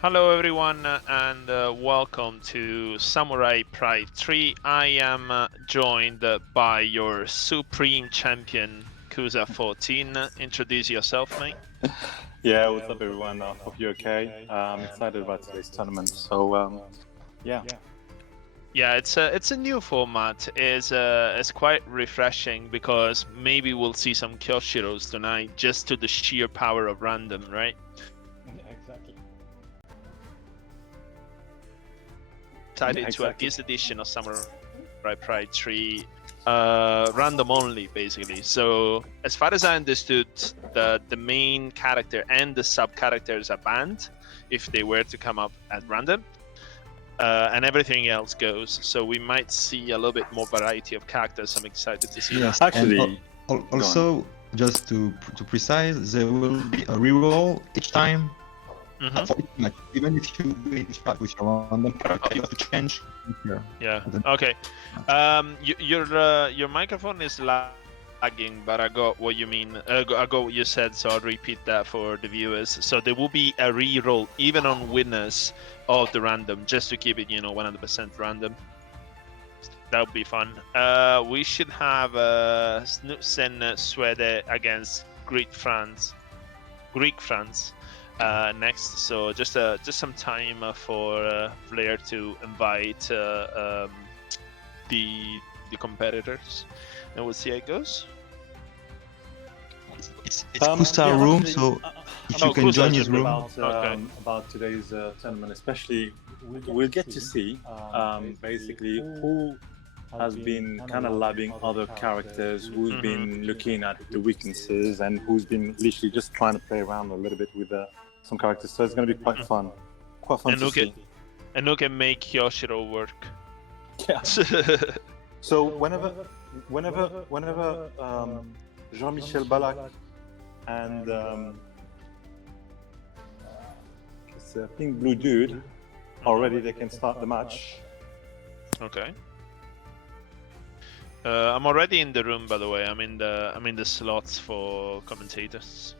Hello everyone and welcome to Samurai Pride 3. I am joined by your supreme champion, Kuza14. Introduce yourself, mate. Yeah, what's up everyone? Hope you're okay. I'm excited about today's tournament. So, yeah. Yeah, it's a new format. It's quite refreshing because maybe we'll see some Kyoshiros tonight just to the sheer power of random, right? Exactly. Excited to this edition of Samurai Pride 3 random only, basically. So as far as I understood, the main character and the sub characters are banned if they were to come up at random, and everything else goes. So we might see a little bit more variety of characters. I'm excited to see. Yes, Actually, and also just to precise, there will be a reroll each time. For each match. Even if you win each match with your random character, you have to change. Yeah. Okay. Your microphone is lagging, but I got what you mean. I got what you said, so I'll repeat that for the viewers. So there will be a reroll even on winners of the random, just to keep it, 100% random. That would be fun. We should have Tzine Swede against Greek France. Next, so just some time for Flair to invite the competitors, and we'll see how it goes. It's Kusta room, so if you can join his room. About today's tournament, especially, we'll get to see basically who has been kind of loving other characters, who's been looking at the weaknesses, and who's been literally just trying to play around a little bit with some characters. So it's going to be quite fun. And to see. And who can make Kyoshiro work? Yeah. So whenever Jean-Michel Balak and I think Blue Dude are ready, they can start the match. Okay. I'm already in the room, by the way. I'm in the slots for commentators.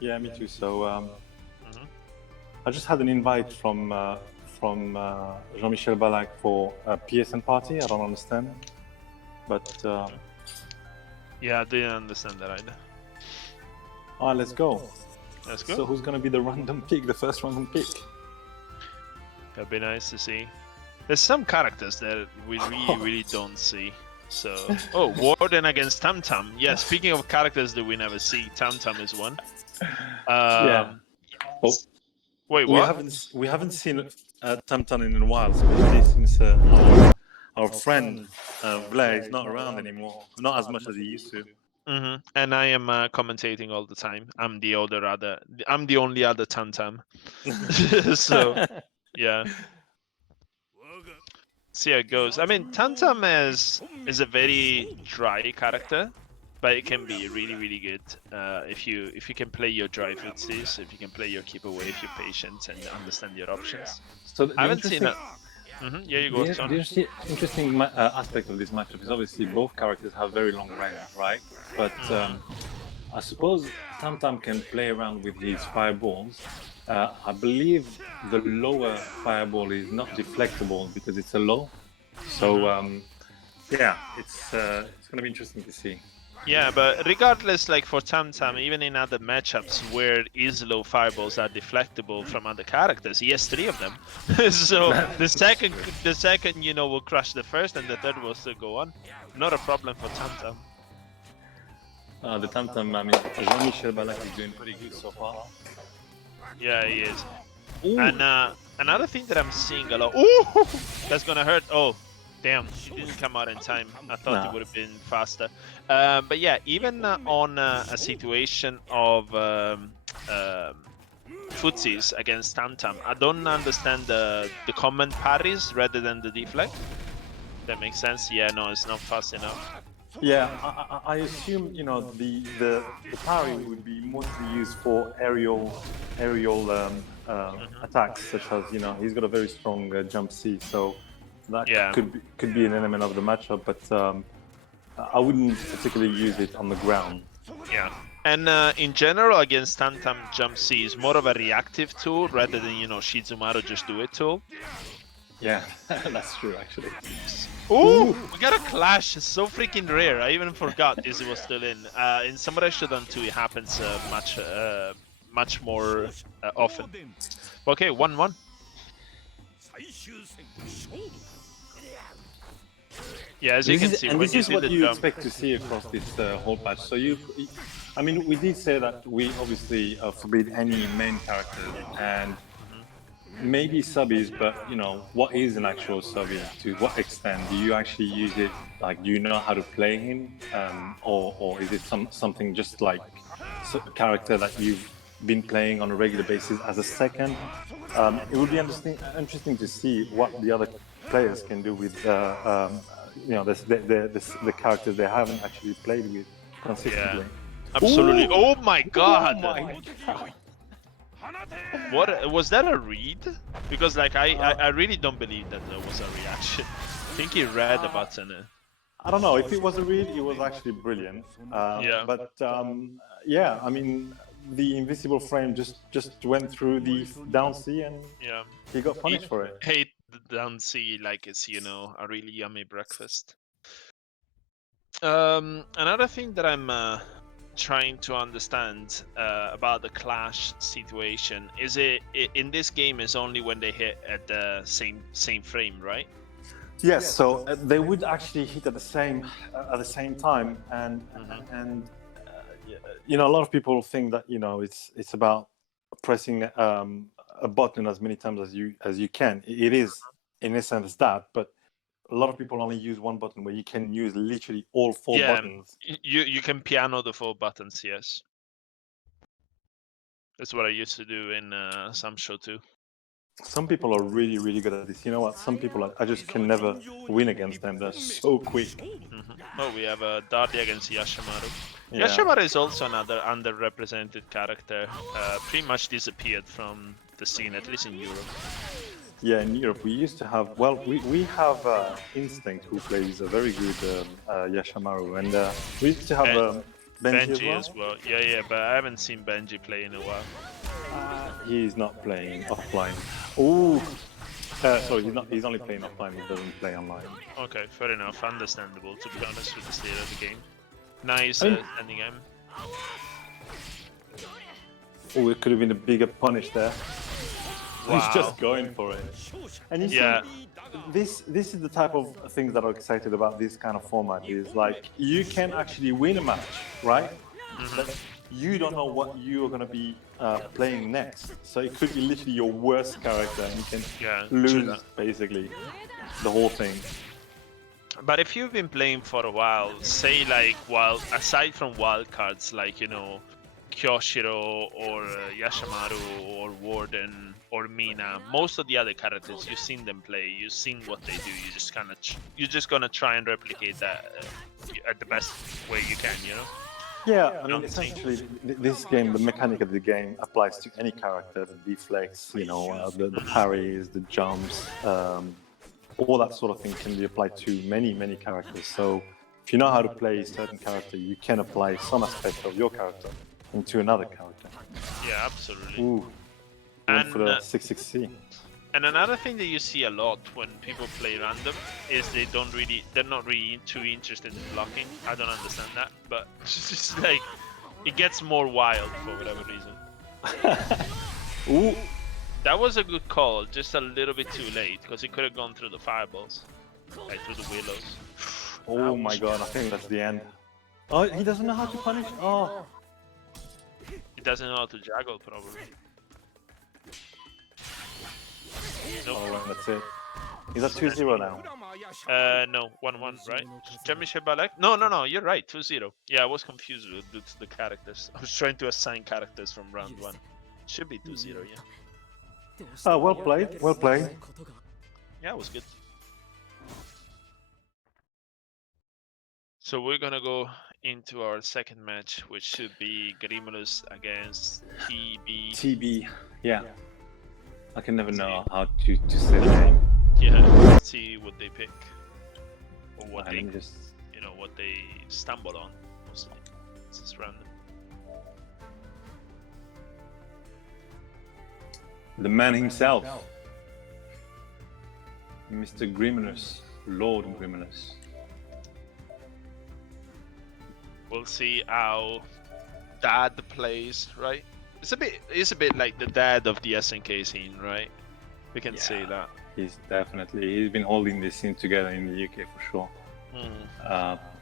Yeah, me too. So I just had an invite from Jean-Michel Balak for a PSN party. I don't understand, but yeah, I didn't understand that either. All right, let's go. Let's go. So who's gonna be the random pick, the first random pick? That'd be nice to see. There's some characters that we really don't see. So, Warden against Tam Tam. Yeah, speaking of characters that we never see, Tam Tam is one. Yeah. Oh, wait, what? We haven't seen Tam Tam in a while, especially since our friend Blair is not around anymore. Not as much as he used to. And I am commentating all the time. I'm the only other Tam Tam. So, yeah. See how it goes. I mean, Tam Tam is a very dry character, but it can be really good if you can play your dry footsies, if you can play your keep away, if you're patient and understand your options. So I haven't seen it. Yeah, you go. The interesting aspect of this matchup is obviously both characters have very long range, right? But I suppose Tam Tam can play around with his fireballs. I believe the lower fireball is not deflectable because it's a low. So yeah, it's going to be interesting to see. Yeah, but regardless, like for Tam Tam, even in other matchups where his low fireballs are deflectable from other characters, he has 3 of them. So the second, will crush the first, and the third will still go on. Not a problem for Tam Tam. The Tam Tam, I mean, Jean-Michel Balak is doing pretty good so far. Yeah, he is. Ooh. And another thing that I'm seeing a lot. Ooh, that's gonna hurt. Oh, damn! She didn't come out in time. I thought it would have been faster. But yeah, even on a situation of footsies against Tam Tam, I don't understand the command parries rather than the deflect. That makes sense. Yeah, no, it's not fast enough. Yeah, I assume the parry would be mostly used for aerial attacks, such as he's got a very strong jump C, so that could be an element of the matchup, but I wouldn't particularly use it on the ground. Yeah. And in general, against Tantam Jump C is more of a reactive tool rather than, Shizumaru just do it tool. Yeah, that's true actually. Ooh, we got a clash. It's so freaking rare. I even forgot this was still in. In Samurai Shodown 2, it happens much more often. Okay, 1-1. Yeah, as you can see, and when this you is see what the you jump. expect to see across this whole patch. So I mean, we did say that we obviously forbid any main characters and maybe subbies, but what is an actual subbie? To what extent do you actually use it? Like, do you know how to play him, or is it something just like a character that you've been playing on a regular basis as a second? It would be interesting to see what the other players can do with the characters they haven't actually played with consistently. Yeah, absolutely. Ooh! Oh my god! Oh my god! What was that a read? Because like I really don't believe that there was a reaction. I think he read the button. I don't know if it was a read. It was actually brilliant. Yeah. But yeah, I mean, the invisible frame just went through the down C and Yeah. he got punished for it. Hate the down C like it's a really yummy breakfast. Another thing that I'm trying to understand about the clash situation is it in this game is only when they hit at the same frame, right? Yes, so they would actually hit at the same time, and a lot of people think that it's about pressing a button as many times as you can. It is in essence that, but a lot of people only use one button where you can use literally all four buttons. You can piano the 4 buttons, yes. That's what I used to do in some show too. Some people are really, really good at this. You know what? Some people, I just can never win against them. They're so quick. Oh, we have a Dardi against Yashimaru. Yeah. Yashimaru is also another underrepresented character. Pretty much disappeared from the scene, at least in Europe. Yeah, in Europe we used to have. Well, we have Instinct, who plays a very good Yashimaru, and we used to have Benji as well. Yeah, but I haven't seen Benji play in a while. He's not playing offline. Ooh. Sorry, he's only playing offline, he doesn't play online. Okay, fair enough. Understandable, to be honest, with the state of the game. Nice ending game. Oh, it could have been a bigger punish there. Wow. He's just going for it. And you see, this is the type of things that are excited about this kind of format. Is like, you can actually win a match, right? But you don't know what you are going to be playing next. So it could be literally your worst character, and you can lose basically the whole thing. But if you've been playing for a while, say like aside from wildcards like Kyoshiro or Yashimaru or Warden or Mina, most of the other characters you've seen them play, you've seen what they do. You're just gonna try and replicate that at the best way you can, Yeah, I mean, essentially, this game, the mechanic of the game applies to any character, the deflects, the parries, the jumps, all that sort of thing can be applied to many, many characters. So if you know how to play a certain character, you can apply some aspect of your character into another character. Yeah, absolutely. Ooh, went for the 6-6C. And another thing that you see a lot when people play random is they're not really too interested in blocking. I don't understand that, but it's just like it gets more wild for whatever reason. Ooh. That was a good call, just a little bit too late because it could have gone through the fireballs, like through the willows. Oh my god, I think that's the end. Oh, he doesn't know how to punish? Oh. He doesn't know how to juggle, probably. Nope. Oh, that's it. Is that 2-0 now? No, 1-1, right? Championship Balek? No, you're right, 2-0. Yeah, I was confused due to the characters. I was trying to assign characters from round 1. Should be 2-0, yeah. Well played, well played. Yeah, it was good. So we're gonna go into our second match, which should be Grimulus against TB. TB, yeah. I can never know how to say the name. Yeah, let's see what they pick. Or what they, just... what they stumble on, mostly. This is random. the man himself, Mr. Grimulus, Lord Grimulus. We'll see how Dad plays, right? It's a bit like the dad of the SNK scene, right? We can say that. He's been holding this scene together in the UK for sure.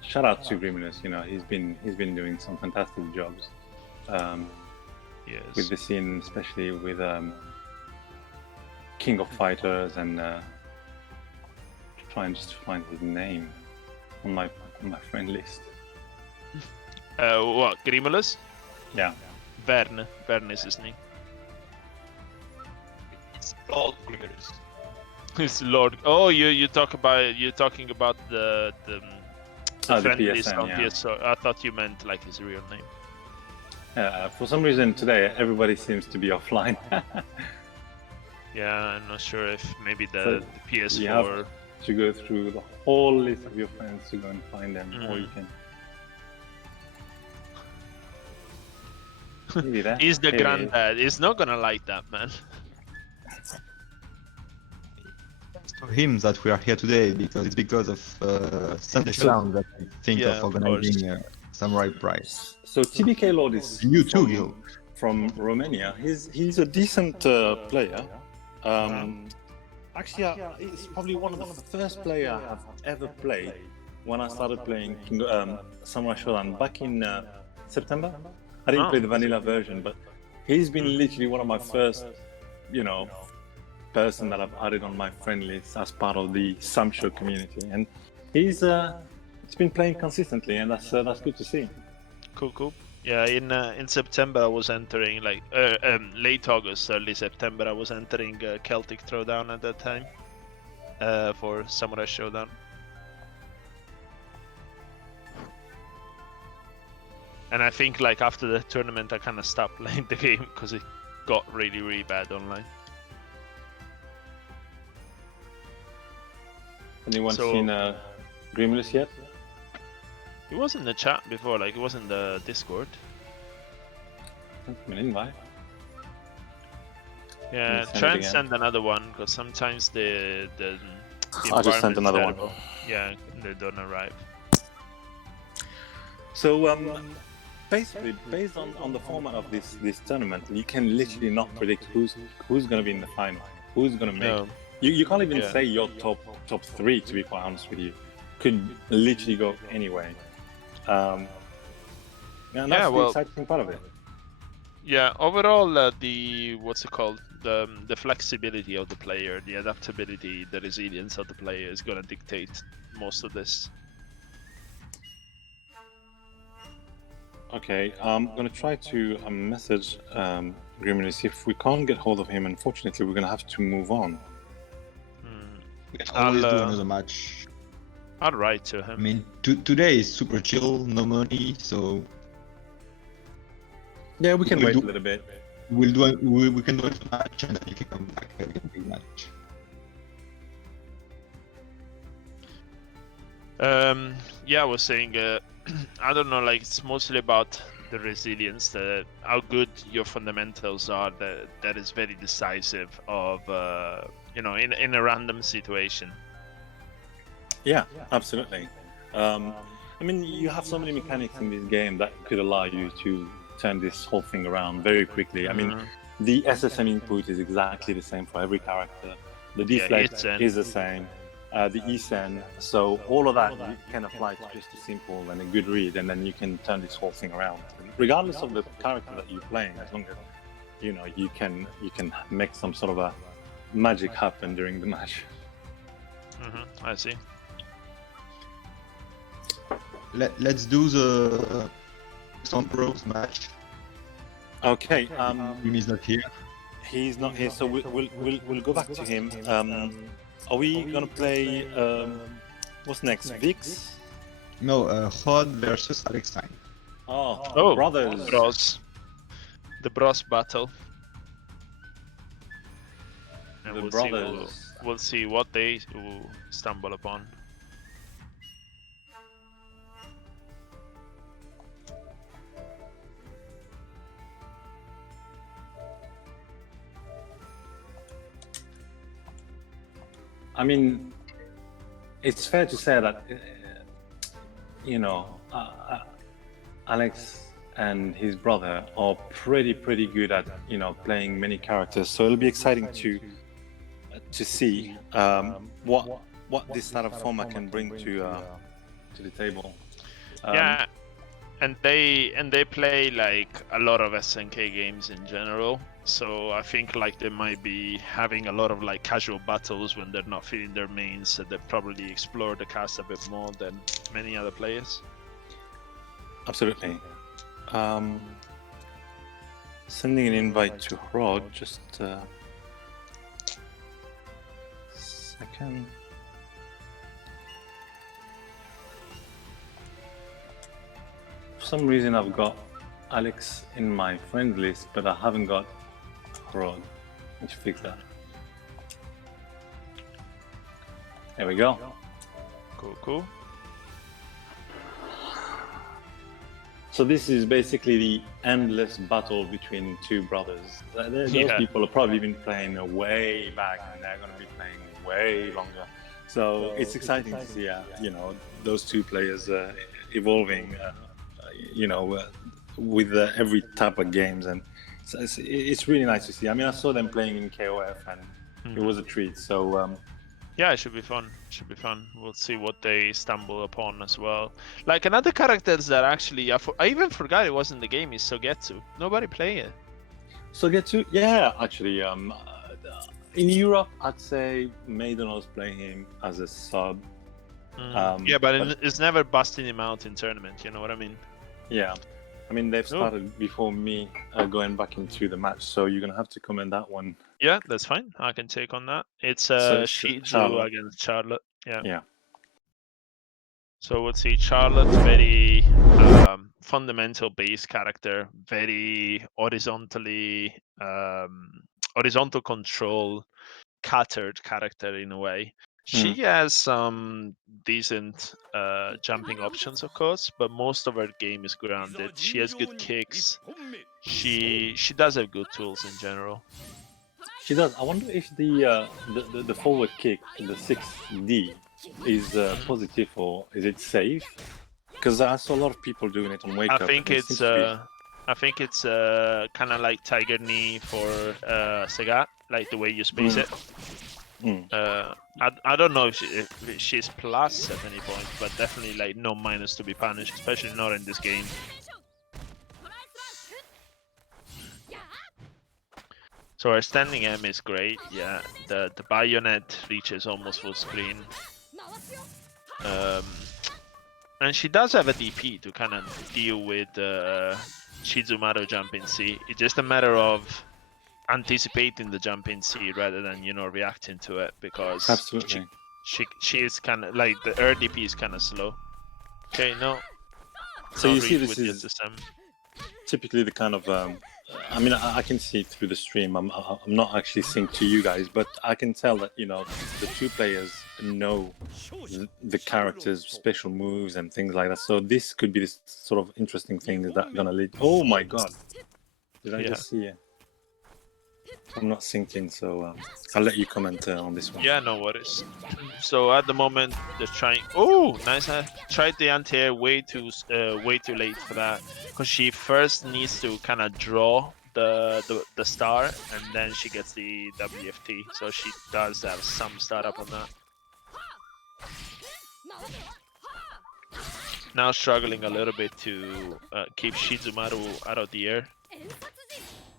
Shout out to Grimulus, you know, he's been doing some fantastic jobs. Yes. With the scene, especially with King of Fighters, and trying just to find his name on my friend list. What, Grimulus? Yeah. Verne is his name. It's Lord Grimulus. It's Lord. Oh, you're talking about the friend list PSN, on yeah. PSO. I thought you meant like his real name. For some reason today, everybody seems to be offline. Yeah, I'm not sure if maybe So the PS4. you have to go through the whole list of your friends to go and find them, or you can. Maybe that. He's the Maybe. granddad. He's not gonna like that, man. It's to him that we are here today because it's because of Samurai Shodown that I think Yeah, of of organizing Samurai Prize. So TBK Lord is You too, Gil. from Romania. He's a decent player. Actually, he's probably one of the first players I've ever played when I started playing Samurai Shodown back in September. I didn't play the vanilla version, but he's been literally one of my first, you know, person that I've added on my friend list as part of the Sam Show community, and he's been playing consistently, and that's good to see. Cool. Yeah, in September I was entering like late August, early September I was entering Celtic Throwdown at that time for Samurai Shodown. And I think like after the tournament I kind of stopped playing the game because it got really bad online. Anyone seen Grimulus yet? It was in the chat before, like it was in the Discord. Sent him an invite. Yeah, Send try it and again. send another one because sometimes the I just sent environment's another one. terrible. Yeah, they don't arrive. So basically, based on the format of this tournament, you can literally not predict who's going to be in the final, who's going to make. No. You can't even Yeah. say your top three, to be quite honest with you. Could literally go anyway. And that's Yeah, the well- exciting part of it. Yeah, overall, the what's it called? The flexibility of the player, the adaptability, the resilience of the player is gonna dictate most of this. Okay, I'm gonna try to message Grimulus. If we can't get hold of him, unfortunately, we're gonna have to move on. We can always I'll, do another match. I'll write to I him. mean, today is super chill, no money, so Yeah, we can We'll wait do- a little bit. we can do a match and then you can come back and we can do a match. Yeah, I was saying, I don't know, like it's mostly about the resilience, how good your fundamentals are. That is very decisive of you know, in a random situation. Yeah, absolutely. I mean, you have so many mechanics in this game that could allow you to turn this whole thing around very quickly. I mean, the SSM input is exactly the same for every character. The deflect Tzine. is the same. The ESN, so all of that you can apply to just a simple and a good read, and then you can turn this whole thing around. Regardless of the character that you're playing, as long as you know you can make some sort of a magic happen during the match. I see. Let's do the Sombros match. Okay, Yumi's not here. he's not here, so we'll go back to him. Are we gonna play? What's next? Vix? No, Hod versus Alexine. Oh, brothers. The Bros battle. And The we'll brothers. see. We'll see what they will stumble upon. I mean, it's fair to say that, Alex and his brother are pretty good at, playing many characters. So it'll be exciting to see what this type of format can bring to the table. Yeah, and they play like a lot of SNK games in general. So I think like they might be having a lot of like casual battles when they're not feeling their mains, so they probably explore the cast a bit more than many other players. Absolutely. Sending an invite to Rod, just a second. For some reason I've got Alex in my friend list, but I haven't got Rod. Let's fix that. There we go. Cool. So this is basically the endless battle between two brothers. Those people are probably been playing way back, and they're going to be playing way longer. So it's exciting to see, those two players evolving, with every type of games, and so it's really nice to see. I mean, I saw them playing in KOF, and it was a treat. So. Yeah, it should be fun. We'll see what they stumble upon as well. Like another characters that actually I even forgot it was in the game is Sogetsu. Nobody play it. Sogetsu, yeah, actually, in Europe, I'd say Maidenose play him as a sub. Yeah, but it's never busting him out in tournament. You know what I mean? Yeah, I mean they've started before me going back into the match, so you're gonna have to comment that one. Yeah, that's fine. I can take on that. It's Shizu against Charlotte. Yeah. So we'll see Charlotte, very fundamental base character, very horizontal control, catered character in a way. She has some decent jumping options, of course, but most of her game is grounded. She has good kicks. She does have good tools in general. She does. I wonder if the forward kick, the 6D, is positive or is it safe? Because I saw a lot of people doing it on Wake Up. I think it's kind of like Tiger Knee for Sega, like the way you space it. I don't know if she's plus at any point, but definitely like no minus to be punished, especially not in this game. So our standing M is great, yeah. The bayonet reaches almost full screen. And she does have a DP to kind of deal with Shizumaru jump in C. It's just a matter of anticipating the jump in C rather than, reacting to it, because absolutely she is kind of like the DP is kind of slow. Okay, no. So you see this is typically the kind of I mean, I can see it through the stream. I'm not actually seeing to you guys, but I can tell that the two players know the characters' special moves and things like that. So this could be this sort of interesting thing that's gonna lead. Oh my god! Did I just see it? I'm not syncing, so I'll let you comment on this one. Yeah, no worries. So at the moment they're trying. Oh, nice! I tried the anti-air way too late for that, because she first needs to kind of draw the star, and then she gets the WFT. So she does have some startup on that. Now struggling a little bit to keep Shizumaru out of the air.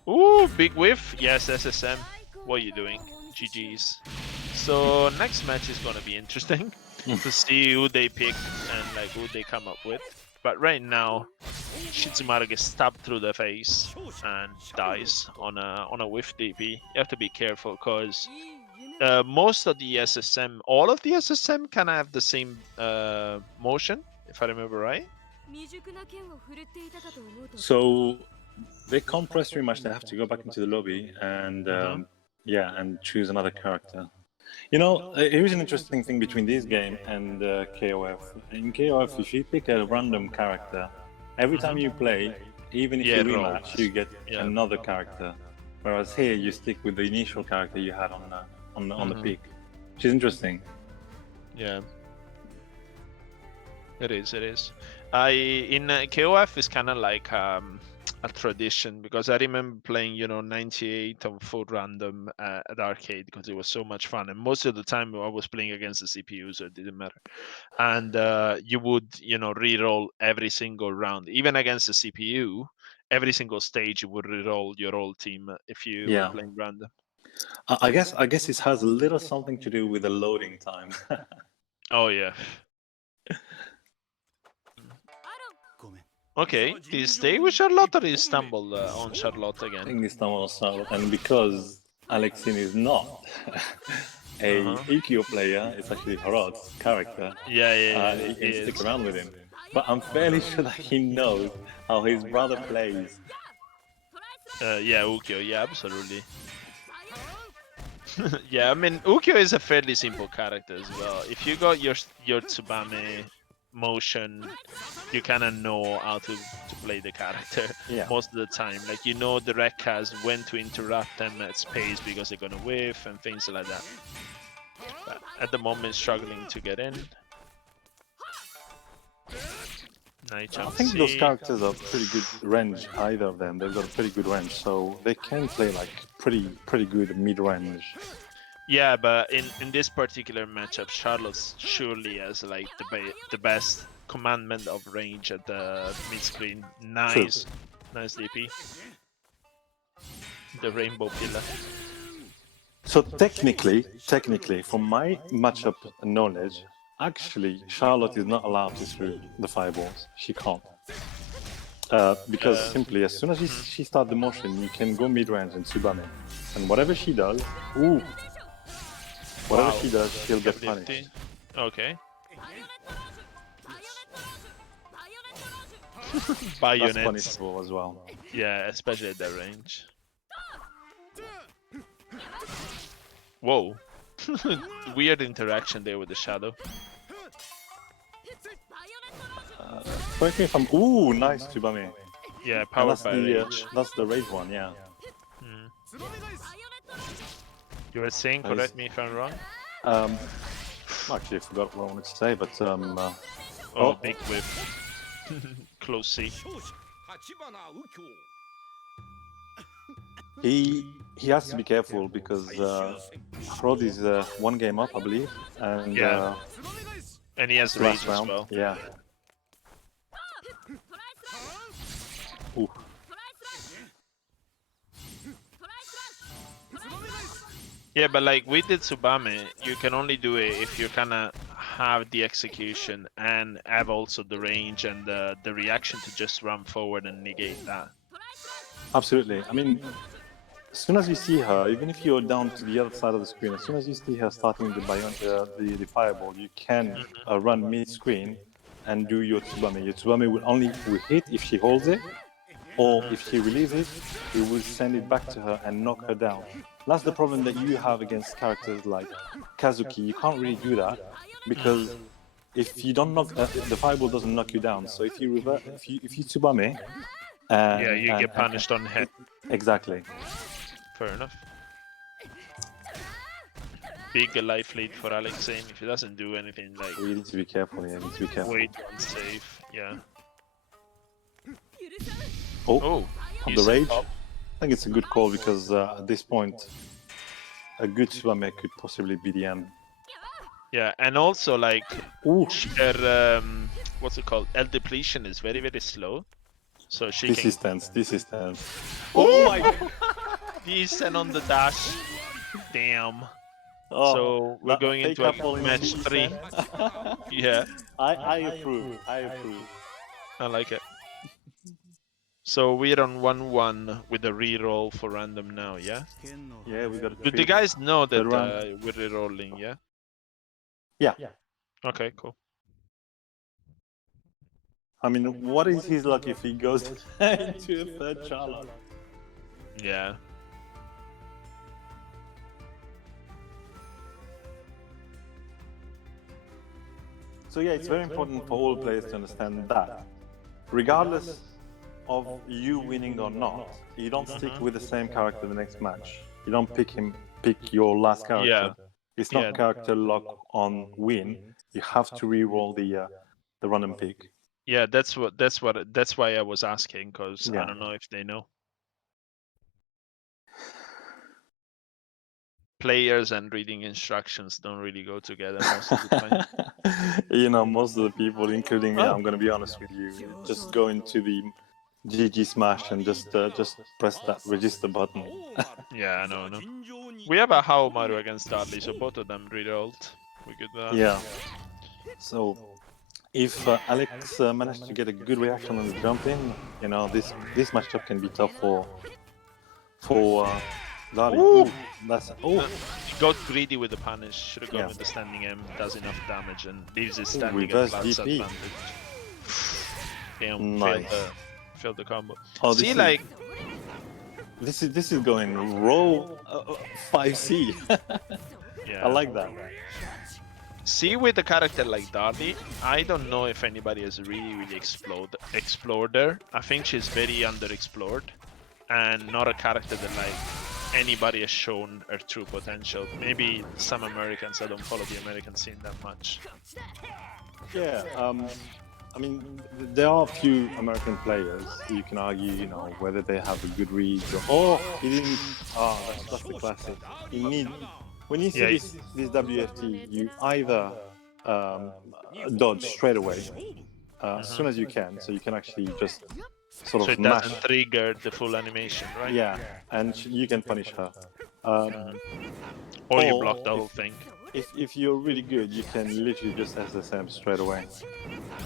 Ooh, big whiff. Yes, SSM. What are you doing? GG's. So next match is gonna be interesting to see who they pick and like who they come up with. But right now, Shizumaru gets stabbed through the face and dies on a whiff DP. You have to be careful, because most of the SSM, all of the SSM, kind of have the same motion, if I remember right. So they can't press very much. They have to go back into the lobby and and choose another character. Here's an interesting thing between this game and KOF. In KOF, if you pick a random character, every time you play, even if you rematch, you get another character. Whereas here, you stick with the initial character you had on the pick. She's interesting. Yeah. It is. It is. In KOF is kind of like a tradition, because I remember playing 98 on full random at arcade because it was so much fun, and most of the time I was playing against the CPU, so it didn't matter. And you would re-roll every single round, even against the CPU. Every single stage you would re-roll your whole team if you were playing random. I guess it has a little something to do with the loading time. Oh yeah. Okay, did you stay with Charlotte or did you stumble on Charlotte I again? think this time was Charlotte, and because Alexine is not a EQ player, it's actually Harrod's character. Yeah, He can it stick is. around with him. But I'm fairly sure that he knows how his brother plays. Yeah, Ukyo, yeah, absolutely. Yeah, I mean, Ukyo is a fairly simple character as well. If you got your Tsubame motion, you kind of know how to play the character most of the time. Like, the Rekkas when to interrupt them at space because they're gonna whiff and things like that. But at the moment, struggling to get in. Nice. I think those characters are pretty good range, either of them. They've got a pretty good range, so they can play like pretty good mid-range. Yeah, but in this particular matchup, Charlotte surely has like the best commandment of range at the mid screen. Nice DP. The rainbow pillar. So technically, from my matchup knowledge, actually Charlotte is not allowed to throw the fireballs. She can't. Because simply, as soon as she starts the motion, you can go mid-range and Tsubame. And whatever she does, she does, she'll get punished. Okay. That's Bayonets. punishable as well. Yeah, especially at that range. Whoa. Weird interaction there with the shadow. Correct me if I'm... Ooh, nice Tsubame. Yeah, powered that's by the rage. that's the rage one, yeah. You were saying, correct me if I'm wrong? Actually, I forgot what I wanted to say, but Big whip. Close C. He has to be careful because Rod is one game up, I believe, and And he has last rage as round, well. yeah. Ooh. Yeah, but like with the Tsubame, you can only do it if you kind of have the execution and have also the range and the reaction to just run forward and negate that. Absolutely. I mean, as soon as you see her, even if you're down to the other side of the screen, as soon as you see her starting the fireball, you can run mid-screen and do your Tsubame. Your Tsubame will only hit if she holds it, or if she releases it, it will send it back to her and knock her down. That's the problem that you have against characters like Kazuki. You can't really do that because if you don't knock the fireball doesn't knock you down. So if you Tsubame, You get punished on head. Exactly. Fair enough. Big life lead for Alexane. If he doesn't do anything, like We need to be careful. Yeah, need to be careful. wait and save. Yeah. On you the said rage, up. I think it's a good call because at this point, a good Tsubame could possibly be the end. Yeah, and also like Ooh, her what's it called? L depletion is very slow, so she this can. is tense. This is tense. Oh my! Decent on the dash. Damn. Oh, So we're that going fake into a apple in match the 3. center. Yeah, I approve. I approve. I like it. So we're on 1-1 with a reroll for random now, yeah? Yeah, we got. Do the guys know that round. we're rerolling, yeah? Yeah. Okay, cool. I mean, what is his luck if he goes into a third Charlotte? Yeah. So yeah, it's very important for all players to understand that, regardless of you winning or not, you don't stick with the same character the next match. You don't pick your last character. Yeah. It's not Yeah. character lock on win. You have to re-roll the random pick. Yeah, that's why I was asking, because I Yeah. don't know if they know. Players and reading instructions don't really go together most of the time. You know, most of the people, including me, Oh. I'm going to be honest with you, just go into the GG Smash and just press that register button. Yeah, I know. We have a Haomaru against Dudley, so both of them rerolled. We could. Yeah. So if Alex managed to get a good reaction on the jump in, you know, this matchup can be tough for Dali. Ooh. That's He got greedy with the punish. Should have gone Yeah. with the standing M. Does enough damage and leaves his standing reverse at plus DP. advantage. Damn, Nice. failed the combo. Oh, See, this like, this is going row 5C. yeah. I like that. See, with a character like Darlie, I don't know if anybody has really explored her. I think she's very underexplored, and not a character that like anybody has shown her true potential. Maybe some Americans, I don't follow the American scene that much. Yeah. I mean, there are a few American players. You can argue, you know, whether they have a good read or he didn't. That's the classic. You need. When you see Yeah. this WFT, you either dodge straight away as soon as you can, so you can actually just sort So of it mash. doesn't trigger the full animation, right? Yeah, and you can punish her. Or you Or block the whole thing. If you're really good, you can literally just SSM straight away,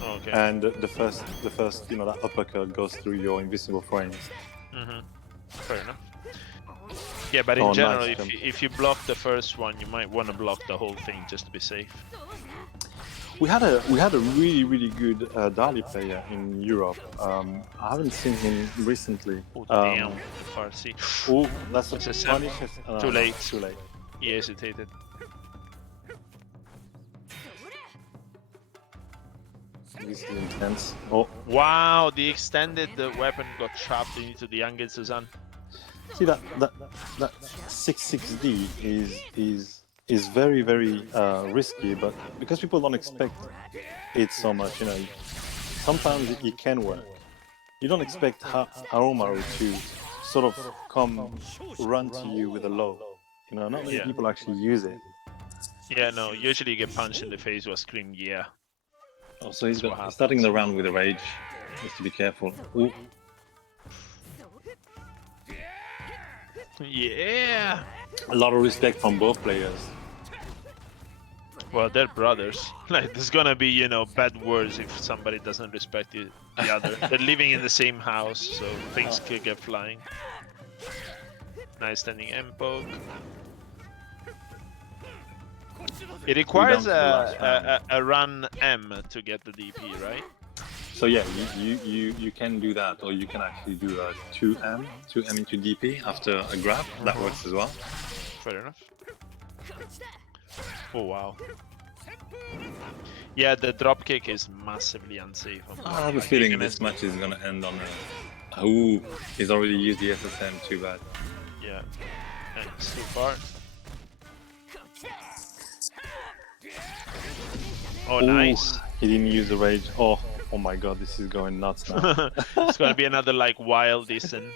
Okay. and the first you know that uppercut goes through your invisible frames. Fair enough. Yeah, but in Oh, general, nice jump. if you block the first one, you might want to block the whole thing just to be safe. We had a really good Dali player in Europe. I haven't seen him recently. Oh, damn. Farsi. Oh, that's a SSM. punish. Too late. Too late. He hesitated. This is intense. Oh, Wow, the extended weapon got trapped into the Angel Suzanne. see that 6-6D is very risky, but because people don't expect it so much, you know, sometimes it can work. You don't expect Haomaru to sort of run to you with a low. You know, not many Yeah. people actually use it. Yeah, no, usually you get punched in the face or scream, yeah. Oh, so he's what starting the round with a rage. Just to be careful. Ooh. Yeah! A lot of respect from both players. Well, they're brothers. Like, there's gonna be, you know, bad words if somebody doesn't respect the other. They're living in the same house, so things could get flying. Nice standing M poke. It requires a run M to get the DP, right? So yeah, you can do that, or you can actually do a 2M into DP after a grab. That works as well. Fair enough. Oh wow. Yeah, the drop kick is massively unsafe. I have a feeling this match is gonna end on a. Ooh, he's already used the SSM. Too bad. Yeah, and it's too far. Oh, Ooh, nice. He didn't use the rage. Oh my god, this is going nuts now. It's gonna be another like wild Tzine.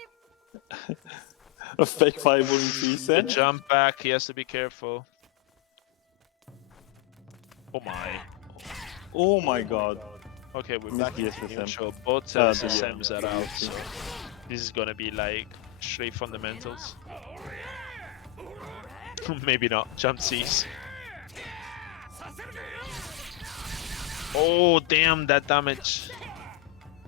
A fake fireball into The Tzine. jump back, he has to be careful. Oh my. Oh my god. Okay, we're Missed back the into SSM. neutral. Both The SSMs are out, DST. so this is gonna be like straight fundamentals. Maybe not. Jump C's. Oh damn, that damage.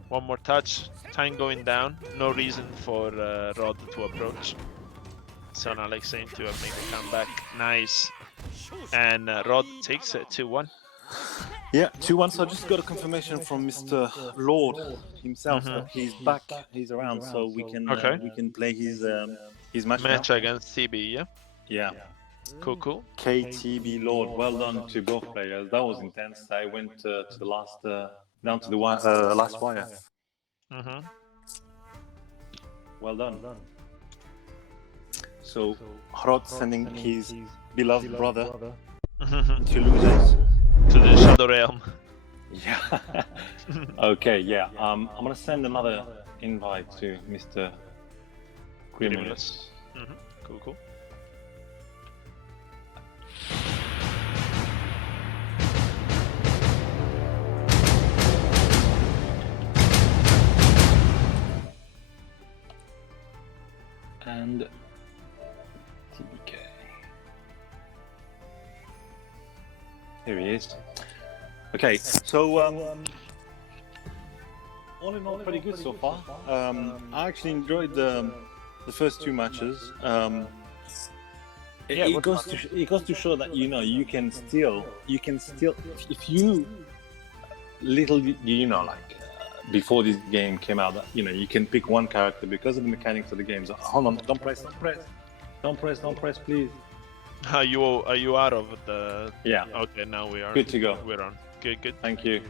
One more touch. Time going down. No reason for Rod to approach. So now Alex saying to make a comeback. Nice. And Rod takes it 2-1. Yeah, 2-1. So I just got a confirmation from Mr. Lord himself that he's back, he's around, so we can play his match now. Against TB, yeah? Yeah. Cool. KTB Lord, well done to both players. That was intense. I went to the last, down to the last wire. Well done. So Hrod sending his beloved brother, to to losers. the Shadow Realm. Yeah. Okay, yeah. I'm gonna send another invite to Mr. Grimulus. Cool, cool. And TBK. Here he is. Okay, so all in all, pretty good so far. I actually enjoyed the first two matches. It goes to show that you can still if you before this game came out, that you can pick one character because of the mechanics of the game. So, hold on, don't press, please. Are you out of the? Yeah. Okay, now we are. Good to go. We're on. Good. Thank you.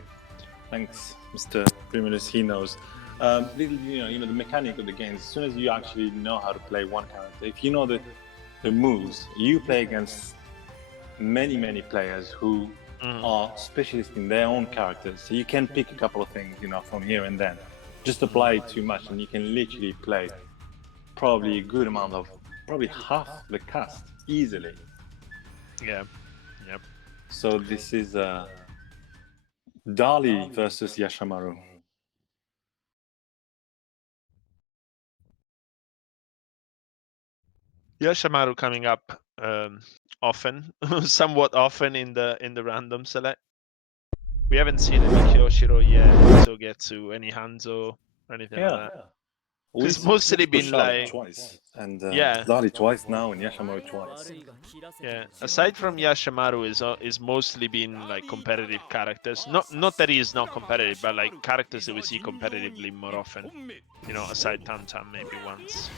Thanks, Mr. Primulus. He knows. The mechanic of the game. As soon as you actually know how to play one character, if you know the moves, you play against many players who are specialists in their own characters. So you can pick a couple of things, from here and then. Just apply it too much, and you can literally play probably a good amount of, probably half the cast easily. Yeah. Yep. So this is Dali versus Yashamaru. Yashamaru coming up often, somewhat often in the random select. We haven't seen any Kyoshiro yet, Sogetsu, any Hanzo, or anything like that. It's mostly been like twice, and yeah. Dali twice now, and Yashamaru twice. Yeah, aside from Yashamaru, is mostly been like competitive characters. Not that he is not competitive, but like characters that we see competitively more often. Aside Tam maybe once.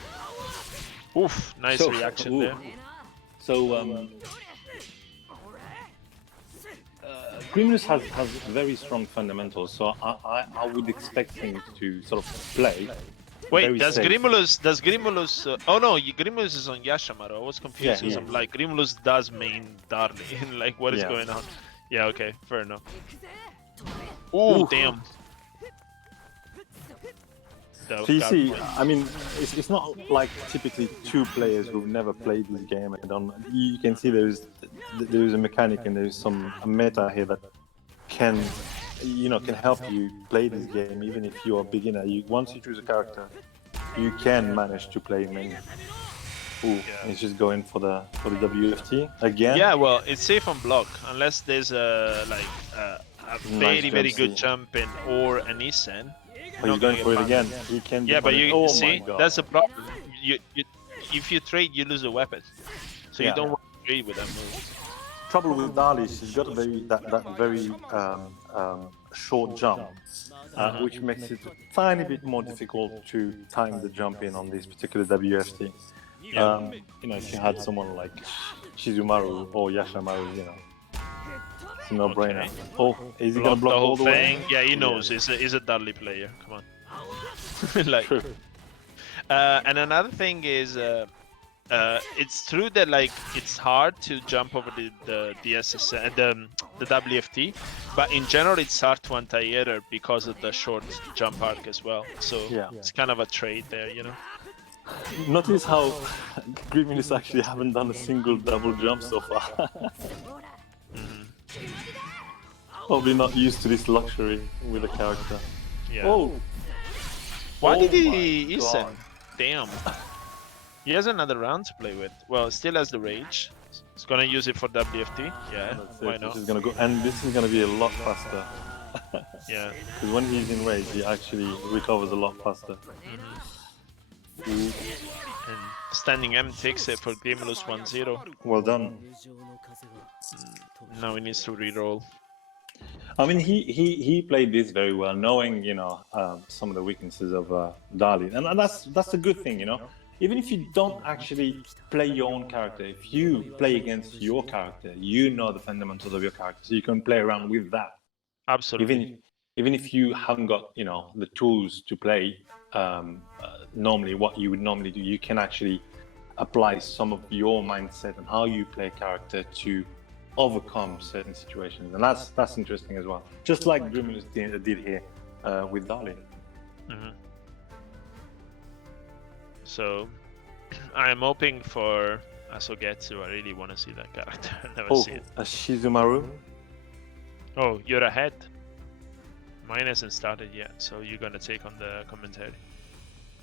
Oof, nice reaction there. So Grimulus has very strong fundamentals, so I would expect him to sort of play. Wait, does Grimulus? Oh no, Grimulus is on Yashamaru. I was confused because I'm like, Grimulus does main Darly. Like, what is going on? Yeah, okay, fair enough. Ooh, damn. So you see, I mean, it's not like typically two players who've never played this game. You can see there is a mechanic and there's a meta here that can help you play this game even if you're a beginner. Once you choose a character, you can manage to play many. It's just going for the WFT again. Yeah, well, it's safe on block unless there's a very good jump in or an Isen. Oh, he's going for it again. He can. Yeah, but you see, that's a problem. If you trade, you lose a weapon, so you don't want to trade with that move. Trouble with Dali is she's got that very short jump, which makes it a tiny bit more difficult to time the jump in on this particular WFT. If you had someone like Shizumaru or Yashamaru, it's a no-brainer. Okay. Oh, is he gonna block the whole all the thing? way? Yeah, he knows. He's a Dudley player. Come on. True. And another thing is, it's true that like it's hard to jump over the SSN, the WFT, but in general it's hard to anti-error because of the short jump arc as well. So it's kind of a trade there, Notice how Grimulus actually haven't done a single double jump so far. Probably not used to this luxury with a character. Yeah. Oh! Why did he Isen? Damn. He has another round to play with. Well, still has the rage. He's gonna use it for WFT. Yeah, why not? This is gonna go, and this is gonna be a lot faster. Yeah. Because when he's in rage, he actually recovers a lot faster. And standing M takes it for Grimulus 1-0. Well done. Now he needs to reroll. I mean, he played this very well, knowing some of the weaknesses of Dali, and that's a good thing, Even if you don't actually play your own character, if you play against your character, you know the fundamentals of your character, so you can play around with that. Absolutely. Even if you haven't got the tools to play normally what you would normally do, you can actually apply some of your mindset and how you play a character to overcome certain situations, and that's interesting as well. Just like Grimulus did here with Dali. Mm-hmm. So I'm hoping for Asogetsu. I really want to see that character. I never see it. A Shizumaru. Oh, you're ahead. Mine hasn't started yet, so you're gonna take on the commentary.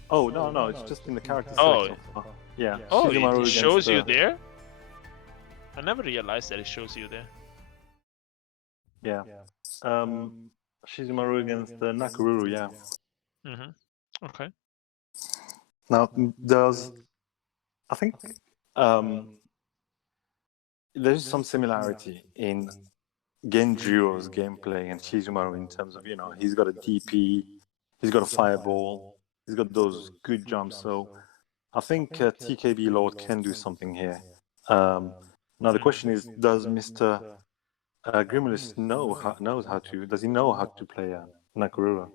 Oh no, it's just in the character Oh. selection. Yeah. Oh, Shizumaru it shows you against there? I never realized that it shows you there. Yeah. Shizumaru against Nakaruru. Yeah. Mm-hmm. Okay. Now, I think there's some similarity in Genjiro's gameplay and Shizumaru in terms of, he's got a DP, he's got a fireball, he's got those good jumps. So I think TKB Lord can do something here. Now the question is, does Mr. Grimulus does he know how to play Nakarura?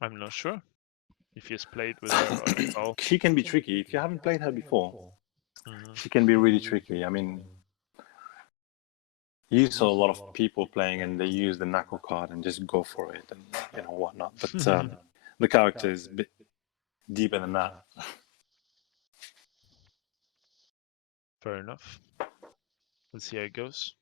I'm not sure if he's played with her at all. She can be tricky. If you haven't played her before, Mhm. she can be really tricky. I mean, you saw a lot of people playing and they use the knuckle card and just go for it and whatnot. But the character is a bit deeper than that. Fair enough. Let's see how it goes.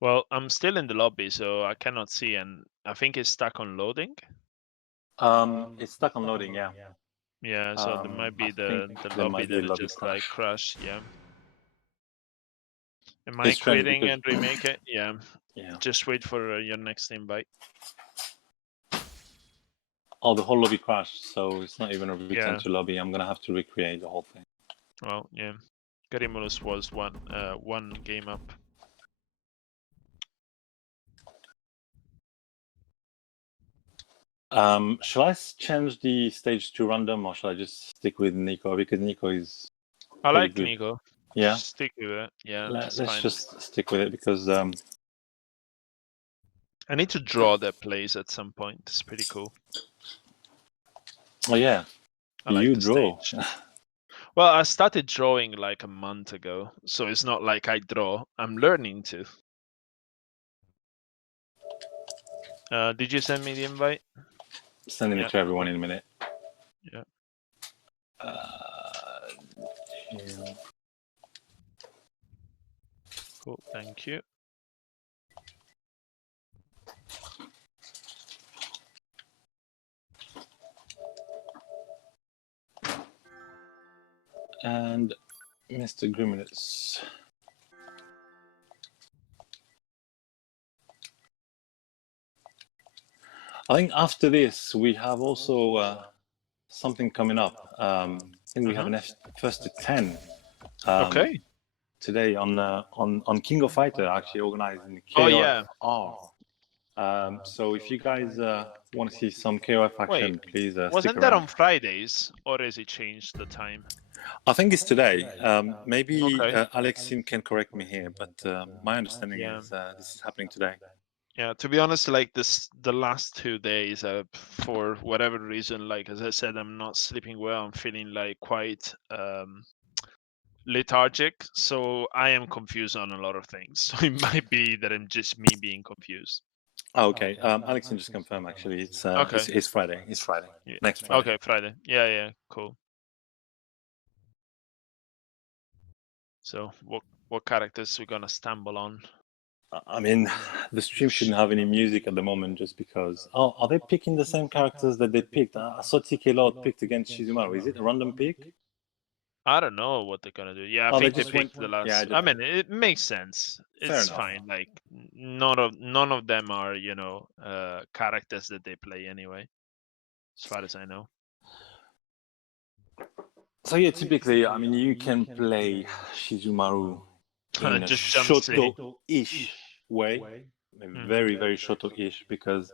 Well, I'm still in the lobby, so I cannot see, and I think it's stuck on loading. It's stuck on loading, yeah. Yeah, so there might be the lobby that just like crashed. Yeah. Am I quitting and remake it? Yeah. Yeah. Just wait for your next invite. Oh, the whole lobby crashed, so it's not even a return to lobby. I'm gonna have to recreate the whole thing. Well, yeah. Garimulus was one game up. Shall I change the stage to random, or shall I just stick with Nico? Because Nico is. I like good. Nico. Yeah. Stick with it. Yeah. Let's fine. just stick with it because. I need to draw that place at some point. It's pretty cool. Oh yeah. I like you the draw. stage. Well, I started drawing like a month ago, so it's not like I draw. I'm learning to. Did you send me the invite? Sending it to everyone in a minute. Yeah. Cool, thank you. And Mr. Grimulus. I think after this we have also something coming up. I think we have an first to 10. Okay. Today on King of Fighter, actually organizing KOF. Oh yeah. So if you guys want to see some KOF action, please wasn't that on Fridays, or has it changed the time? I think it's today. Maybe Okay. Alexin can correct me here, but my understanding is this is happening today. Yeah, to be honest, like the last 2 days, for whatever reason, like as I said, I'm not sleeping well. I'm feeling like quite lethargic, so I am confused on a lot of things. So it might be that I'm just me being confused. Oh, okay. Alexin just confirmed. Actually, it's Friday. It's Friday. Yeah. Next Friday. Okay, Friday. Yeah, cool. So what characters we gonna stumble on? I mean, the stream shouldn't have any music at the moment just because. Oh, are they picking the same characters that they picked? I saw TK Lord picked against Shizumaru. Is it a random pick? I don't know what they're gonna do. Yeah, I think they picked the last. Yeah, I mean, it makes sense. It's fine. Like none of them are characters that they play anyway, as far as I know. So yeah, typically, I mean, you can play Shizumaru in a Shoto-ish way, very, very Shoto-ish, because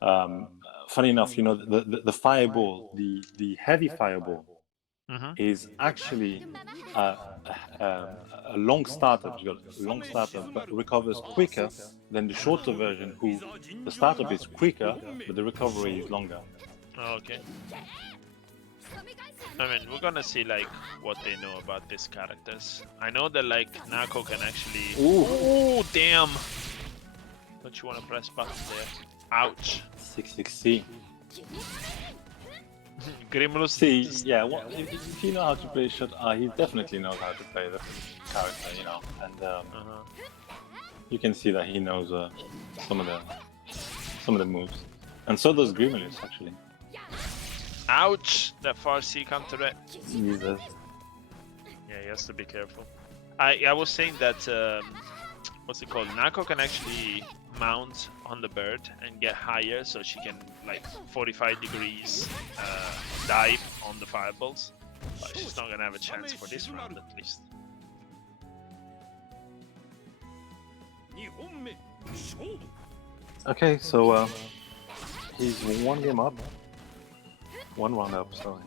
funny enough, the fireball, the heavy fireball, is actually a long startup. You got a long startup, but recovers quicker than the shorter version. The startup is quicker, but the recovery is longer. Okay. I mean, we're gonna see like what they know about these characters. I know that like Nako can actually. Ooh. Oh damn! Don't you want to press button there? Ouch. 660. Grimlus. See, yeah, well, if you know how to play shot, he definitely knows how to play the character, you know, and you can see that he knows some of the moves, and so does Grimulus actually. Ouch! That far C counter it. Jesus. Yeah, he has to be careful. I was saying that what's it called? Nako can actually mount on the bird and get higher, so she can like 45 degrees dive on the fireballs. But she's not gonna have a chance for this round at least. Okay, so he's one game up, one round up. Sorry.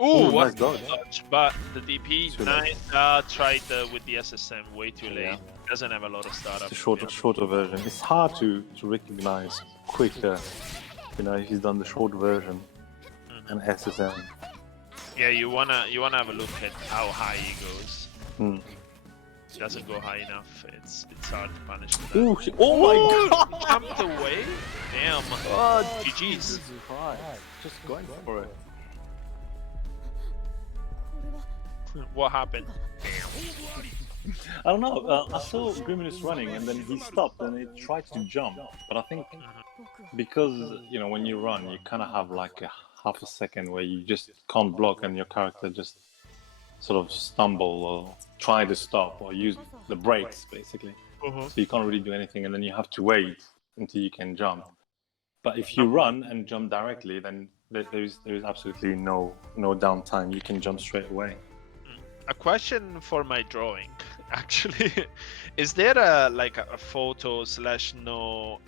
Ooh, Ooh, what nice dodge. dodge, but the DP Too nice. Tried with the SSM way too late. Yeah. Doesn't have a lot of startup. It's a shorter version. It's hard to recognize quicker, you know, if he's done the short version and SSM. Yeah, you wanna have a look at how high he goes. He doesn't go high enough. It's hard to punish for that. Ooh, oh my god! Jumped away. Damn. Oh, GG's. Just going for it. What happened? I don't know. I saw Grimulus running, and then he stopped and he tried to jump. But I think because you know when you run, you kind of have like a half a second where you just can't block, and your character just sort of stumble or try to stop or use the brakes basically. So you can't really do anything, and then you have to wait until you can jump. But if you run and jump directly, then there is absolutely no downtime. You can jump straight away. A question for my drawing, actually. Is there a photo / no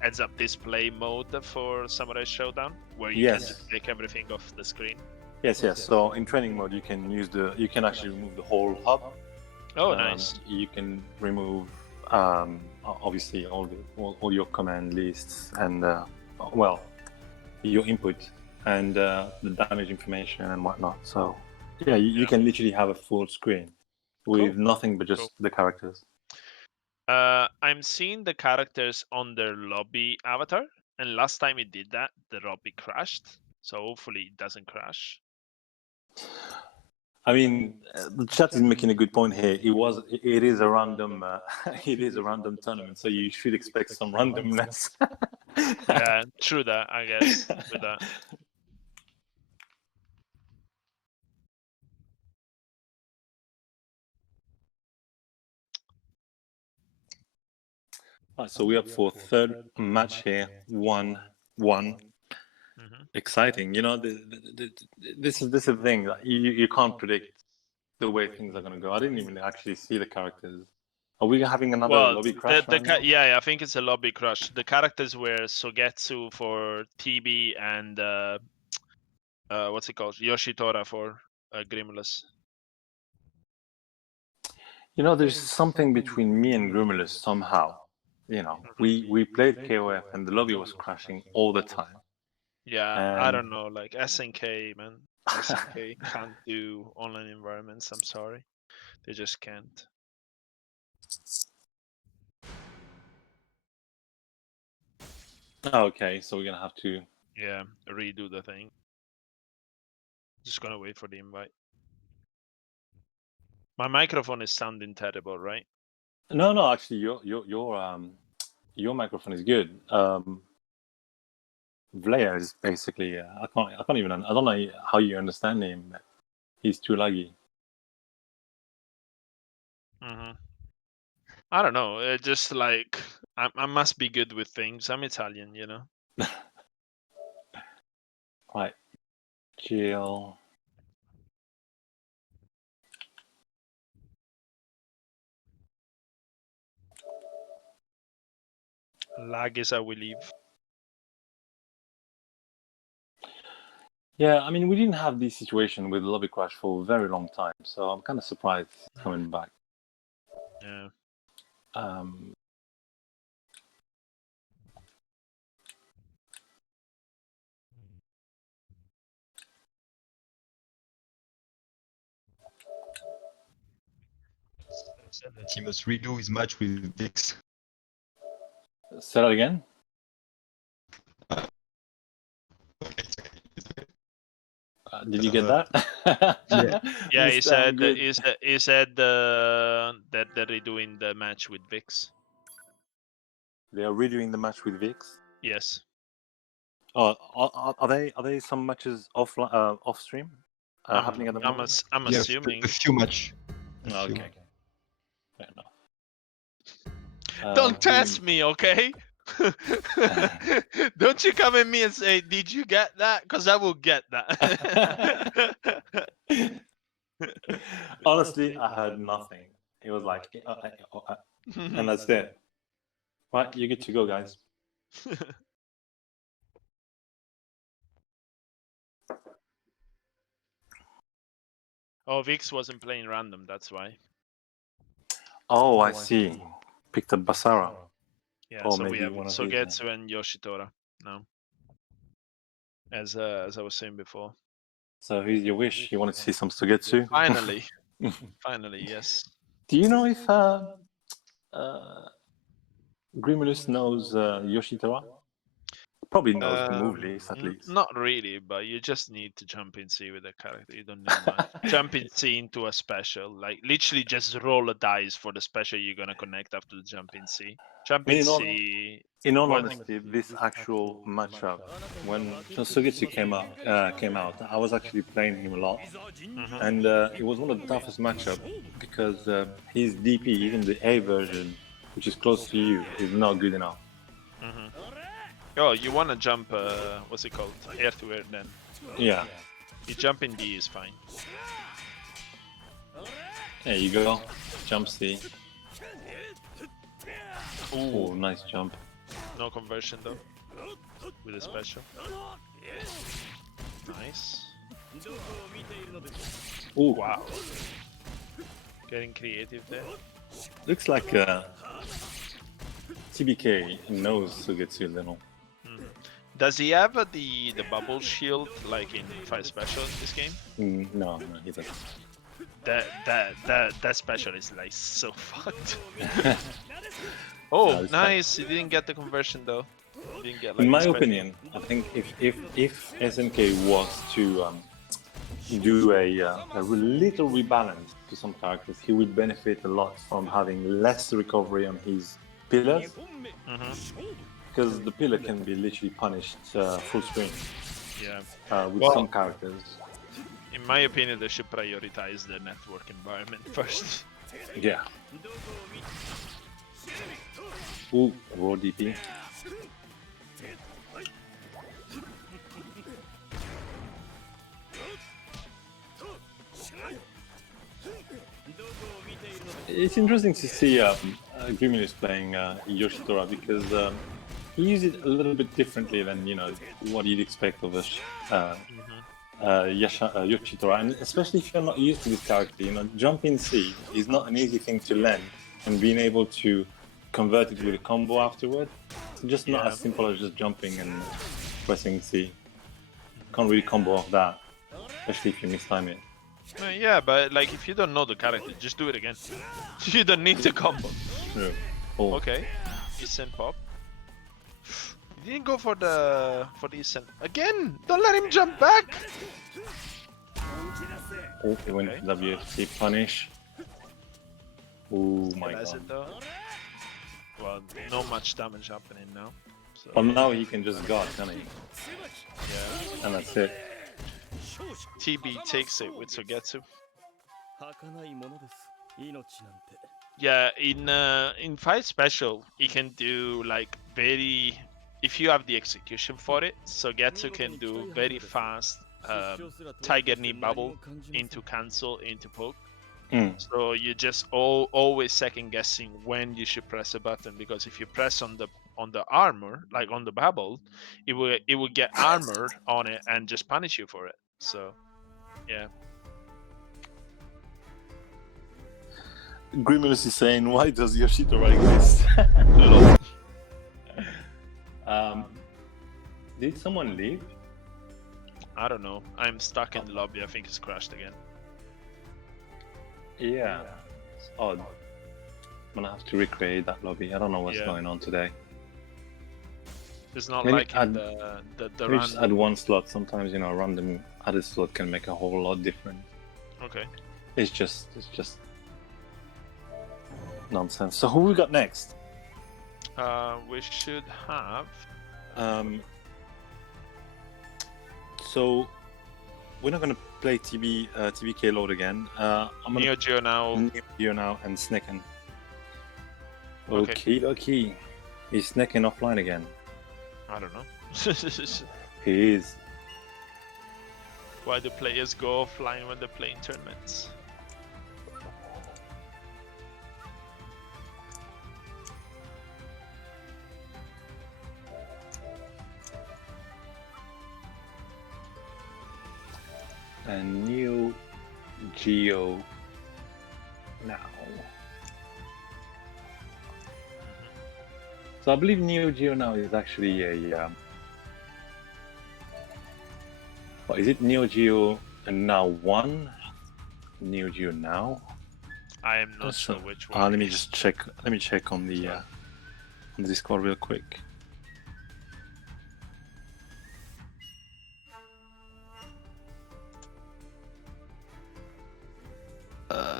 heads up display mode for Samurai Shodown where you can just take everything off the screen? Yes. So in training mode, you can actually remove the whole hub. Oh, nice. You can remove obviously all your command lists and your input and the damage information and whatnot. So yeah, you can literally have a full screen with nothing but just the characters. I'm seeing the characters on their lobby avatar, and last time it did that, the lobby crashed. So hopefully it doesn't crash. I mean, the chat is making a good point here. It is a random tournament, so you should expect some randomness. Yeah, true that, I guess. With that. Right, so we're up for third match here, 1-1. Exciting, you know. This is the thing that you can't predict the way things are going to go. I didn't even actually see the characters. Are we having another lobby crash? Yeah, I think it's a lobby crash. The characters were Sogetsu for TB and what's it called? Yoshitora for Grimulus. You know, there's something between me and Grimulus somehow. You know, we played KOF and the lobby was crashing all the time. Yeah, I don't know, like SNK, man. SNK can't do online environments, I'm sorry. They just can't. Okay, so we're gonna have to redo the thing. Just gonna wait for the invite. My microphone is sounding terrible, right? No, actually your microphone is good. Vlair is basically I don't know how you understand him. He's too laggy. I don't know. Just like I must be good with things. I'm Italian, you know. Right, Jill. Lag is how we leave. Yeah, I mean, we didn't have this situation with lobby crash for a very long time, so I'm kind of surprised it's coming back. Yeah. said that he must redo his match with Vix. Say that again. Did you get that? Yeah, he You said sound good. he said that they're redoing the match with Vix. They are redoing the match with Vix. Yes. Oh, are they some matches off stream happening at the moment? I'm Yeah, assuming. a few match. Okay. Fair enough. Don't test me, okay? Don't you come at me and say, "Did you get that?" Because I will get that. Honestly, I heard nothing. It was like, and that's it. Right, you're good to go, guys. Oh, Vix wasn't playing random. That's why. Oh, I see. Picked up Basara. Yeah. Or So we maybe have one of these, Sogetsu and Yoshitora now. As I was saying before. So here's your wish. You wanted to see some Sugetsu? Finally. Finally, yes. Do you know if Grimulus knows Yoshitora? Probably knows the move list at least. Not really, but you just need to jump in C with the character. You don't need much. Jump in C into a special. Like literally just roll a dice for the special you're gonna connect after the jump in C. Jump in C. In all honesty, this actual matchup, when Sugetsu came out, I was actually playing him a lot, and it was one of the toughest matchups because his DP, even the A version, which is close to you, is not good enough. Oh, you wanna jump? What's it called? Air to air then. Yeah. You jump in D is fine. There you go. Jump C. Ooh, Oh, nice jump. no conversion though. With a special. Nice. Oh, Wow. Getting creative there. looks like TBK knows Sugetsu a little. Does he have the bubble shield like in Fight Special in this game? No, he doesn't. That special is like so fucked. Oh, nice! He didn't get the conversion though. He didn't get, like, In my the special. opinion, I think if SNK was to do a little rebalance to some characters, he would benefit a lot from having less recovery on his pillars, because the pillar can be literally punished full screen. Yeah. With some characters. In my opinion, they should prioritize the network environment first. Yeah. Ooh, raw DP. It's interesting to see Grimulus playing Yoshitora because he uses it a little bit differently than what you'd expect of a Yoshitora, and especially if you're not used to this character. Jump in C is not an easy thing to learn, and being able to convert it with a combo afterward, it's just not as simple as just jumping and pressing C. Can't really combo off that, especially if you mistime it. Yeah, but like if you don't know the character, just do it again. You don't need to combo. True. Oh. Okay. Decent pop. He didn't go for the decent again. Don't let him jump back. Oh, he went for WSP punish. Oh my Realize god. it though. Well, no much damage happening now. So. Well, now he can just guard, can't he? Yeah. And that's it. TB takes it with Sogetsu. Yeah, in Fight Special, he can do like very. If you have the execution for it, Sogetsu can do very fast Tiger Knee bubble into cancel into poke. So you just always second guessing when you should press a button, because if you press on the armor, like on the bubble, it will get armored on it and just punish you for it. So yeah. Grimulus is saying, why does Yoshitora exist? Did someone leave? I don't know. I'm stuck in the lobby. I think it's crashed again. Yeah, it's odd. I'm gonna have to recreate that lobby. I don't know what's Yeah. going on today. It's not Maybe like in the Maybe just add random. one slot. Sometimes, you know, a random added slot can make a whole lot different. Okay. It's just nonsense. So who we got next? We should have. So we're not gonna play TBK load again. I'm gonna Neo Geo now. Neo Geo now and Snekken. Okay. Okay. He's Snekken offline again. I don't know. He is. Why do players go offline when they're playing tournaments? And Neo Geo now. So I believe Neo Geo now is actually a. What is it? Neo Geo and now 1? Neo Geo now? I am not That's sure a- which one. Let me it is. just check. Let me check on the Discord real quick.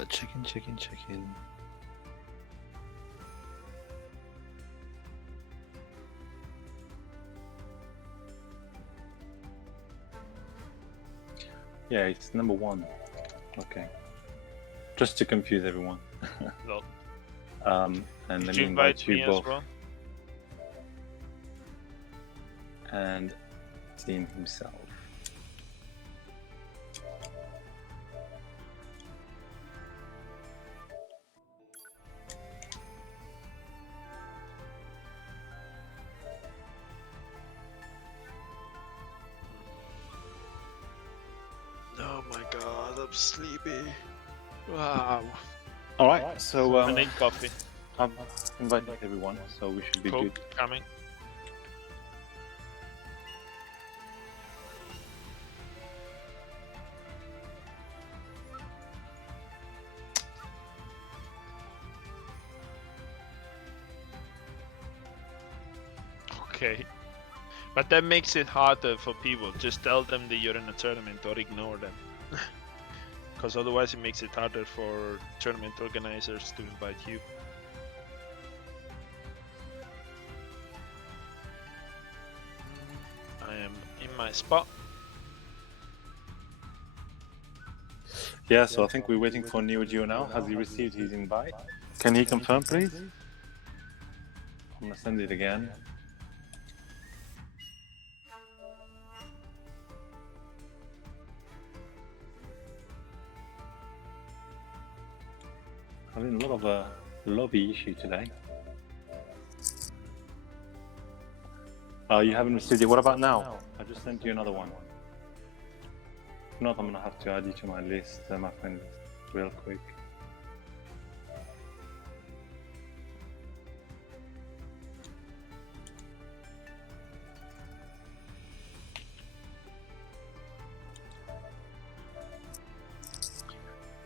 Checking. Yeah, it's number 1. Okay. Just to confuse everyone. Lol. And Did let you me invite invite you me both as well? and Tzine himself. Oh my god, I'm sleepy. Wow. All right, so I need coffee. I've invited everyone, so we should be Coke good. coming. Okay. But that makes it harder for people. Just tell them that you're in a tournament or ignore them. Because otherwise it makes it harder for tournament organizers to invite you. I am in my spot. Yeah, so I think we're waiting for Neo Geo now. Has he received his invite? Can he confirm, please? I'm gonna send it again. Having a lot of lobby issue today. You haven't received it. What about now? I just sent you another one. If not, I'm gonna have to add you to my list, my friend list, real quick.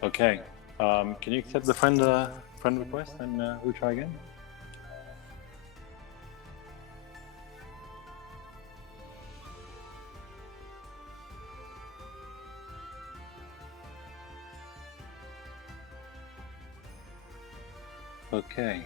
Okay. Can you accept the friend request and we'll try again? Okay.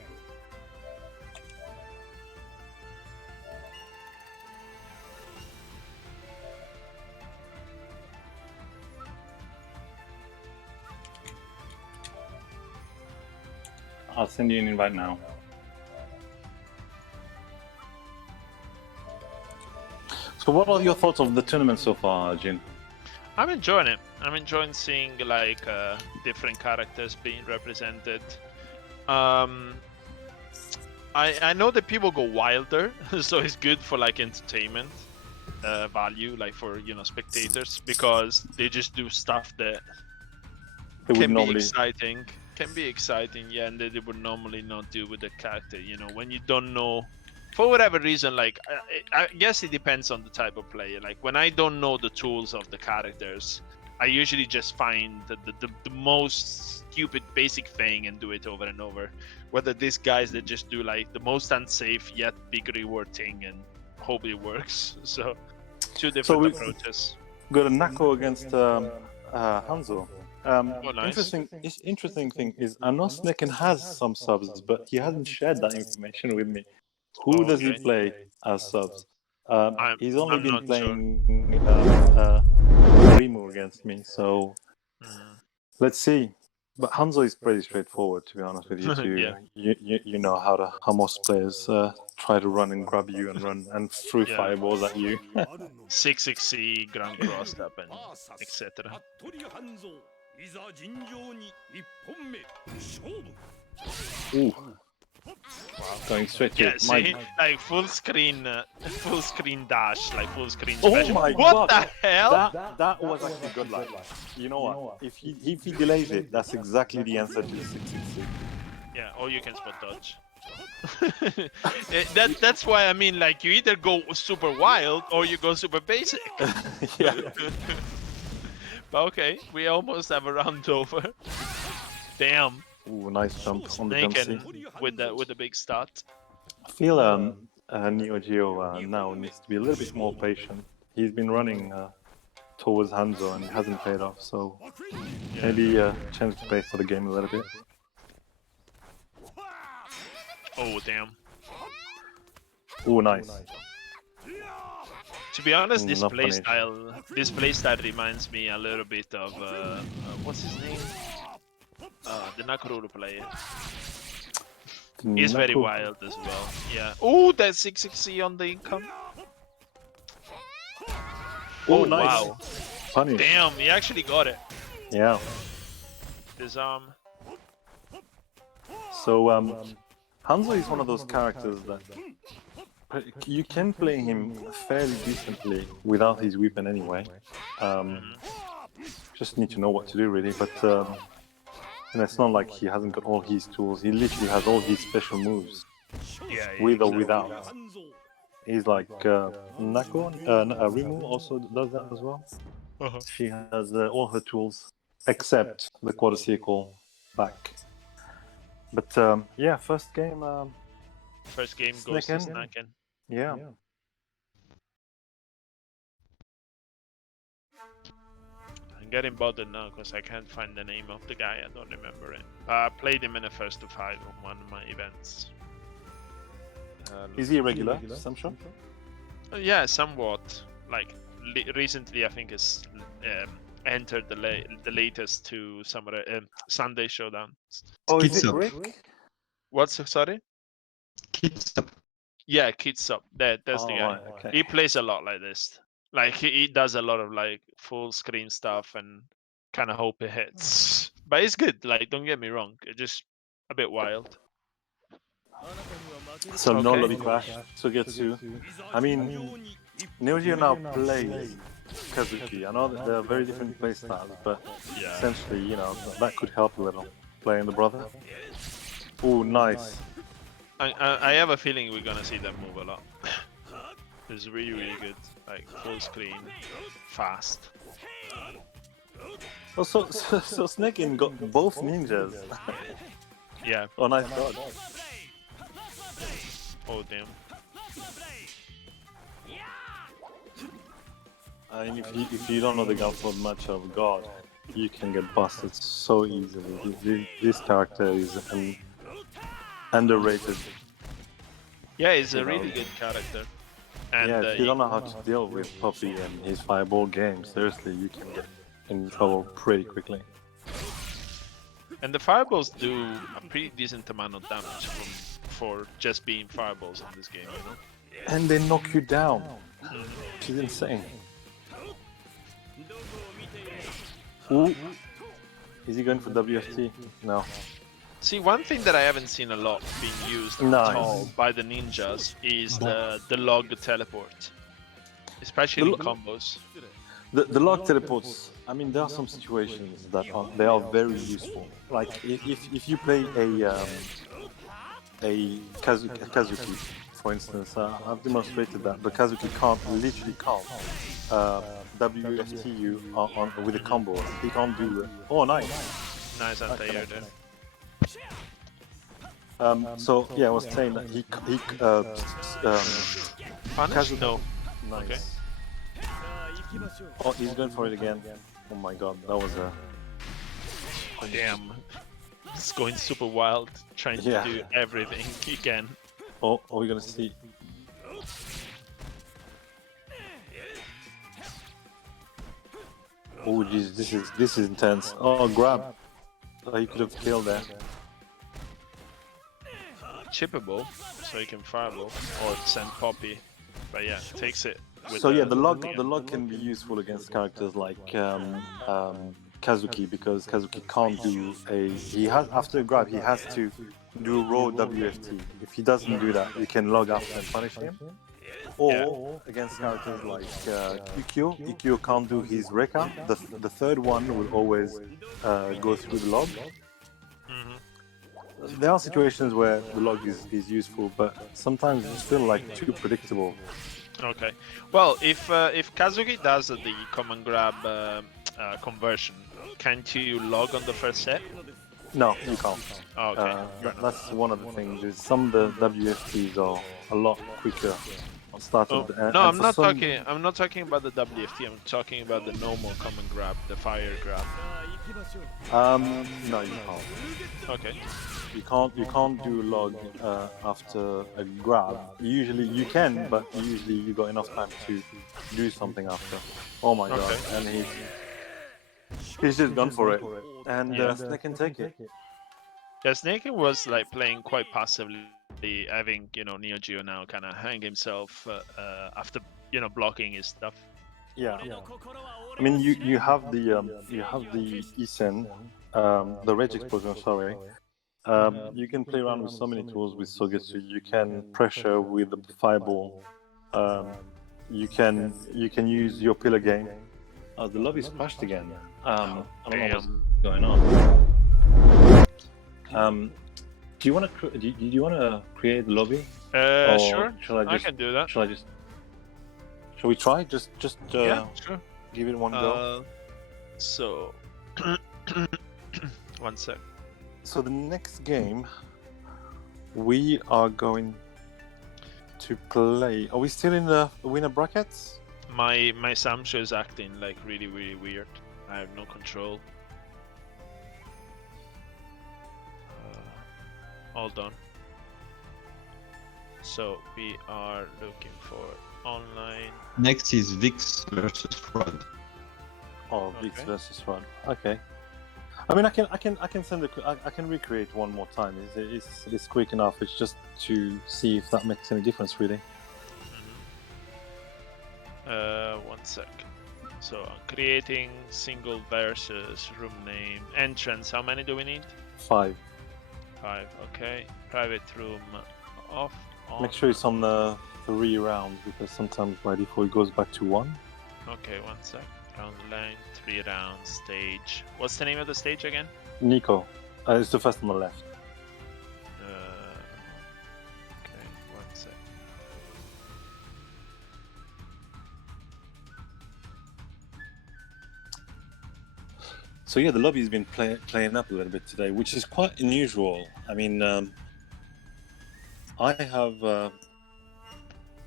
I'll send you an invite now. So what are your thoughts of the tournament so far, Jin? I'm enjoying it. I'm enjoying seeing like different characters being represented. I know that people go wilder, so it's good for like entertainment value, like for spectators, because they just do stuff that They would can be normally. exciting. Can be exciting, yeah, and that they would normally not do with the character. When you don't know, for whatever reason, like I guess it depends on the type of player. Like when I don't know the tools of the characters, I usually just find the most stupid basic thing and do it over and over. Whether these guys that just do like the most unsafe yet big reward thing and hope it works. So two different approaches. Got a Nako against Hanzo. Nice. Interesting thing is, I know Snekken has some subs, but he hasn't shared that information with me. Who does he play as subs? He's only been playing Rimu against me, so let's see. But Hanzo is pretty straightforward, to be honest with you. Too. You know how most players try to run and grab you and run and throw fireballs at you. 660 ground crossed up and etc. Ooh. Wow. Going straight to see, like full screen dash, like full screen special. Oh my god! What the hell? That was actually good luck. You know what? If he delays it, that's exactly the answer to the 660. Yeah, or you can spot dodge. That's why I mean, like, you either go super wild or you go super basic. Yeah. But okay, we almost have a round over. Damn. Ooh, nice jump on the jump with the big start. I feel Neo Geo now needs to be a little bit more patient. He's been running towards Hanzo and it hasn't paid off, so maybe change the pace of the game a little bit. Oh damn. Oh nice. To be honest, this playstyle reminds me a little bit of what's his name? The Nakoruru player. He's very wild as well. Yeah. Oh, that 660 on the income. Oh, nice. Wow. Punish. Damn, he actually got it. Yeah. Disarm. So Hanzo is one of those characters that you can play him fairly decently without his weapon anyway. Just need to know what to do really, but and it's not like he hasn't got all his tools. He literally has all his special moves, with or without. He's like Nako, Rimu also does that as well. She has all her tools except the quarter circle back. But yeah, first game goes to Snekken. Yeah. I'm getting bothered now because I can't find the name of the guy. I don't remember it. I played him in the first to 5 on one of my events. Is he a regular, Samsho? Yeah, somewhat. Like recently, I think has entered the latest to Sunday Showdown. Oh, is it Rick? What's sorry? Kitsap. Yeah, Kitsap. That's the guy. Right, okay. He plays a lot like this. Like he does a lot of like full screen stuff and kind of hope it hits. But it's good. Like don't get me wrong, it's just a bit wild. So no lobby crash, Sugetsu. I mean, Neo Geo now plays Kazuki. I know that they're very different play styles, but essentially, you know, that could help a little. Playing the brother. Oh, nice. I have a feeling we're gonna see them move a lot. It's really, really good. Like full screen, fast. Oh, so Snekken got both ninjas. Yeah. Oh, nice dodge. Oh damn. I mean, if you don't know the Gunflood much of God, you can get busted so easily. This character is underrated. Yeah, he's a really good character. And, yeah, if you don't know how to deal with Puppy and his fireball game, seriously, you can get in trouble pretty quickly. And the fireballs do a pretty decent amount of damage for just being fireballs in this game, you know? And they knock you down. Which is insane. Ooh. Is he going for WFT? No. See, one thing that I haven't seen a lot being used at all by the ninjas is the log teleport. Especially in combos. The log teleports, I mean, there are some situations that they are very useful. Like if you play a Kazuki, for for instance, I've demonstrated that, but Kazuki literally can't WFT you with a combo. He can't do it. Oh, nice. Nice anti-air there. So yeah, I was saying that Punish? No. Nice. Okay. Oh, he's going for it again. Oh my god, that was a... Damn. It's going super wild, trying to do everything he can. Oh, are we gonna see? Oh jeez, this is intense. Oh, grab. Oh, he could have killed there. Chippable, so he can fireball or send Poppy. But yeah, takes it. With So yeah, the log can be useful against characters like Kazuki, because Kazuki can't do after a grab he has to do a raw WFT. If he doesn't do that, you can log after and punish him. Or against characters like Ikkyo can't do his Rekka. The third one will always go through the log. There are situations where the log is useful, but sometimes it's still like too predictable. Okay. Well, if Kazuki does the command grab conversion, can't you log on the first set? No, you can't. Oh, okay. That's one of the things. Is some of the WFTs are a lot quicker. No, I'm not talking. I'm not talking about the WFT. I'm talking about the normal command grab, the fire grab. No, you can't. Okay. You can't do log after a grab. Usually you can, but usually you got enough time to do something after. Oh my god! And he's just gone for it, and Snake can take it. Yeah, Snake was like playing quite passively, having Neo Geo now kind of hang himself after blocking his stuff. Yeah. I mean, you have the Isen, the Rage Explosion. Sorry. You can play around with so many tools with Sogetsu. You can pressure with the fireball. You can use your pillar game. Oh, the lobby's crashed again. I don't know what's going on. Do you want to create the lobby? Sure. I can do that. Shall we try? Just yeah, sure. Give it one go. So, one sec. So the next game we are going to play. Are we still in the winner brackets? My Samsho is acting like really weird. I have no control. Hold on. So we are looking for online. Next is Vix versus Fraud. Oh, Vix versus Fraud. Okay. I mean, I can recreate one more time. It's quick enough. It's just to see if that makes any difference, really. One sec. So I'm creating single versus room name entrance. How many do we need? 5. 5. Okay. Private room off. On. Make sure it's on the 3 rounds, because sometimes by default it goes back to 1. Okay, one sec. Round line, 3 rounds, stage. What's the name of the stage again? Nico. It's the first on the left. Okay, one sec. So yeah, the lobby's been playing up a little bit today, which is quite unusual. I mean, I have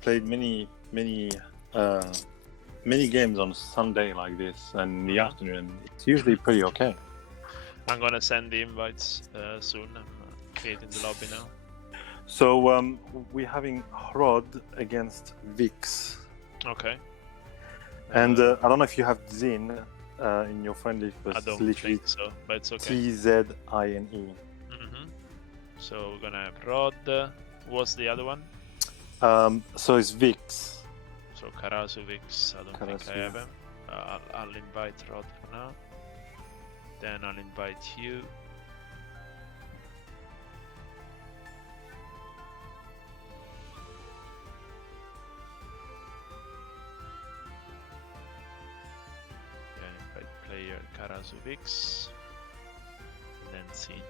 played many games on a Sunday like this, and in the afternoon it's usually pretty okay. I'm gonna send the invites soon. I'm creating the lobby now. So we're having Hrod against Vix. Okay. And I don't know if you have Tzine in your friend list, but I don't literally think so, but it's okay. Tzine. So we're gonna have Rod. What's the other one? So it's Vix. So Karasu Vix, I don't think I have him. I'll invite Rod for now. Then I'll invite you. Then invite player Karasu Vix. And then Tzine.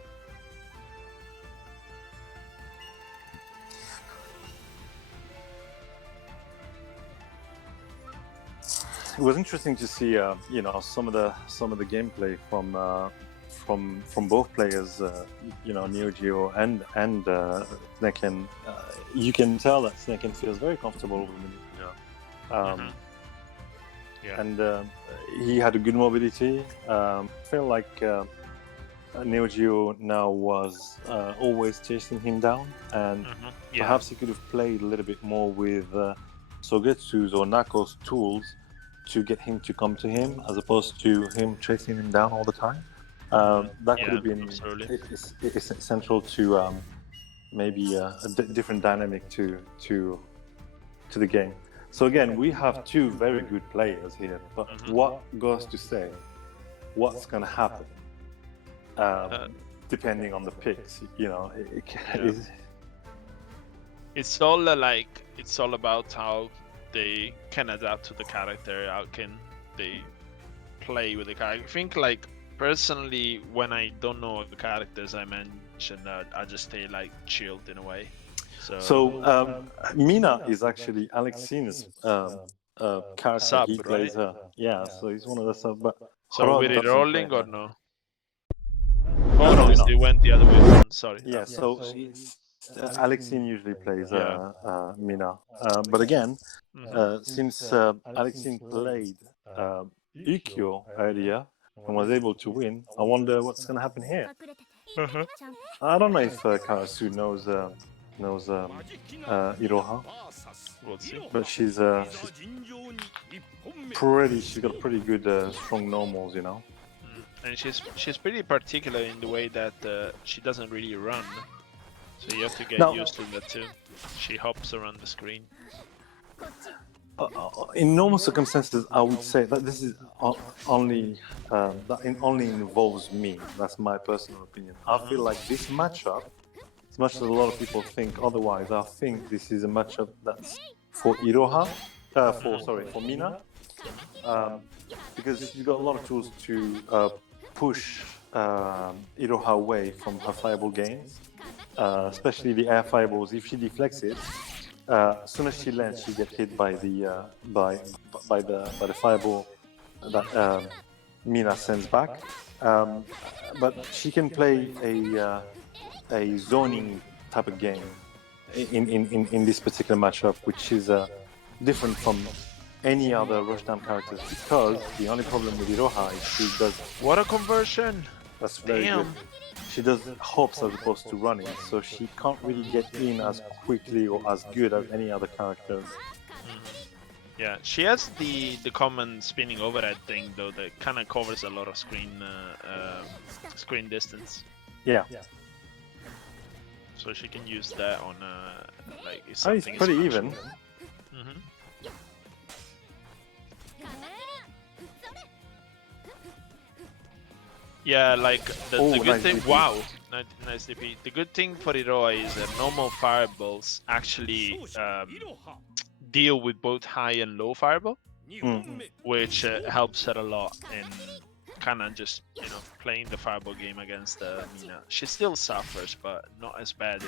was interesting to see, you know, some of the gameplay from both players. You know, Neo Geo and Sneken. You can tell that Sneken feels very comfortable with Ninja. Yeah. And he had a good mobility. I feel like Neo Geo now was always chasing him down, and perhaps he could have played a little bit more with Sogetsu's or Nako's tools to get him to come to him, as opposed to him chasing him down all the time. That could have been essential to maybe a different dynamic to the game. So again, we have two very good players here, but what goes to say what's going to happen depending on the picks, you know. It's all about how they can adapt to the character, how can they play with the character. I think, like, personally, when I don't know the characters I mentioned, I just stay like chilled in a way. So Mina is actually Alexine's character. Sub, he plays right? her. Yeah, so he's one of the sub. But So with it rolling or no? Oh No, no, they went the other way around. Sorry. Yeah, so Alexine usually plays Mina. But again, since Alexine played Ikkyo earlier and was able to win, I wonder what's going to happen here. I don't know if Karasu knows Iroha, but she's got pretty good strong normals, you know. And she's pretty particular in the way that she doesn't really run, so you have to get used to that too. She hops around the screen. In normal circumstances, I would say that this is only involves me. That's my personal opinion. I feel like this matchup, as much as a lot of people think otherwise, I think this is a matchup that's for Iroha, for Mina, because you've got a lot of tools to push Iroha away from her fireball gains, especially the air fireballs. If she deflects it, as soon as she lands, she gets hit by the fireball that Mina sends back. But she can play a zoning type of game in this particular matchup, which is different from any other Rushdown characters, because the only problem with Iroha is she does... What a conversion! That's very good. She does hops as opposed to running, so she can't really get in as quickly or as good as any other characters. Yeah, she has the common spinning overhead thing though that kind of covers a lot of screen distance. Yeah. So she can use that on like It's pretty even. Yeah, like the good nice thing. DP. Wow, nice DP. The good thing for Iroha is that normal fireballs actually deal with both high and low fireball, which helps her a lot in kind of just playing the fireball game against Mina. She still suffers, but not as bad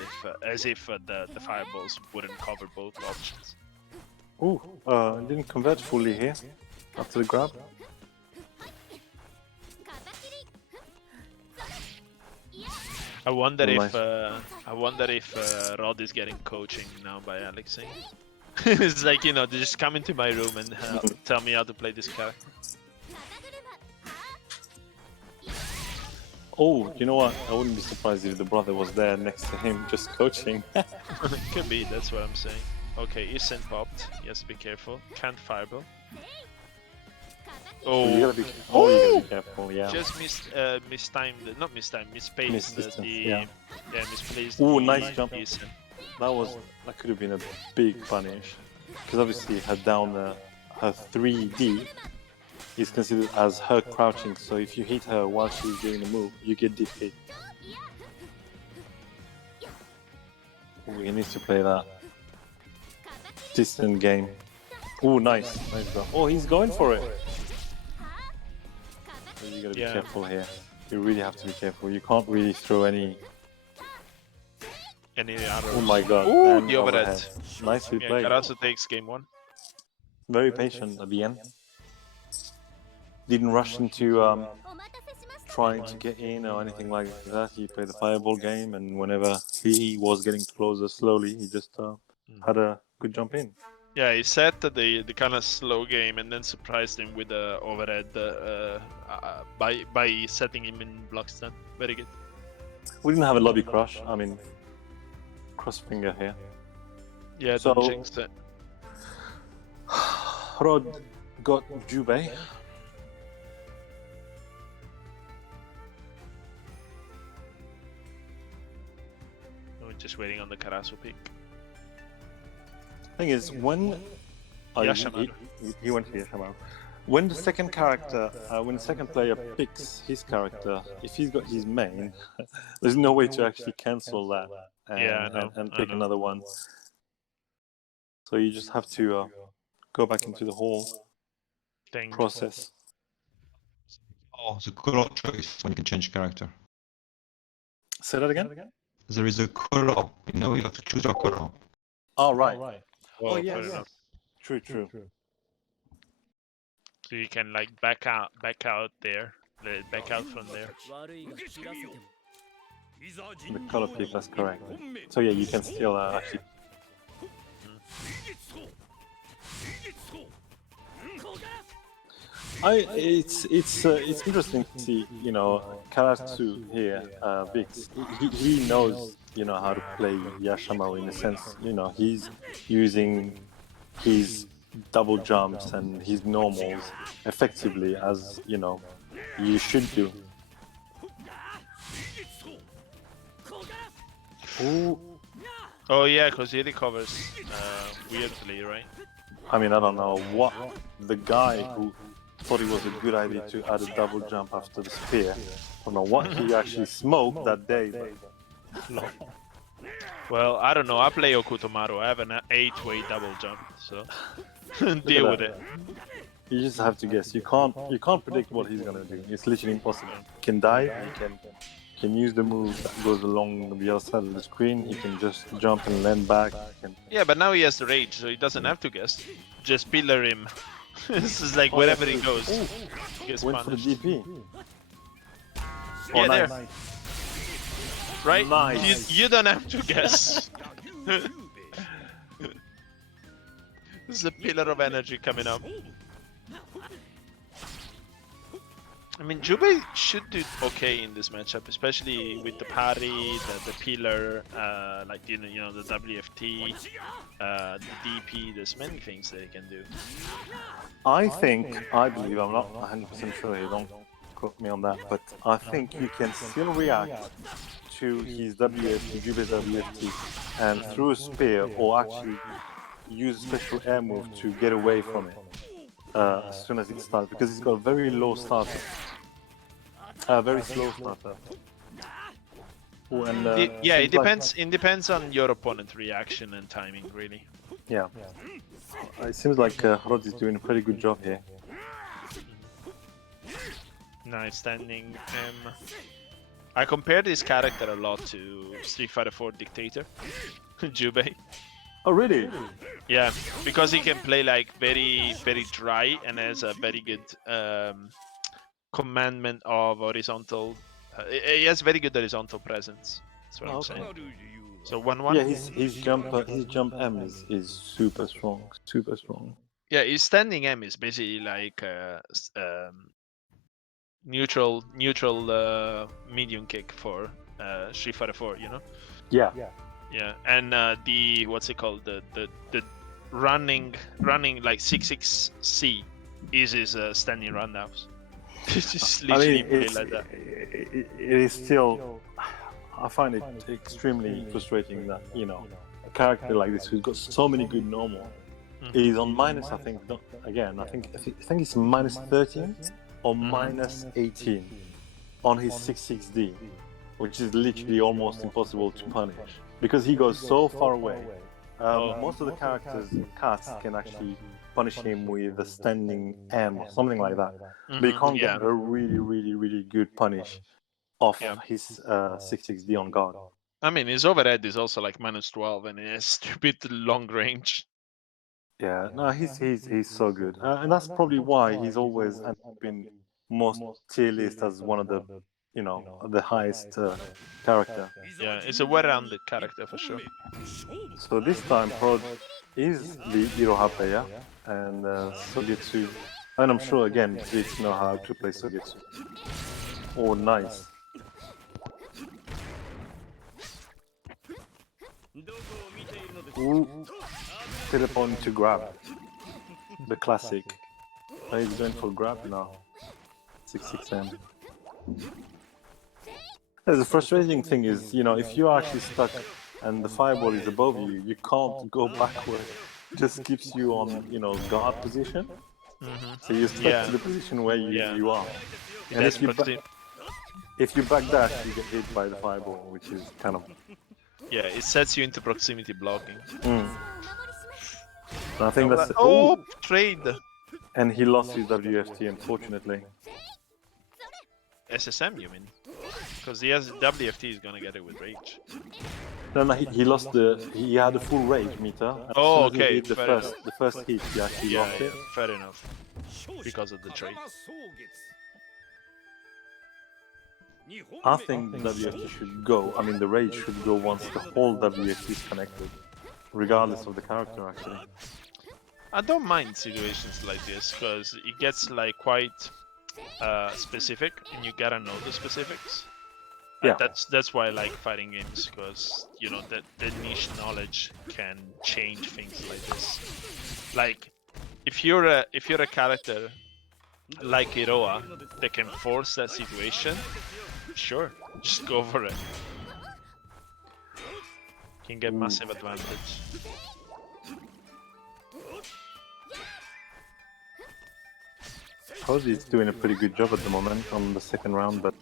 as if the fireballs wouldn't cover both options. Ooh, didn't convert fully here after the grab. I wonder if Rod is getting coaching now by Alexei. It's like, they just come into my room and tell me how to play this character. Oh, you know what? I wouldn't be surprised if the brother was there next to him just coaching. Could be, that's what I'm saying. Okay, Isen popped. He has to be careful. Can't fireball. Oh, you gotta be careful, yeah. Just misspaced misplaced. Ooh, nice jump. Isen. That could have been a big punish, because obviously her 3D is considered as her crouching. So if you hit her while she's doing the move, you get deep hit. Ooh, he needs to play that distant game. Ooh, nice job. Oh, he's going for it. So you gotta be careful here. You really have to be careful. You can't really throw any arrows. Oh my god. Ooh, the overhead. Nicely played. Karasu takes game 1. Very patient at the end. didn't rush into trying to get in or anything like that. He played the fireball game, and whenever he was getting closer slowly, he just had a good jump in. Yeah, he set the kind of slow game and then surprised him with the overhead by setting him in block stun. Very good. We didn't have a lobby crush. I mean, cross finger here. Yeah, So- don't jinx it. Rod got Jubei. We're just waiting on the Karasu pick. Thing is, when Yashamaru. he went for Yashamaru. When the second character, when the second player picks his character, if he's got his main, there's no way to actually cancel that and, Yeah, I know, and I pick know. another one. So you just have to go back into the whole Thing. process. Oh, the color choice when you can change character. Say that again? There is a color, you know, you have to choose your color. Oh, right. Well, yes. fair enough. True. So you can like back out there, back out from there. The color pick, that's correct. So yeah, you can still actually. It's interesting to see, you know, Karasu here, Vix. He knows, you know, how to play Yashamaru in a sense. You know, he's using his double jumps and his normals effectively, as you know, you should do. Ooh, Oh yeah, because he recovers weirdly, right? I mean, I don't know what the guy who thought it was a good idea to add a double jump after the spear. I don't know what he actually smoked that day. But Well, I don't know. I play Okutomaru. I have an 8-way double jump, so deal with it. you just have to guess. You can't predict what he's gonna do. It's literally impossible. He can dive. He can use the move that goes along the other side of the screen. He can just jump and land back. Yeah, but now he has the rage, so he doesn't have to guess. Just pillar him. This is like wherever he goes, he gets Went for the punished. DP. Yeah, there. Nice. Right? Nice. You don't have to guess. This is a pillar of energy coming up. I mean, Jubei should do okay in this matchup, especially with the parry, the pillar, like you know the WFT, the DP. There's many things that he can do. I believe, I'm not 100% sure here, don't quote me on that, but I think you can still react to his WFT, Jubei's WFT, and through a spear, or actually use a special air move to get away from it as soon as it starts, because he's got a very low starter. Very slow starter. Oh, and, Yeah, it seems like- depends. It depends on your opponent's reaction and timing, really. Yeah. It seems like Rod is doing a pretty good job here. Nice standing. I compare this character a lot to Street Fighter 4 Dictator, Jubei. Oh, really? Yeah, because he can play like very dry and has a very good commandment of horizontal. He has very good horizontal presence. That's what I'm saying. So 1-1. Yeah, his jump M is super strong, super strong. Yeah, his standing M is basically like neutral medium kick for Street Fighter 4, you know? Yeah. Yeah, and the what's it called? The running like 6-6C is his standing roundhouse. It's just literally play like that. It is still. I find it extremely frustrating that, you know, a character like this who's got so many good normal is on minus. I think again. I think it's minus 13 or minus 18 on his 6-6D, which is literally almost impossible to punish because he goes so far away. Most of the characters cast can actually punish him with a standing M or something like that, but you can't get a really good punish off his 6-6D on guard. I mean, his overhead is also like minus 12 and it has stupid long range. Yeah, no, he's so good, and that's probably why he's always been most tier list as one of the, the highest character. Yeah, it's a well-rounded character for sure. So this time, Prod is the Iroha player, and Sogetsu, and I'm sure again kids know how to play Sogetsu. Oh, nice. Ooh, teleport to grab. The classic. Oh, he's going for grab now. 6-6M. The frustrating thing is, if you're actually stuck and the fireball is above you, you can't go backward. It just keeps you on, guard position. So you're stuck to the position where you are. And if you backdash, you get hit by the fireball, which is kind of... Yeah, it sets you into proximity blocking. I think that's... Oh, trade! And he lost his WFT, unfortunately. SSM, you mean? Because he has WFT, is gonna get it with rage. No, he lost he had a full rage meter. Oh, okay. The first hit, he actually lost it. Fair enough. Because of the trade. I think the WFT should go. I mean, the rage should go once the whole WFT is connected, regardless of the character, actually. I don't mind situations like this because it gets like quite specific, and you gotta know the specifics. Yeah. That's why I like fighting games, because the niche knowledge can change things like this. Like if you're a character like Iroha that can force that situation, sure, just go for it. Can get massive advantage. Koji is doing a pretty good job at the moment on the second round, but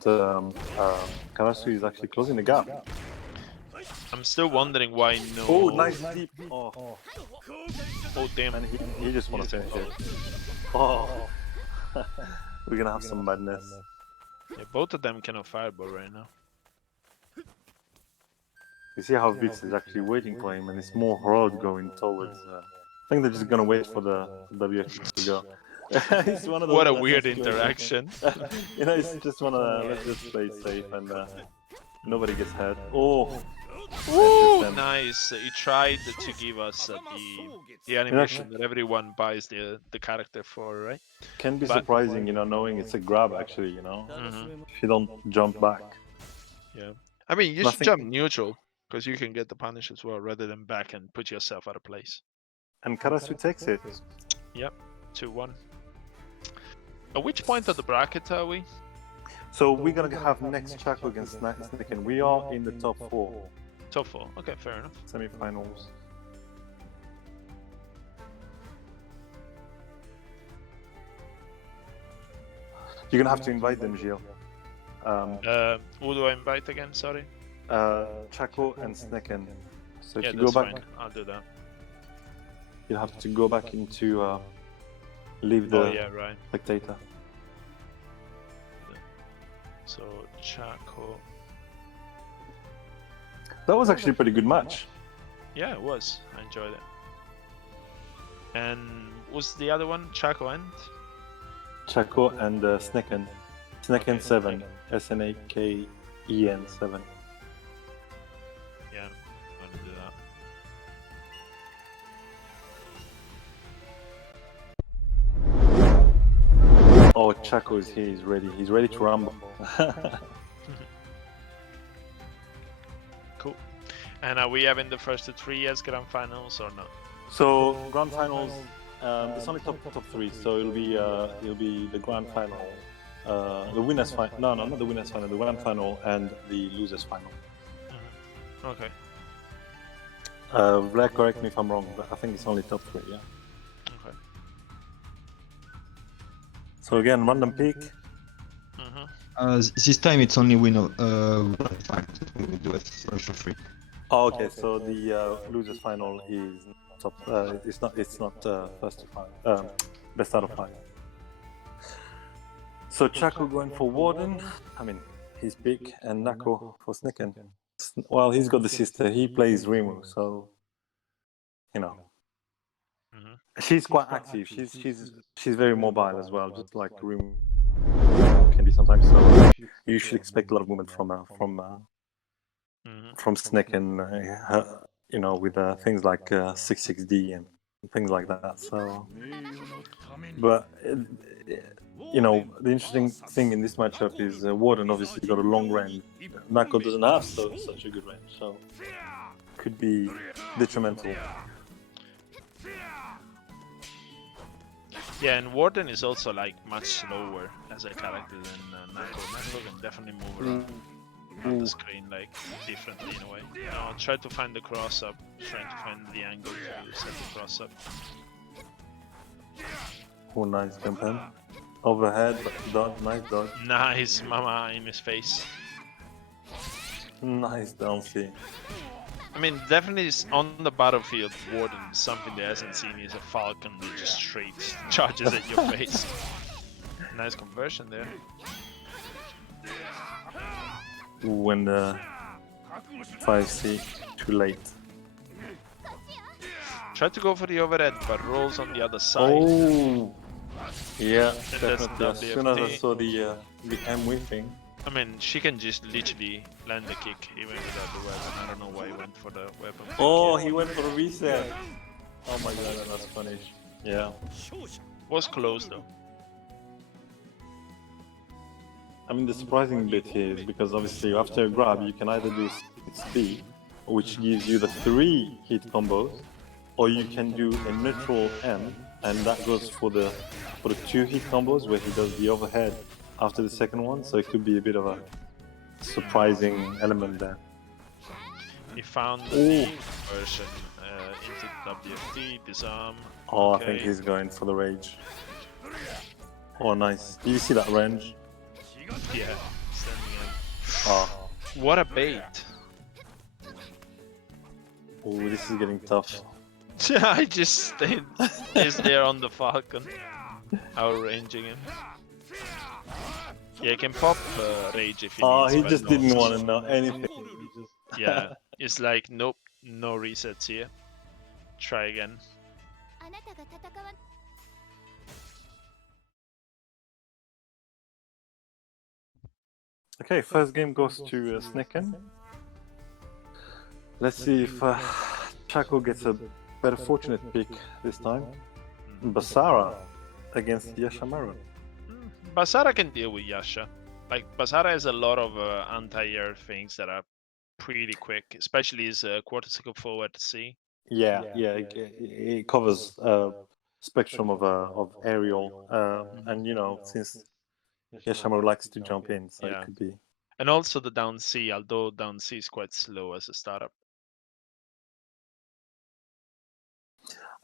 Karasu is actually closing the gap. I'm still wondering why no... Oh, nice deep! Oh, damn. and he just wants to finish it. Oh, we're gonna have some madness. Yeah, both of them cannot fireball right now. You see how Vitz is actually waiting for him, and it's more Horod going towards... I think they're just gonna wait for the WFT to go. It's one of those What a weird interaction. It's just one of the, let's just play safe and nobody gets hurt. Oh, Ooh, nice. He tried to give us the animation that everyone buys the character for, right? Can be surprising, knowing it's a grab actually, if you don't jump back. Yeah, I mean, you should jump neutral because you can get the punish as well rather than back and put yourself out of place. And Karasu takes it. Yep, 2-1. At which point of the bracket are we? So we're gonna have next Chaco against Snicken. We are in the top 4. Top 4. Okay, fair enough. Semi-finals. You're gonna have to invite them, Gilles. Who do I invite again? Sorry. Chaco and Snicken. So if Yeah, you that's go back, fine. I'll do that. you'll have to go back into leave the Oh yeah, right. spectator. So Chaco. That was actually a pretty good match. Yeah, it was. I enjoyed it. And was the other one Chaco and? Chaco and Snekken. Snekken 7. SNAKEN 7. Yeah, I'm gonna do that. Oh, Chaco is here. He's ready. He's ready to rumble. Cool. And are we having the first 3 as grand finals or not? So grand finals, it's only top 3. So it'll be the grand final, the winners final. No, not the winners final. The grand final and the losers final. Okay. Vlad, correct me if I'm wrong, but I think it's only top 3. Yeah. Okay. So again, random pick. This time it's only winner. Fine, we will do it first for free. Oh, okay. So the losers final is top. It's not first to 5. Best out of 5. So Chaco going for Warden. I mean, he's big, and Nako for Snicken. Well, he's got the sister. He plays Rimu, so She's quite active. She's very mobile as well, just like Room can be sometimes. So you should expect a lot of movement from Snick and her, you know, with things like 6D and things like that. So, but you know, the interesting thing in this matchup is Warden obviously got a long range. Nako doesn't have such a good range, so could be detrimental. Yeah, and Warden is also like much slower as a character than Nako. Nako can definitely move around the screen like differently in a way. I'll try to find the cross up, trying to find the angle to set the cross up. Oh, nice jump in. Overhead, dodge, nice dodge. Nice, mama in his face. Nice down C. I mean, definitely is on the battlefield, Warden, something that hasn't seen is a falcon that just straight charges at your face. Nice conversion there. When the 5C too late. Try to go for the overhead, but rolls on the other side. Oh, yeah, And definitely. As soon as I WFT. saw the M whiffing. I mean, she can just literally land the kick even without the weapon. I don't know why he went for the weapon. Oh, he went for a reset. Oh my god, that's funny. Yeah. Was close though. I mean, the surprising bit here is because obviously after a grab, you can either do speed, which gives you the 3 hit combos, or you can do a neutral M, and that goes for the 2 hit combos where he does the overhead after the second one. So it could be a bit of a surprising element there. He found the version into WFT, disarm. Oh, Okay. I think he's going for the rage. Oh, nice. Do you see that range? Yeah, standing in. Oh, What a bait! oh, this is getting tough. I just stayed is there on the Falcon, outranging him. Yeah, he can pop rage if he Oh, needs. he but just no. didn't want to know anything. He just... Yeah, it's like nope, no resets here. Try again. Okay, first game goes to Snicken. Let's see if Chaco gets a better fortunate pick this time. Basara against Yashamaru. Basara can deal with Yasha. Like Basara has a lot of anti-air things that are pretty quick, especially his quarter cycle forward C. Yeah, it covers spectrum of aerial, and you know, since Yashamaru likes to jump in, so Yeah. it could be. And also the down C, although down C is quite slow as a startup.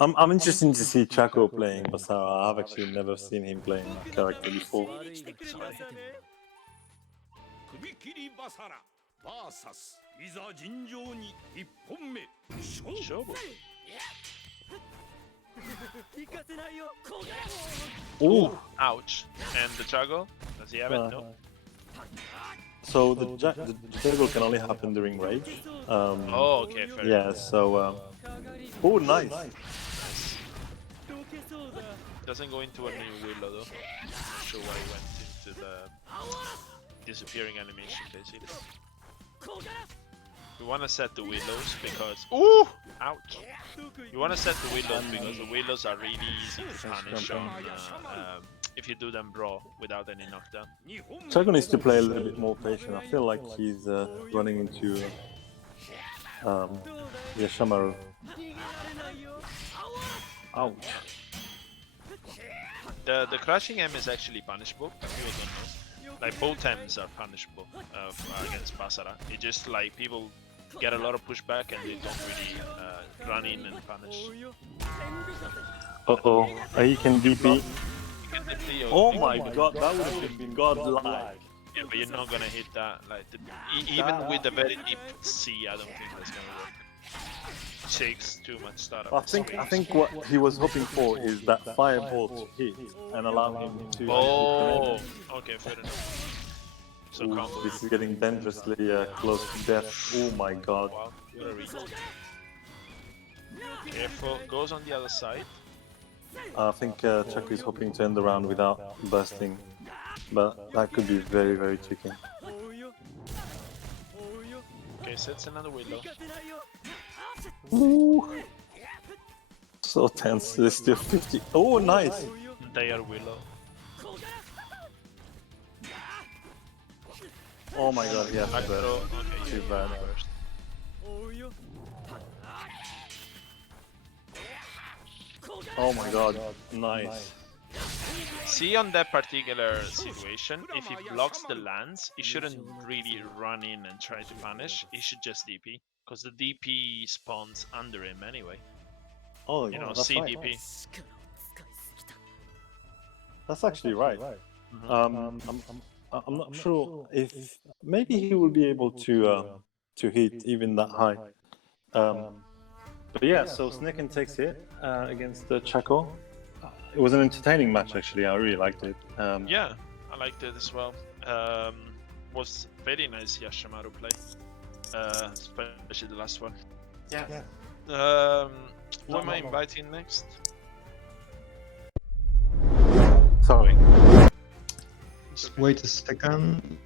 I'm interested to see Chaco playing Basara. I've actually never seen him playing that character before. 首切りバサラ VS いざ尋常に1本目勝負 Ooh. Ouch. And the juggle? Does he have it? No. So the juggle can only happen during rage. Oh, okay, fair Yeah. enough. So. Oh, nice. Doesn't go into a new willow though. Not sure why he went into the disappearing animation basically. We want to set the willows because ouch. You want to set the willows because the willows are really easy to punish on, if you do them raw without any knockdown. Chaco needs to play a little bit more patient. I feel like he's running into Yashamaru. Ouch. The crushing M is actually punishable. People don't know. Like both M's are punishable against Basara. It just like people get a lot of pushback and they don't really run in and punish. Uh-oh. He can DP. Definitely, Oh my god, that would have been godlike. Yeah, but you're not gonna hit that. Like even with the very deep C, I don't think that's gonna work. Takes too much startup. I think what he was hoping for is that fireball to hit and allow him to. Oh, okay, fair enough. So Ooh, combo. this is getting dangerously close to death. Oh my god. Wow, what a read. Careful, goes on the other side. I think Chuck is hoping to end the round without busting, but that could be very, very tricky. Okay, so it's another willow. Ooh. So tense. There's still 50. Oh, nice. They are willow. Oh my god, yes, Back but throw. Okay, too yeah, bad. first. Oh my god, nice. See, on that particular situation, if he blocks the lands, he shouldn't really run in and try to punish. He should just DP, because the DP spawns under him anyway. Oh, You know, that's right. CDP. That's actually right. I'm not sure if maybe he will be able to hit even that high. But yeah, so Sneakin takes it against Chaco. It was an entertaining match, actually. I really liked it. Yeah, I liked it as well. Was very nice Yashimaru play, especially the last one. Yeah. Who am I inviting next? Sorry. Just wait a second.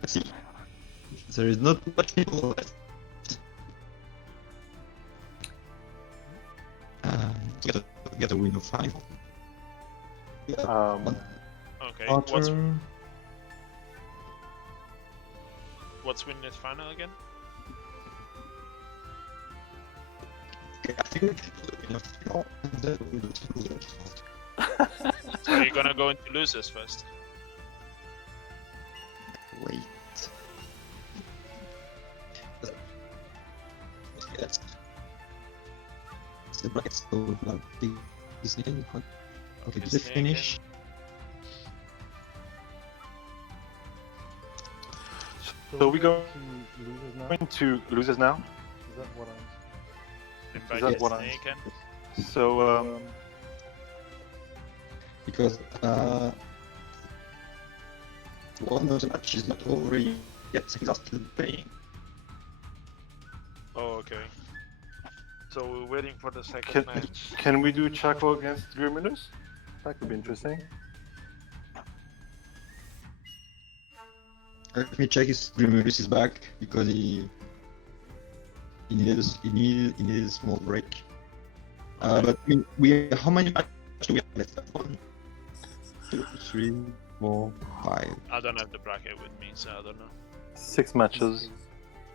Let's see. There is not much people left. Get a win of 5. Okay, Quarter. what's win this final again? Okay, I think we can do the win of 3 and then we will do losers. So you're gonna go into losers first. Wait. Yes. The brackets go like this again. Okay, This did it thing finish? So we go into losers now. Is that what Invite that what Snake again. So Because one of the matches is not over yet, so he's still playing. Oh, okay. So we're waiting for the second match. can we do Chaco against Griminus? That could be interesting. Let me check if Grimace is back because he needed a small break. But we how many matches do we have left? 1, 2, 3, 4, 5. I don't have the bracket with me, so I don't know. 6 matches.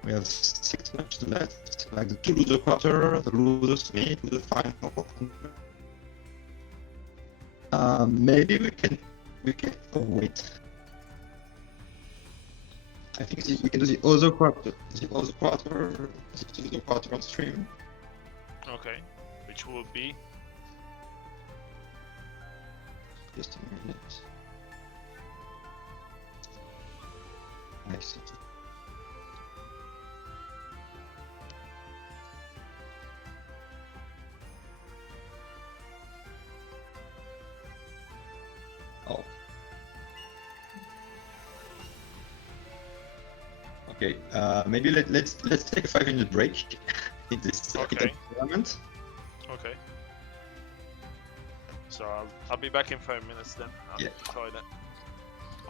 We have 6 matches left. Like the 2 loser quarter, the losers meet, the final. Maybe we can. Oh wait. I think we can do the other quarter. The other quarter on stream. Okay, which will be Just a minute. I see. Oh. Okay. Maybe let's take a 5-minute break in this Okay. tournament. okay. So I'll be back in 5 minutes then. I'll Yeah. try that.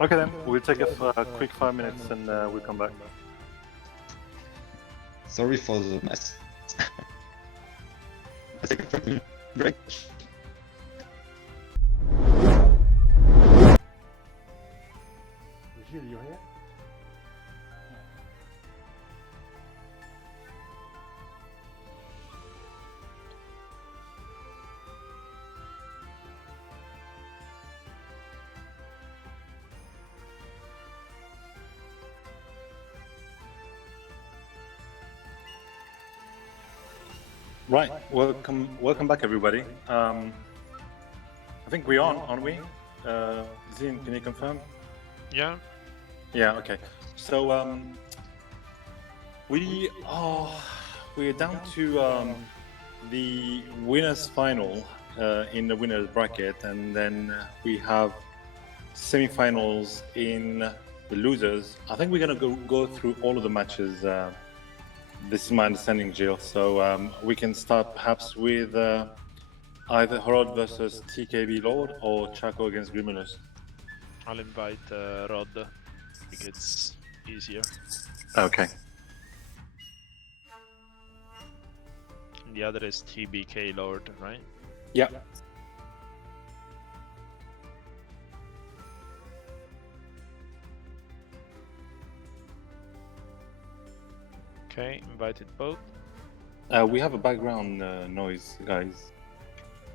Okay then, we'll take a quick 5 minutes and we'll come back. Sorry for the mess. Let's take a 5-minute break. Gilles, you here? Right, welcome back everybody. I think we're on, aren't we? Tzine, can you confirm? Yeah. Yeah, okay. So we're down to the winners final in the winners bracket, and then we have semi-finals in the losers. I think we're gonna go through all of the matches This is my understanding, Jill. So we can start perhaps with either Horod versus TKB Lord or Chaco against Grimulus. I'll invite Rod. I think it's easier. Okay. And the other is TBK Lord, right? Yeah. Okay, invited both. We have a background noise, guys.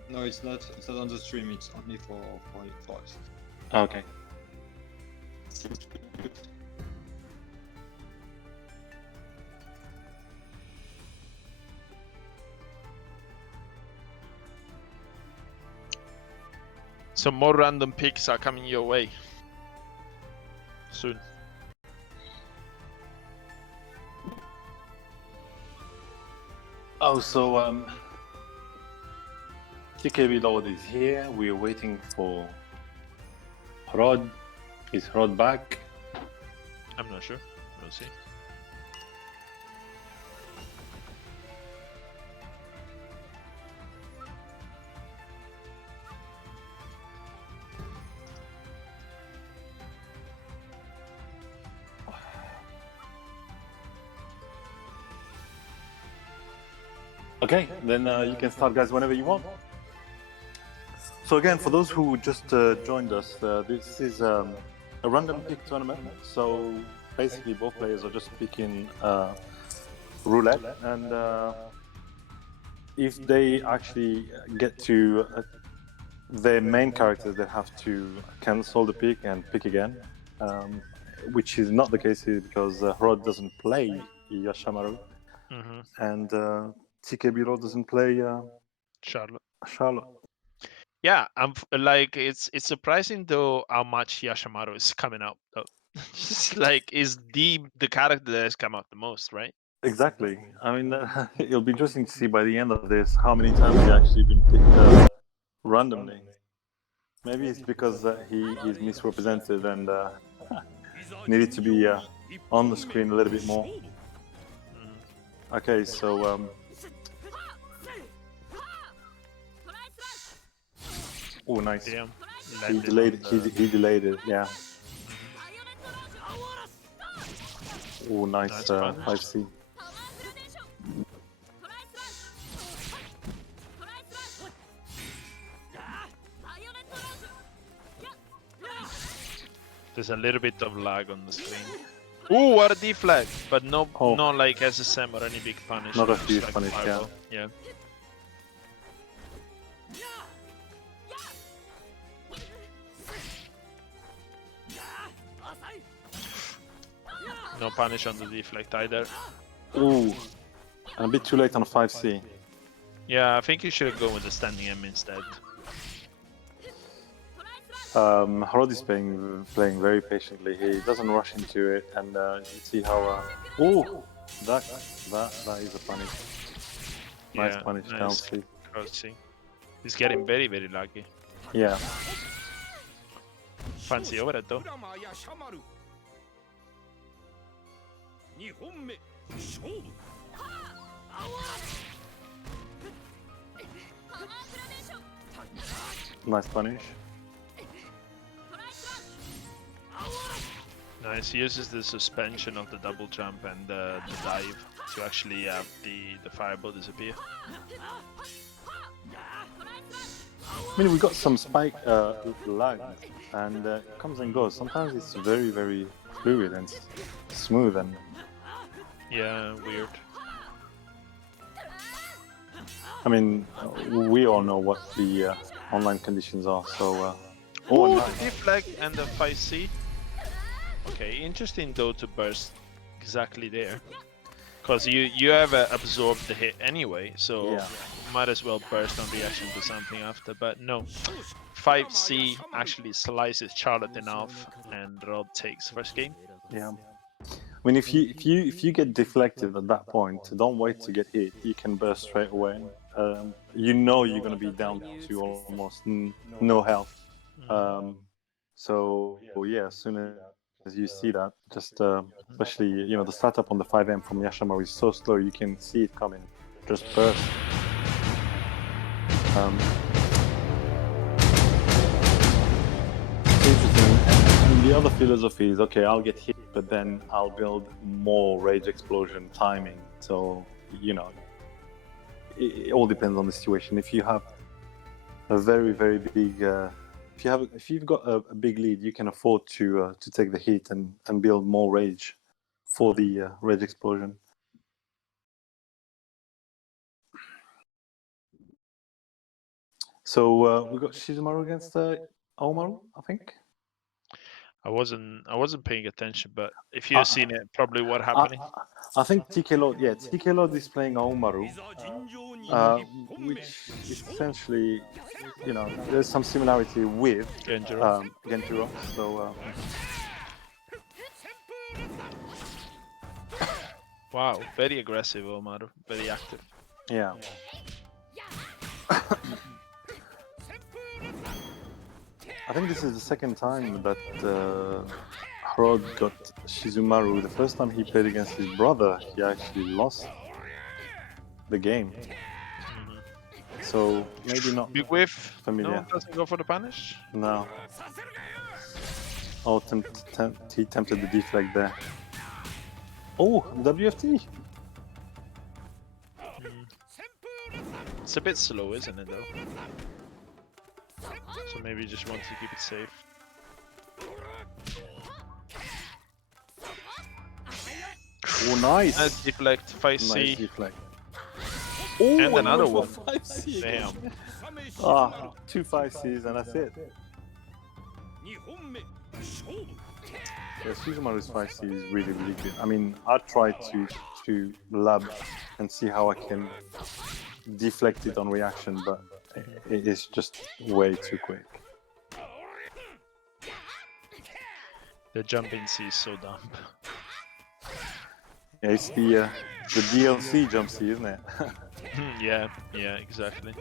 No, it's not. It's not on the stream. It's only for us. Okay. Some more random picks are coming your way soon. Oh, so TKB Lord is here. We're waiting for Rod. Is Rod back? I'm not sure. We'll see. Okay, then you can start, guys, whenever you want. So again, for those who just joined us, this is a random pick tournament. So basically, both players are just picking roulette, and if they actually get to their main characters, they have to cancel the pick and pick again, which is not the case here because Rod doesn't play Yashamaru, and TKB Rod doesn't play Charlotte. Yeah, like it's surprising though how much Yashamaru is coming out though. Just like is the character that has come out the most, right? Exactly. I mean, it'll be interesting to see by the end of this how many times he actually been picked randomly. Maybe it's because he is misrepresented and needed to be on the screen a little bit more. Okay, so oh, nice. Damn. He delayed. He delayed it. Yeah. Oh, nice. 5C. There's a little bit of lag on the screen. Ooh, what a deflag! But no, not like SSM or any big punish. Not a just huge like punish, fireball. Yeah. No punish on the deflect either. Ooh, and a bit too late on 5C. Yeah, I think you should go with the standing M instead. Harod is playing very patiently. He doesn't rush into it, and you see how. Oh, that is a punish. Nice punish down C. Crossing. He's getting very lucky. Yeah. Fancy overhead though. 2本目勝負 Nice punish. Nice. He uses the suspension of the double jump and the dive to actually have the fireball disappear. I mean, we got some spike lag, and it comes and goes. Sometimes it's very fluid and smooth, and yeah, weird. I mean, we all know what the online conditions are, so. Oh, nice. The deflag and the 5C. Okay, interesting though to burst exactly there, because you have absorbed the hit anyway, so Yeah. might as well burst on reaction to something after. But no, 5C actually slices Charlotte enough, and Rod takes first game. Yeah. I mean, if you get deflected at that point, don't wait to get hit. You can burst straight away. You know you're going to be down to almost no health. So yeah, as soon as you see that. Just especially, you know, the startup on the 5M from Yashimaru is so slow, you can see it coming, just burst. Interesting. And the other philosophy is, okay, I'll get hit, but then I'll build more rage explosion timing. So, you know, it all depends on the situation. If you have a very, very big, if you've got a big lead, you can afford to take the hit and build more rage for the rage explosion. So we got Shizumaru against Omaru, I think. I wasn't paying attention, but if you've seen it, probably what happening. I think TK Lord, yeah, TK Lord is playing Omaru, which essentially, you know, there's some similarity with Genjiro. So wow, very aggressive, Omaru, very active. yeah. I think this is the second time that Harod got Shizumaru. The first time he played against his brother, he actually lost the game. So maybe not Big whiff. familiar. No, doesn't go for the punish. No. Oh, he tempted the deflect there. Oh, WFT. It's a bit slow, isn't it, though? So maybe you just want to keep it safe. Oh, nice. Nice deflect, 5C. Nice deflect. Oh, And another one. 5C. Damn. Ah, 2 5Cs and that's it. Yeah, Shizumaru's 5C is really, really good. I mean, I try to lab and see how I can deflect it on reaction, but it is just way too quick. The jumping C is so dumb. Yeah, it's the DLC jump C, isn't it? yeah, exactly.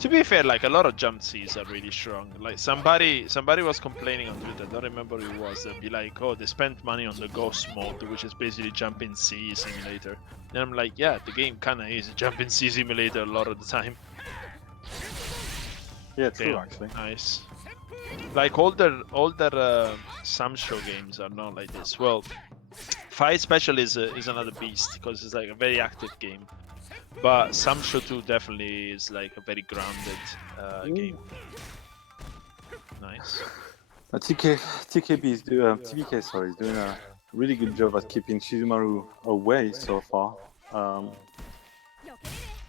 To be fair, like a lot of jump Cs are really strong. Like somebody was complaining on Twitter, I don't remember who it was, they'd be like, oh, they spent money on the ghost mode, which is basically jumping C simulator. And I'm like, yeah, the game kinda is a jumping C simulator a lot of the time. Yeah, true. Damn, Actually. nice. Like older Samsho games are not like this. Well, Fight Special is another beast because it's like a very active game. But Samsho 2 definitely is like a very grounded game. Nice. TBK is doing a really good job at keeping Shizumaru away so far.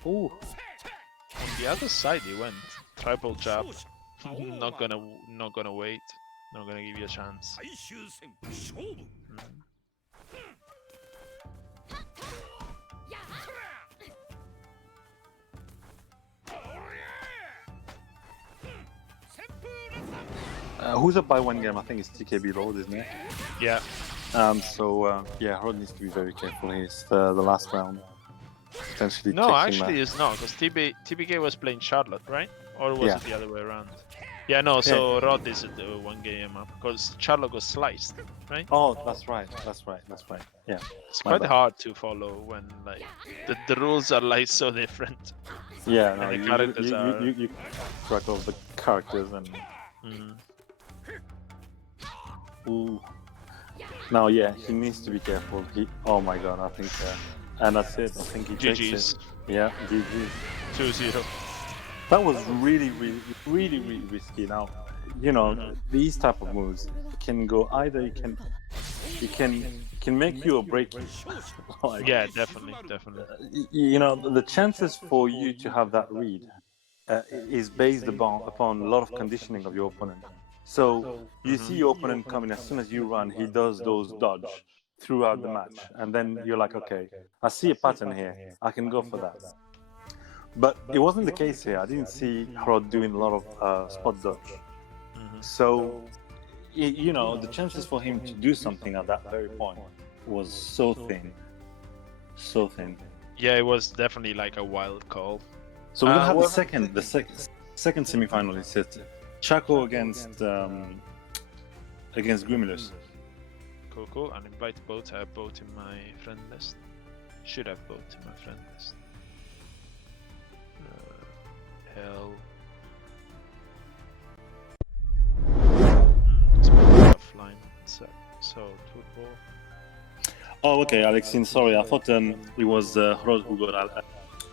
Ooh. On the other side he went. Triple jab. Not gonna wait. Not gonna give you a chance. Who's up by 1 game? I think it's TKB Lord, isn't it? Yeah. Yeah, Rod needs to be very careful. It's the last round. Potentially. No, actually, it's not because TBK was playing Charlotte, right? Or was it the other way around? Yeah, no. So Rod is at the 1 game up because Charlotte got sliced, right? Oh, that's right. Yeah. It's quite hard to follow when like the rules are like so different. Yeah, no, and the characters are. You track of the characters and. Ooh. No, yeah, he needs to be careful. Oh my god, I think, and that's it. I think he takes GG's. it. Yeah, GG. 2-0. That was really risky. Now, you know, these type of moves can go either. It can make you or break you. Like, Yeah, definitely. you know, the chances for you to have that read is based upon a lot of conditioning of your opponent. So you see your opponent coming, as soon as you run, he does those dodge throughout the match, and then you're like, okay, I see a pattern here, I can go for that. But it wasn't the case here. I didn't see Harod doing a lot of spot dodge. So, you know, the chances for him to do something at that very point was so thin. Yeah, it was definitely like a wild call. So we're gonna have the second semi-final. It's Chaco against against Grimulus. Cool, cool. And invite both. I have both in my friend list. Should have both in my friend list. Hell. It's offline. So football. Oh, okay, Alexine. Sorry, I thought it was Hrod who got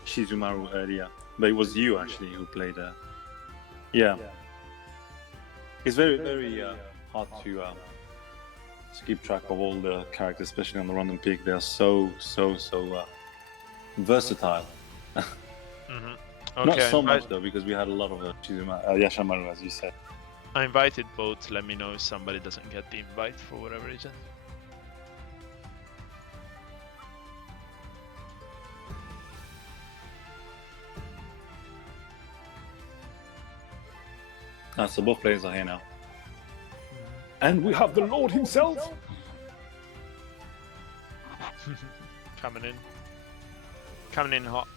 Shizumaru earlier, but it was you actually who played. Yeah. It's very, very hard to keep track of all the characters, especially on the random pick. They're so versatile. Okay, Not so much though, because we had a lot of Yashamaru, as you said. I invited both. Let me know if somebody doesn't get the invite for whatever reason. So both players are here now. And we have the Lord himself! Coming in. Coming in hot.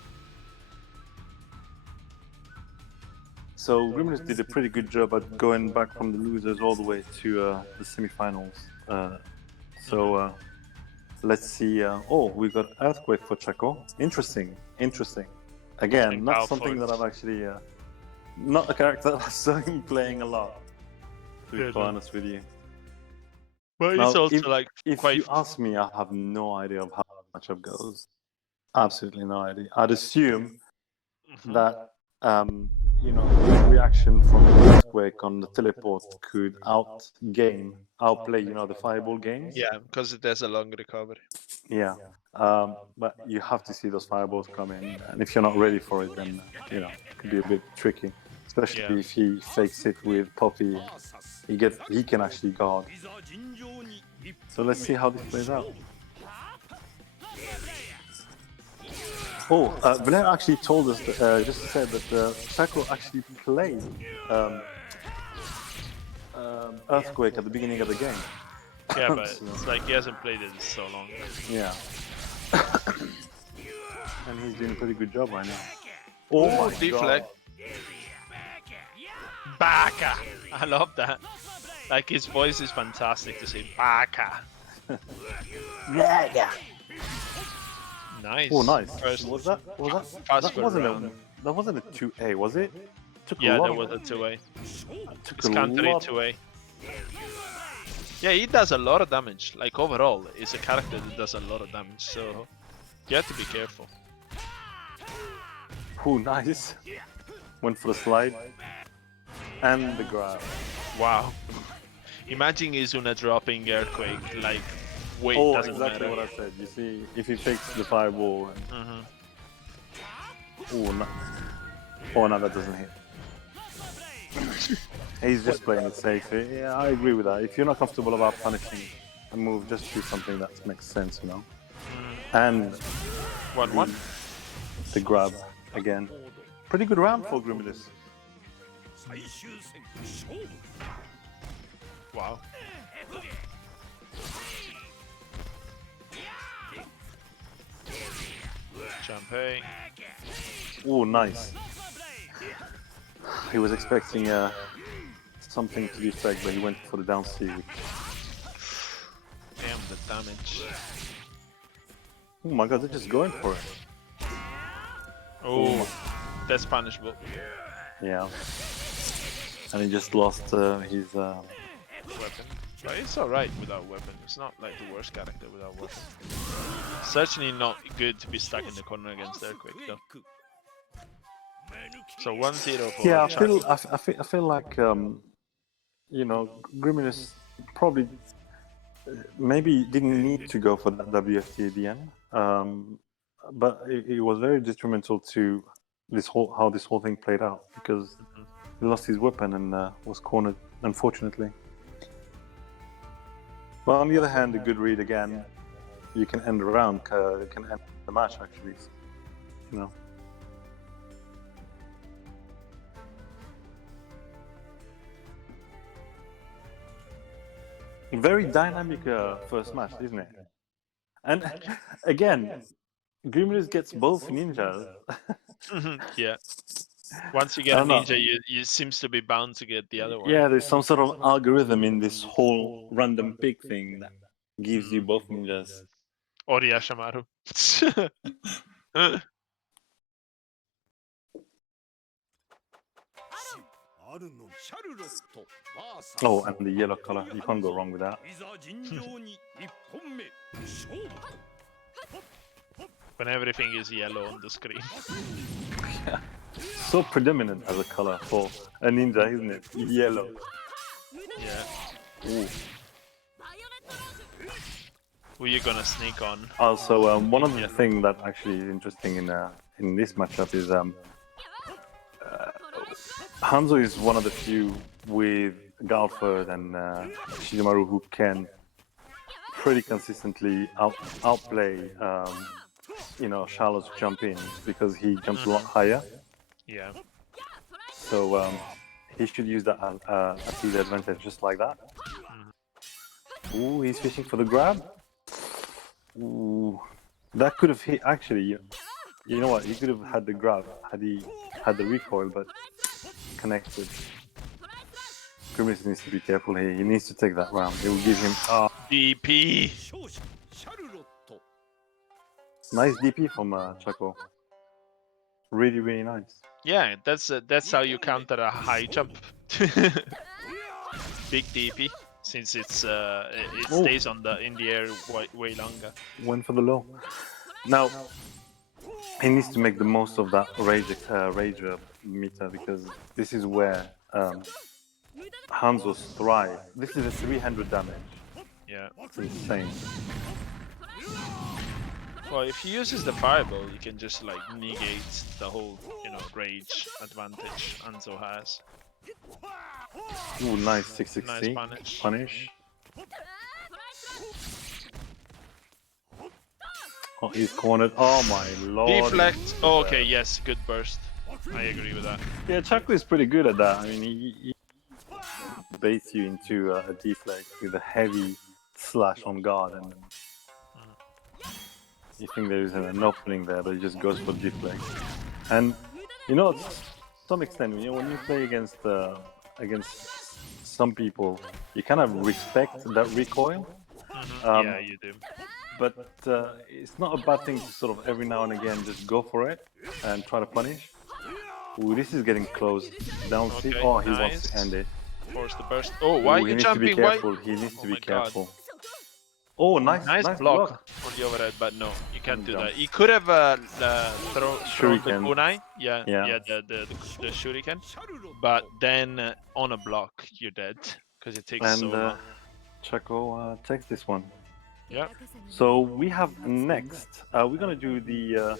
So Grimulus did a pretty good job at going back from the losers all the way to the semi-finals. Let's see. Oh, we got Earthquake for Chaco. Interesting. Again, not something that I've actually... not a character that I saw him playing a lot, to be quite honest with you. Well, Now, it's also if quite... you ask me, I have no idea of how the matchup goes. Absolutely no idea. I'd assume that reaction from Earthquake on the teleport could outplay, the fireball games. Yeah, because there's a long recovery. Yeah. But you have to see those fireballs come in, and if you're not ready for it, then it could be a bit tricky. Especially if he fakes it with Poppy, he can actually guard. So let's see how this plays out. Oh, Blair actually told us, just said that Chaco actually played Earthquake at the beginning of the game. Yeah, but it's like he hasn't played it in so long. Yeah. And he's doing a pretty good job right now. Oh my god. Baka! I love that. Like, his voice is fantastic to say Baka. Nice. Oh, nice. First, that wasn't a 2A, was it? Yeah, there was a 2A. It's counter 2A. Yeah, he does a lot of damage. Like, overall, it's a character that does a lot of damage, so you have to be careful. Oh, nice. Went for the slide. And the grab. Wow. Imagine Izuna dropping Earthquake, like, weight doesn't exactly matter. what I said. You see, if he fakes the fireball... Oh, no, that doesn't hit. He's just playing it safe. Yeah, I agree with that. If you're not comfortable about punishing a move, just do something that makes sense, And... 1-1? The grab, again. Pretty good round for Grimulus. Wow. Champagne. Oh, nice. He was expecting something to the effect, but he went for the down C. Damn the damage. Oh my god, they're just going for it. Oh, that's punishable. Yeah. And he just lost his... Weapon. But it's alright without weapon. It's not like the worst character without weapon. Certainly not good to be stuck in the corner against Earthquake though. So 1-0 for Yeah, Chaco. I feel like, Grimulus probably maybe didn't need to go for that WFT at the end. But it was very detrimental to how this whole thing played out, because he lost his weapon and was cornered, unfortunately. But on the other hand, a good read again. You can end the round, you can end the match actually. Very dynamic first match, isn't it? And again, Grimulus gets both ninjas. Yeah. Once you get a ninja, you seems to be bound to get the other one. Yeah, there's some sort of algorithm in this whole random pick thing that gives you both ninjas. Or Yashamaru. Oh, and the yellow color. You can't go wrong with that. When everything is yellow on the screen. So predominant as a color for a ninja, isn't it? Yellow. Yeah. Ooh. Who are you gonna sneak on? Also, one of the things that actually is interesting in this matchup is Hanzo is one of the few with Galford and Shizumaru who can pretty consistently outplay Charlotte's jump in because he jumps a lot higher. Yeah. So he should use that as his advantage, just like that. Ooh, he's fishing for the grab. Ooh, that could have hit. Actually, you know what? He could have had the grab had he had the recoil, but connected. Grimace needs to be careful here. He needs to take that round. It will give him DP. Nice DP from Chaco. Really, really nice. Yeah, that's how you counter a high jump. Big DP, since it stays in the air way longer. Went for the low. Now he needs to make the most of that rage meter because this is where Hanzo's thrive. This is a 300 damage. Yeah. It's insane. Well, if he uses the fireball, you can just like negate the whole, rage advantage Hanzo has. Ooh, nice 660. Nice Punish. Oh, he's cornered. Oh my lord. Deflect. Oh, okay, yes, good burst. I agree with that. Yeah, Chaco is pretty good at that. I mean, he baits you into a deflect with a heavy slash on guard, and you think there is an opening there, but he just goes for deflect. And to some extent, when you play against some people, you kind of respect that recoil. Yeah, you do. But it's not a bad thing to sort of every now and again just go for it and try to punish. Ooh, this is getting close. Down Okay, oh, he nice. wants to end it. Force the burst. Oh, why are you jumping? He needs to be careful. He needs to be my God. careful. Oh, nice block for the overhead, but no, you can't do jump. that. He could have thrown the Shuriken. kunai, the shuriken, but then on a block you're dead because it takes so And long. Chaco takes this one. Yeah. So we have next. We're gonna do the.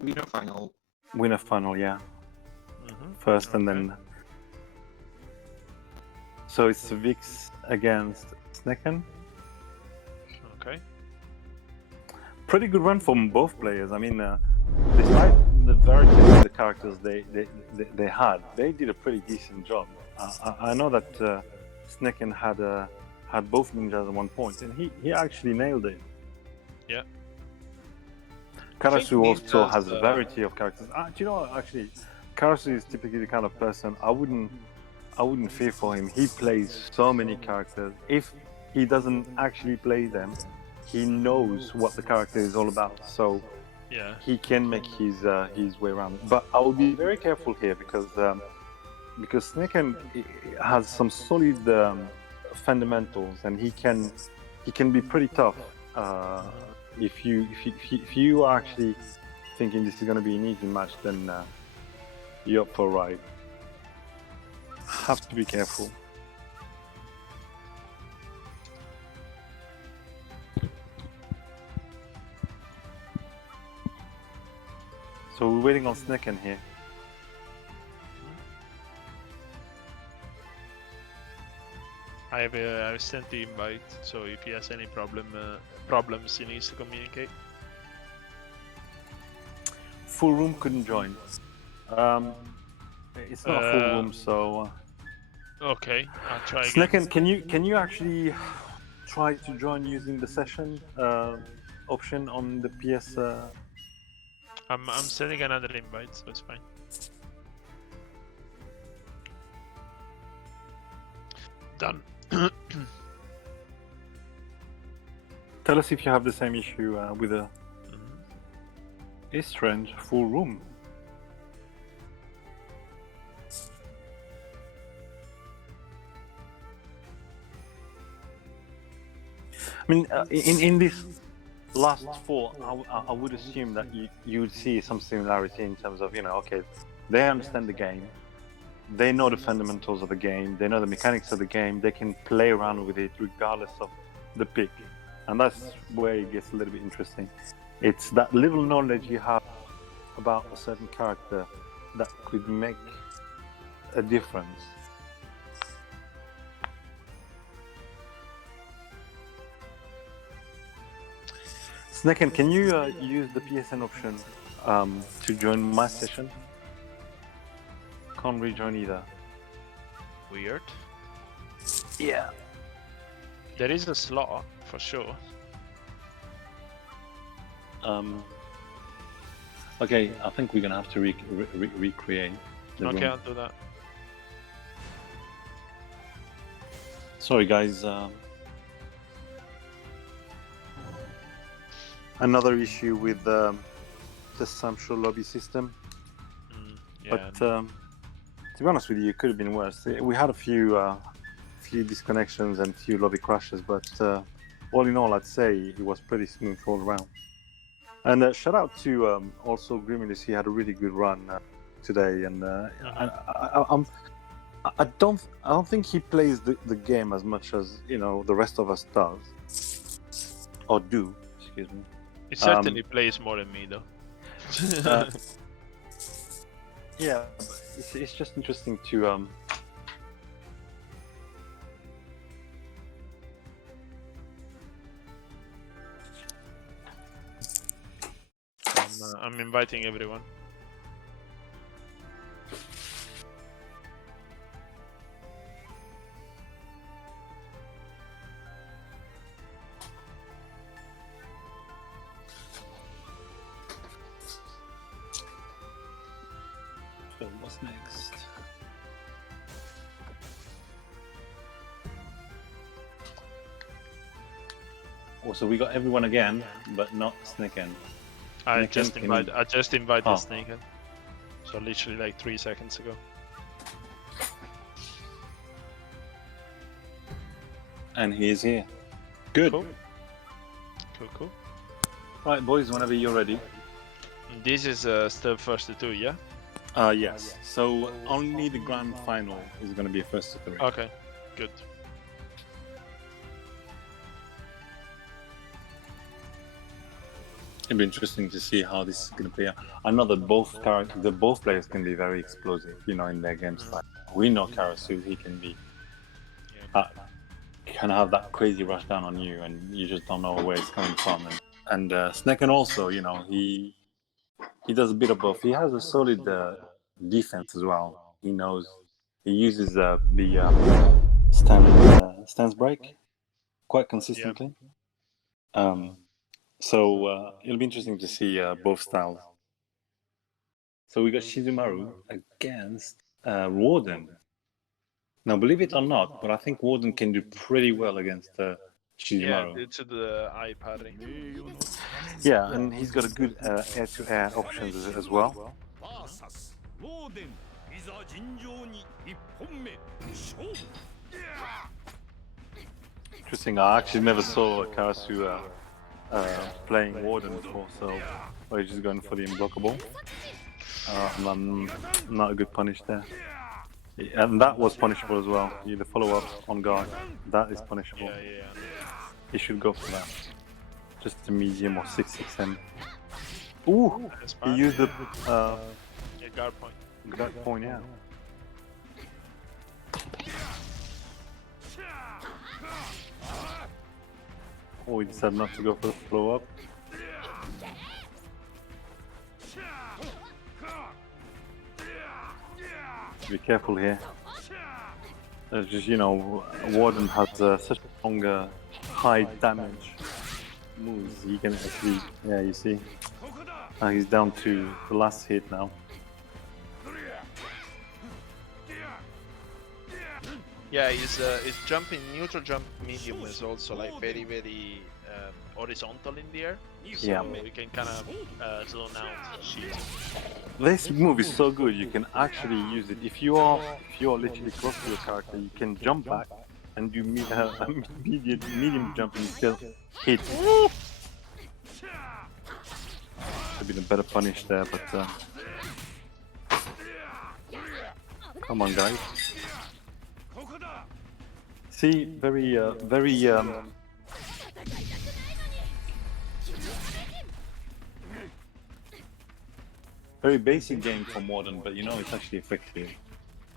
Winner final. Winner final, yeah. First, and Okay. then. So it's Vix against Snekken. Okay. Pretty good run from both players. I mean, despite the variety of the characters they had, they did a pretty decent job. I know that Snekken had both ninjas at one point, and he actually nailed it. Yeah. Karasu also ninjas, has a variety of characters. Do you know what, actually, Karasu is typically the kind of person I wouldn't fear for him. He plays so many characters. If he doesn't actually play them, he knows what the character is all about. So Yeah. he can make his way around. But I will be very careful here because Snekken has some solid fundamentals, and he can be pretty tough. If you are actually thinking this is going to be an easy match, then you're up for a ride. Have to be careful. So we're waiting on Snekken here. I've sent the invite, so if he has any problems, he needs to communicate. Full room couldn't join. It's not a full room, so. Okay, I'll try again. Snekken, can you actually try to join using the session option on the PS? I'm sending another invite, so it's fine. Done. Tell us if you have the same issue with a strange full room. I mean, in this last four, I would assume that you would see some similarity in terms of, okay, they understand the game, they know the fundamentals of the game, they know the mechanics of the game, they can play around with it regardless of the pick. And that's where it gets a little bit interesting. It's that little knowledge you have about a certain character that could make a difference. Snaken, can you use the PSN option to join my session? Can't rejoin either. Weird. Yeah. There is a slot for sure. Okay, I think we're gonna have to recreate the Okay, room. I'll do that. Sorry guys. Another issue with the Samsho lobby system. Yeah. But to be honest with you, it could have been worse. We had a few disconnections and few lobby crashes, but all in all, I'd say it was pretty smooth all around. And shout out to also Grimulus. He had a really good run today, and I don't think he plays the game as much as the rest of us does or do. Excuse me. It certainly plays more than me, though. Yeah, but it's just interesting to I'm inviting everyone. So what's next? Oh, so we got everyone again, but not Snaken. I just invited Oh. Snake in. So literally like 3 seconds ago. And he is here. Good. Cool. Cool. Right, boys, whenever you're ready. This is still first to 2, yeah? Yes. So only the grand final is going to be a first to 3. Okay, good. It'll be interesting to see how this is going to play out. I know that both players can be very explosive, in their game style. We know Karasu, he can be, can have that crazy rush down on you, and you just don't know where it's coming from. And Snaken also, he does a bit of both. He has a solid defense as well. He knows, he uses the stance break quite consistently. So it'll be interesting to see both styles. So we got Shizumaru against Warden. Now, believe it or not, but I think Warden can do pretty well against Shizumaru. Yeah, due to the eye parry. Yeah, and he's got a good air-to-air options as well. Interesting. I actually never saw Karasu playing Warden before, so he's just going for the unblockable. I'm not a good punish there. And that was punishable as well. The follow-up on guard, that is punishable. Yeah. He should go for that. Just a medium or 6-6M. Ooh! He used the guard point. Guard point, yeah. Oh, he decided not to go for the follow-up. Be careful here. Just, Warden has such strong high damage moves, he can actually, yeah, you see. He's down to the last hit now. Yeah, his jumping neutral jump medium is also like very horizontal in the air. So Yeah. you can kind of zone out shit. This move is so good. You can actually use it if you are literally close to your character. You can jump back and do medium jump and still hit. Should be a better punish there, but come on, guys. See, very very basic game for modern, but you know it's actually effective.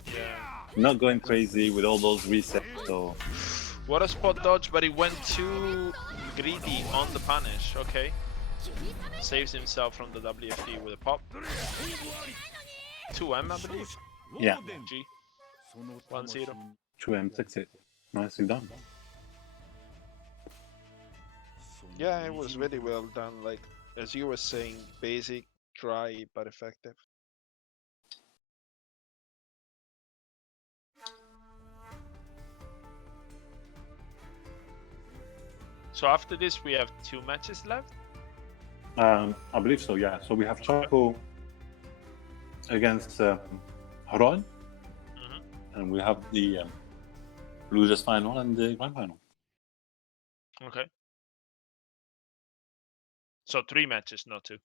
Yeah. Not going crazy with all those resets. So What a spot dodge, but he went too greedy on the punish. Okay. Saves himself from the WFD with a pop. 2M, I believe. yeah, G. 1-0. 2M takes it. Nicely done. Yeah, it was very well done. Like, as you were saying, basic, dry, but effective. So after this, we have 2 matches left. I believe so. Yeah. So we have Choco against Haron, and we have the losers final and the grand final. Okay. So 3 matches, not 2.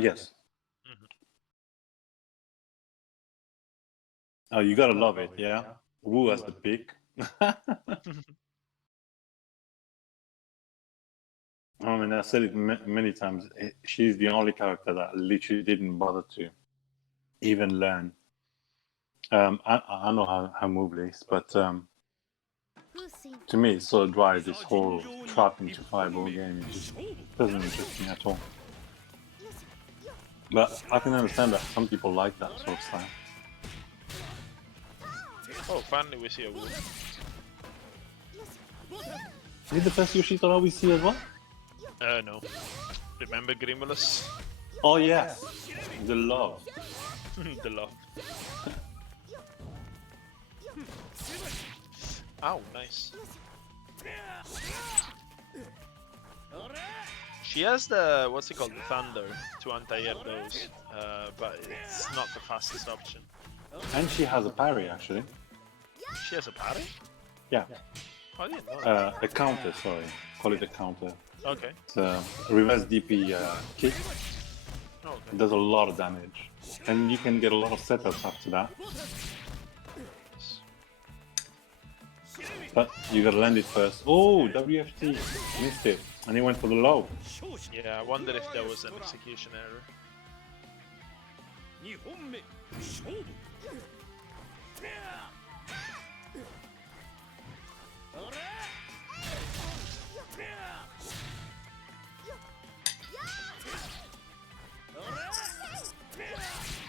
Yes. Oh, you gotta love it, yeah. Wu as the pick. I mean, I said it many times. She's the only character that literally didn't bother to even learn. I know her move list, but to me, it's so dry. This whole trap into fireball game it just doesn't interest me at all. But I can understand that some people like that sort of style. Oh, finally we see a Wu. Is it the first Yoshitora we see as well? No. Remember Grimulus? Oh yes, the love. The love. Ow, nice. She has the, what's it called, the thunder to anti-air those, but it's not the fastest option. And she has a parry actually. She has a parry? Yeah. Oh, I didn't know that. A counter, sorry. Call it a counter. Okay. It's a reverse DP kick. Okay. It does a lot of damage. And you can get a lot of setups after that. But you gotta land it first. Oh, WFT. Missed it. And he went for the low. Yeah, I wonder if there was an execution error.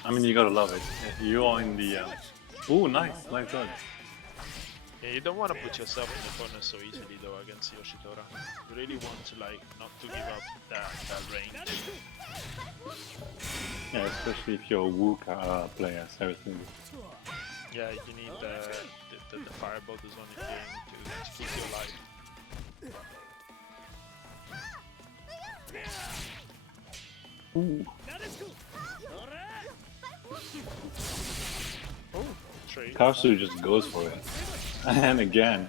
I mean, you gotta love it. You are in the... Oh, nice. Nice dodge. Yeah, you don't want to put yourself in the corner so easily though against Yoshitora. You really want to like not to give up that range. Yeah, especially if you're a Wu player, seriously. Yeah, you need the fireball is on your game to keep you alive. Ooh. Oh, trade. Karsu just goes for it. And again.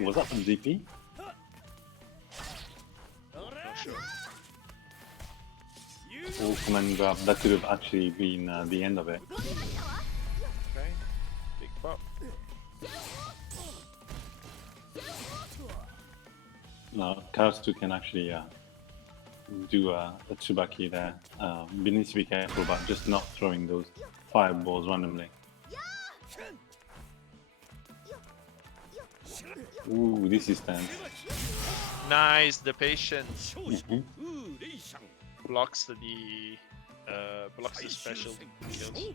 Was that from DP? Not sure. Oh, command grab. That could have actually been the end of it. Okay, big pop. No, Karsu can actually do a Tsubaki there. We need to be careful about just not throwing those fireballs randomly. Ooh, this is tense. Nice, the patience blocks the special kills.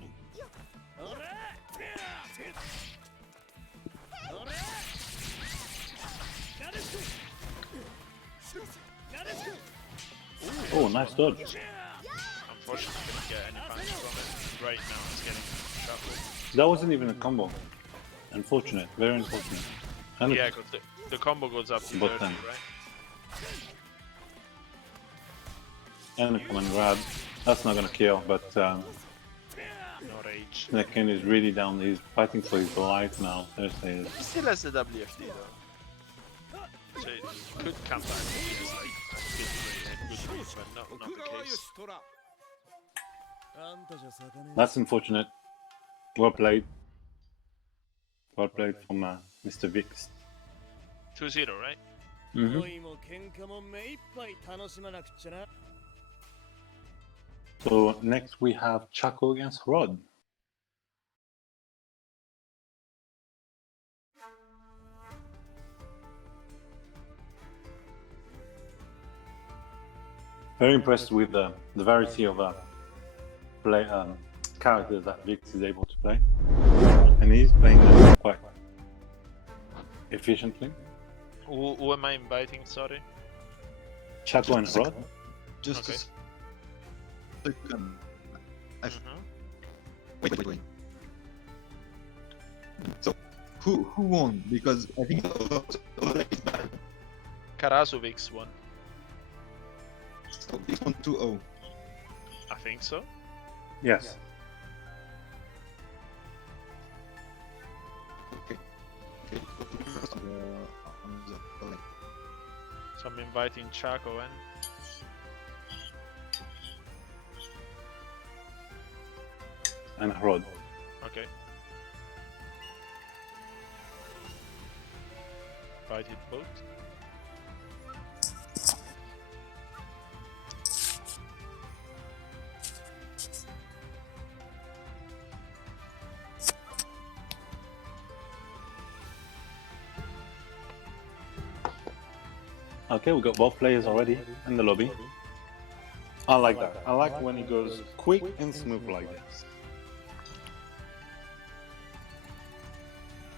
nice dodge. Unfortunately, couldn't get any punch from it. Right now, it's getting shuffled. That wasn't even a combo. Unfortunate, very unfortunate. And Yeah, because the combo goes up to Both 30, times. right? and a command grab. That's not gonna kill, but No rage. Nekin is really down. He's fighting for his life now. Seriously. He still has the WFD though. So it could come back and be just like a good read, but not the case. あんたじゃ咲かねえ That's unfortunate. Well played. Well played from Mr. Vix. 2-0, right? Mm-hmm. 恋も喧嘩も目いっぱい楽しまなくちゃな So next we have Chaco against Rod. Very impressed with the variety of play characters that Vix is able to play, and he's playing them quite efficiently. Who am I inviting, sorry? Chaco and Rod. Just Okay. a second. Mhm. Wait. So, who won? Because I think Oleg is bad. Karasovic's won. So this one 2-0. I think so. Yes. Okay. First on the Oleg. So I'm inviting Chaco and And Rod. okay. Invited both. Okay, we got both players already in the lobby. I like that. I like when it goes quick and smooth like this.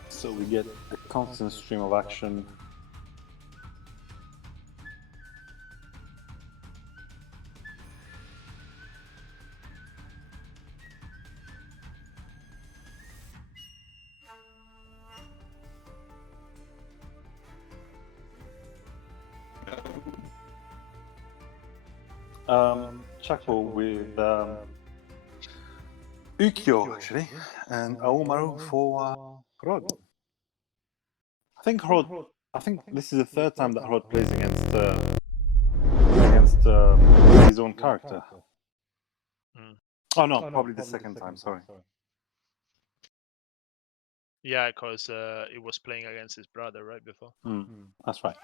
So we get a constant stream of action. Chaco with Ukyo actually, and Aomaru for Rod. I think this is the third time that Rod plays against his own character. Mm. Oh no, probably the second time. Sorry. Yeah, because he was playing against his brother right before. That's right.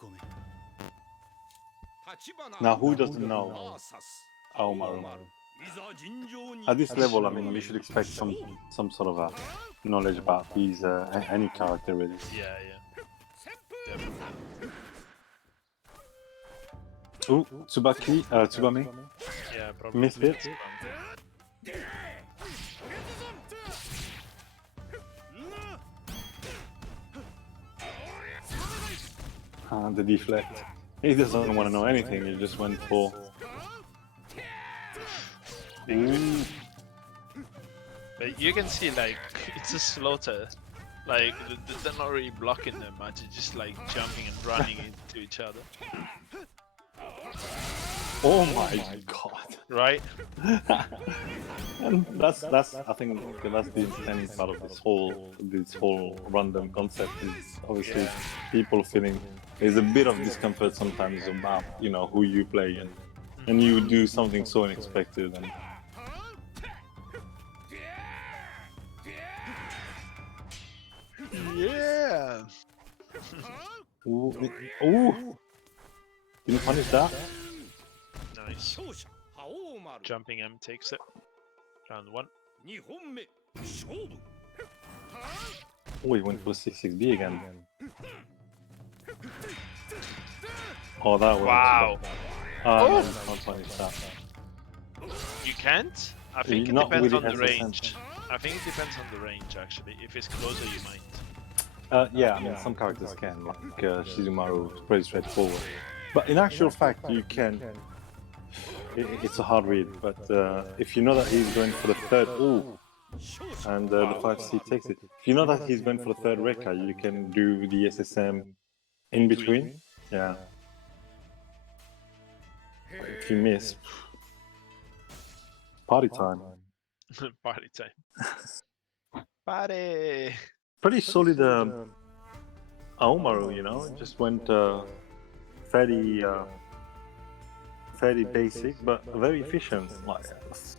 ごめん Now, who doesn't know Aomaru? いざ尋常に At this level, I mean, we should expect some sort of knowledge about these any character really. Yeah. Ooh, Tsubame. Yeah, probably. Misfit. The deflect. He doesn't want to know anything. He just went for. Ooh. But you can see, like, it's a slaughter. Like, they're not really blocking them much, it's just like jumping and running into each other. Oh my god! Right? And that's I think that's the intense part of this whole random concept is obviously people feeling there's a bit of discomfort sometimes about who you play and you do something so unexpected and Yeah! ooh, didn't punish that. Nice. 勝者覇王丸 Jumping M takes it. Round 1. 2本目勝負 Oh, he went for 6-6B again. Oh, that was Wow! no, can't punish that. You can't? I think it Not depends with on the the range. SS. I think it depends on the range actually. If it's closer, you might. Yeah, I mean some characters can, like Shizumaru, it's pretty straightforward. But in actual fact, you can. It's a hard read, but if you know that he's going for the third, and the 5C takes it. If you know that he's going for the third Rekka, you can do the SSM in between. Yeah. But if you miss, party time. Party time. Party. Pretty solid Aomaru, you know, just went fairly basic, but very efficient. Like,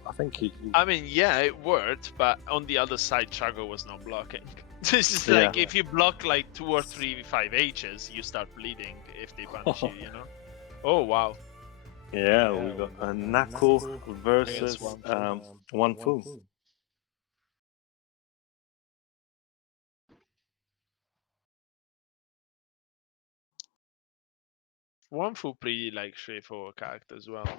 I think he. I mean, yeah, it worked, but on the other side, Chago was not blocking. This is like, if you block like 2 or 3 5Hs, you start bleeding if they punish you, you know? Oh, wow. Yeah, we got a Nako versus one Fu. One Fu pretty like straightforward character as well.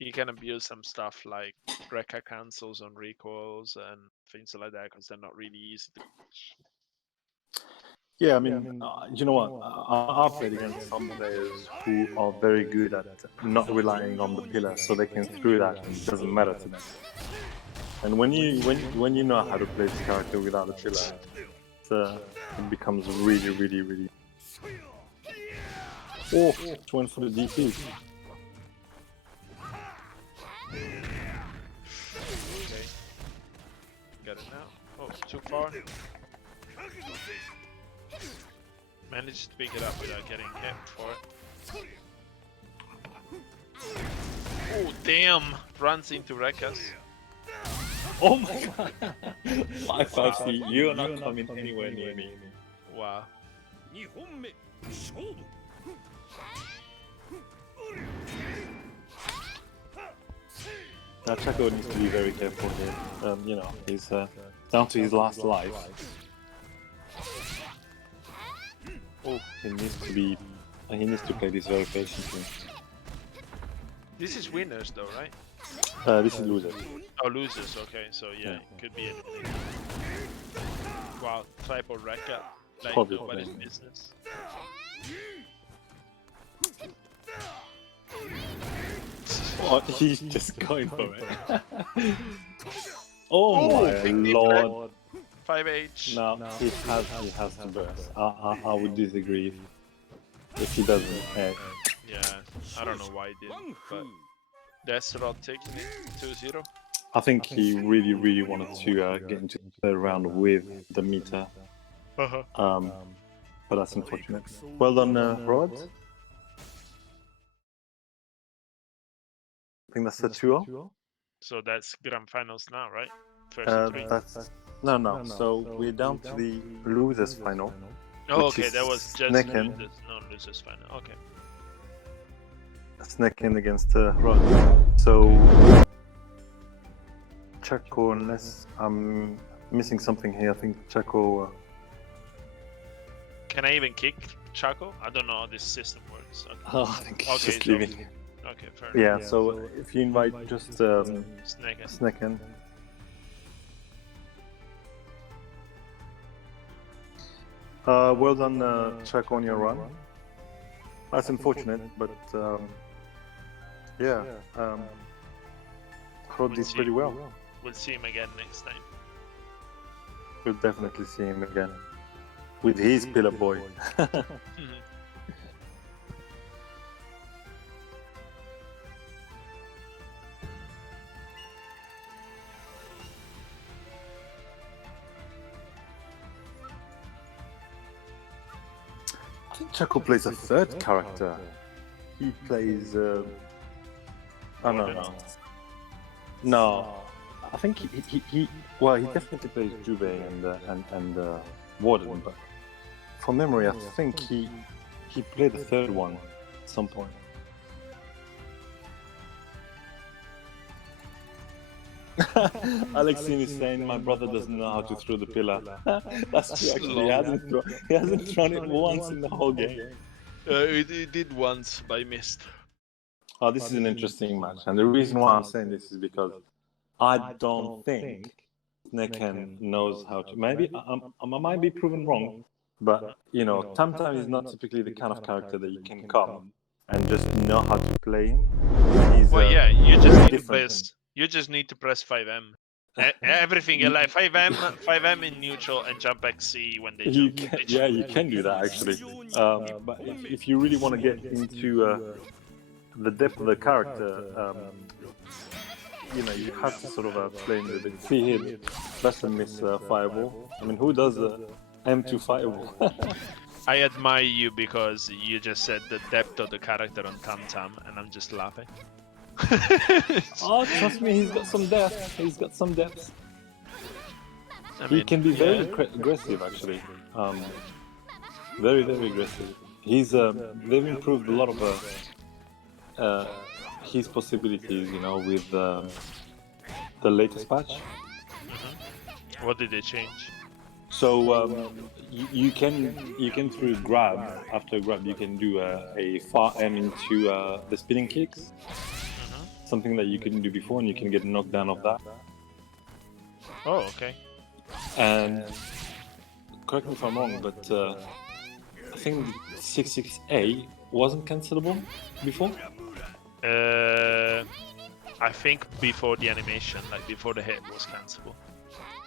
You can abuse some stuff like Rekka cancels on recoils and things like that because they're not really easy to catch. Yeah, I mean, you know what? I've played against some players who are very good at not relying on the pillar, so they can through that, and it doesn't matter to them. And when you know how to play this character without a pillar, it becomes really. Oh, it went for the DP. Okay. Got it now. Oh, too far. Managed to pick it up without getting hit for it. Oh, damn! Runs into Rekkas. Oh my god! 5-5C, you are not coming anywhere near me. Wow. Now Chaco needs to be very careful here. You know, he's down to his last life. Oh, he needs to play this very patiently. This is winners though, right? This is losers. Oh, losers, okay, so yeah, it could be anything. Wow, triple Rekka, like Probably. nobody's business. Oh, he's just going for it. Oh my lord. 5H. No, he has to burst. I would disagree if he doesn't. Yeah, I don't know why he didn't, but that's Rod taking it 2-0. I think he really wanted to get into the third round with the meter. But that's unfortunate. Well done, Rod. I think that's a 2-0. So that's grand finals now, right? First three. No. So we're down to the losers final. Oh, okay, that was just Snekken. losers final. Okay. Snekken against Rod. So Chaco, unless I'm missing something here, I think Chaco. Can I even kick Chaco? I don't know how this system works. Okay. Oh, I think he's just so- leaving. Okay, fair Yeah. enough. So if you invite just Snekken. Snekken. Well done, Chaco, on your run. That's unfortunate, but yeah, Rod did pretty well. We'll see him again next time. We'll definitely see him again with his pillar boy. I think Chaco plays a third character. He plays. Oh no. I think he well, he definitely plays Jubei and Warden, but from memory, I think he played the third one at some point. Alexine is saying my brother doesn't know how to throw the pillar. That's true, actually. He hasn't thrown it once in the whole game. He did once, but I missed. Oh, this is an interesting match, and the reason why I'm saying this is because I don't think Snekken knows how to. Maybe I might be proven wrong, But you know, Tam Tam is not typically the kind of character that you can come and just know how to play him. He's, Well, yeah, you just very need to different. press. You just need to press 5M. Everything like 5M in neutral and jump XC when they You jump. can, yeah, you can do that actually. But if you really want to get into the depth of the character, you know, you have to sort of play him a bit. See here, that's a miss fireball. I mean, who does M2 fireball? I admire you because you just said the depth of the character on Tam Tam, and I'm just laughing. Oh, trust me, he's got some depth. He's got some depth. He can be very aggressive, actually. Very, very aggressive. He's they've improved a lot of his possibilities, you know, with the latest patch. What did they change? So you can through grab, after grab you can do a far M into the spinning kicks. Something that you couldn't do before, and you can get a knockdown of that. Oh, okay. And correct me if I'm wrong, but I think 66A wasn't cancelable before. I think before the animation, like before the hit, was cancelable.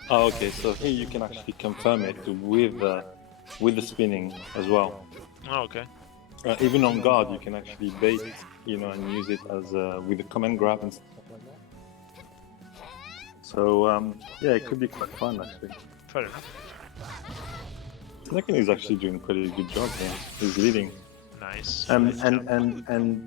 Oh, okay. So here you can actually confirm it with the spinning as well. Oh, okay. Even on guard, you can actually bait, you know, and use it as with the command grab and stuff like that. So yeah, it could be quite fun actually. Fair enough. Tekken is actually doing a pretty good job here. He's leading. Nice. And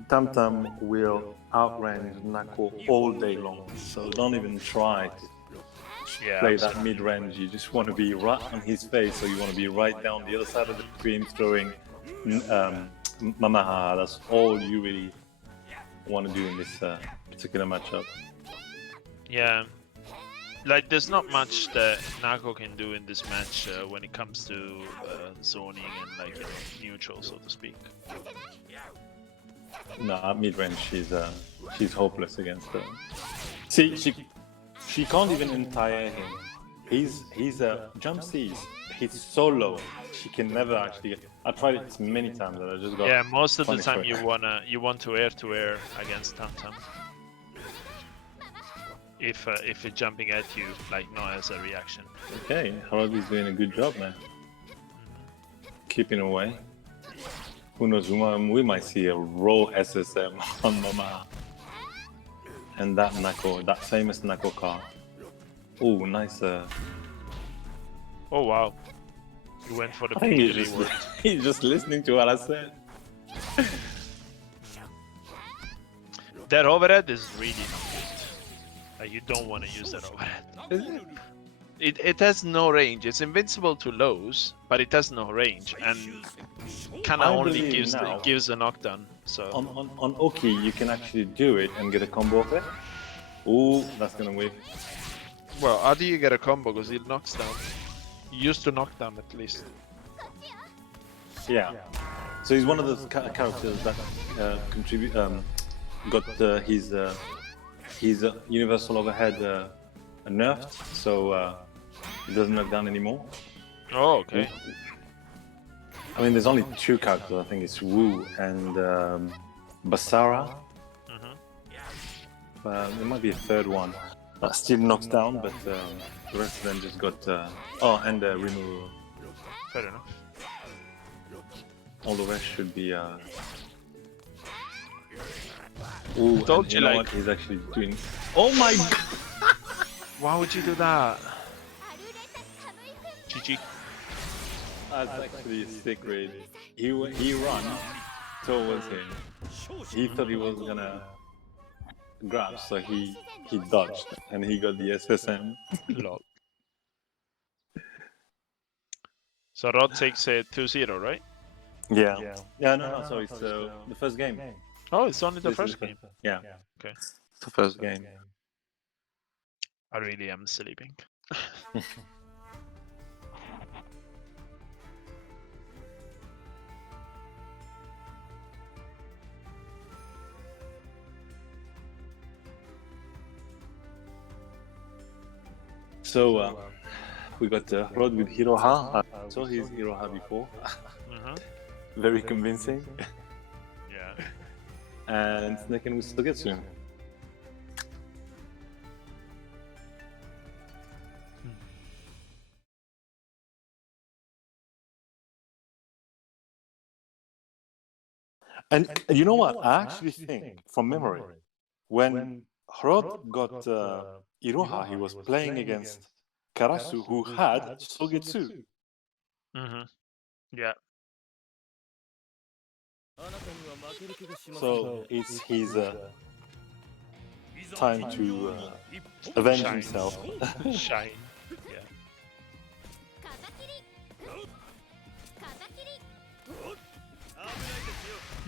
Tam Tam will outrange Nako all day long. So don't even try to play that mid range. You just want to be right on his face, or you want to be right down the other side of the screen throwing Mamaha. That's all you really want to do in this particular matchup. Yeah. Like, there's not much that Nako can do in this match when it comes to zoning and, like, you know, neutral, so to speak. No, at mid range she's hopeless against her. See, she can't even entire him. He's jump C's. He's so low. She can never actually. I tried it many times and I just got. Yeah, most of the punished time for it. you want to air against Tam Tam. If it's jumping at you, like, not as a reaction. Okay, Harugi's doing a good job, man. Keeping away. Who knows? We might see a raw SSM on Mama. And that Nako, that famous Nako card. Oh, nice. Oh wow, you went for the I think PG word. he's just listening to what I said. That overhead is really not good. Like, you don't want to use that overhead. It has no range. It's invincible to lows, but it has no range, and kind of only gives a knockdown. So On Oki, you can actually do it and get a combo of it. Ooh, that's gonna win. well, how do you get a combo? Because it knocks down. He used to knock down at least. Yeah. So he's one of those characters that contribute. Got his universal overhead nerfed, so he doesn't knock down anymore. Oh, okay. I mean, there's only two characters. I think it's Wu and Basara. There might be a third one that still knocks down, but the rest of them just got. And Rimu. Fair enough. All the rest should be. Ooh, Told you, know like- what he's actually doing. Oh my god! Why would you do that? GG. That's actually a sick raid. He ran towards him. He thought he was gonna grab, so he dodged and he got the SSM. Lol. So Rod takes a 2-0, right? Yeah. No, sorry. It's the first game. Oh, it's only the This is first game. Yeah. Okay. It's the first game. I really am sleeping. So We got Rod with Hiroha. I saw his Hiroha before. Very convincing. Yeah. And Snaken with Sogetsu. And you know what? I actually think, from memory, when Hrod got Iroha, he was playing against Karasu, who had Sogetsu. Yeah. So it's his time to avenge himself. Shine. Yeah.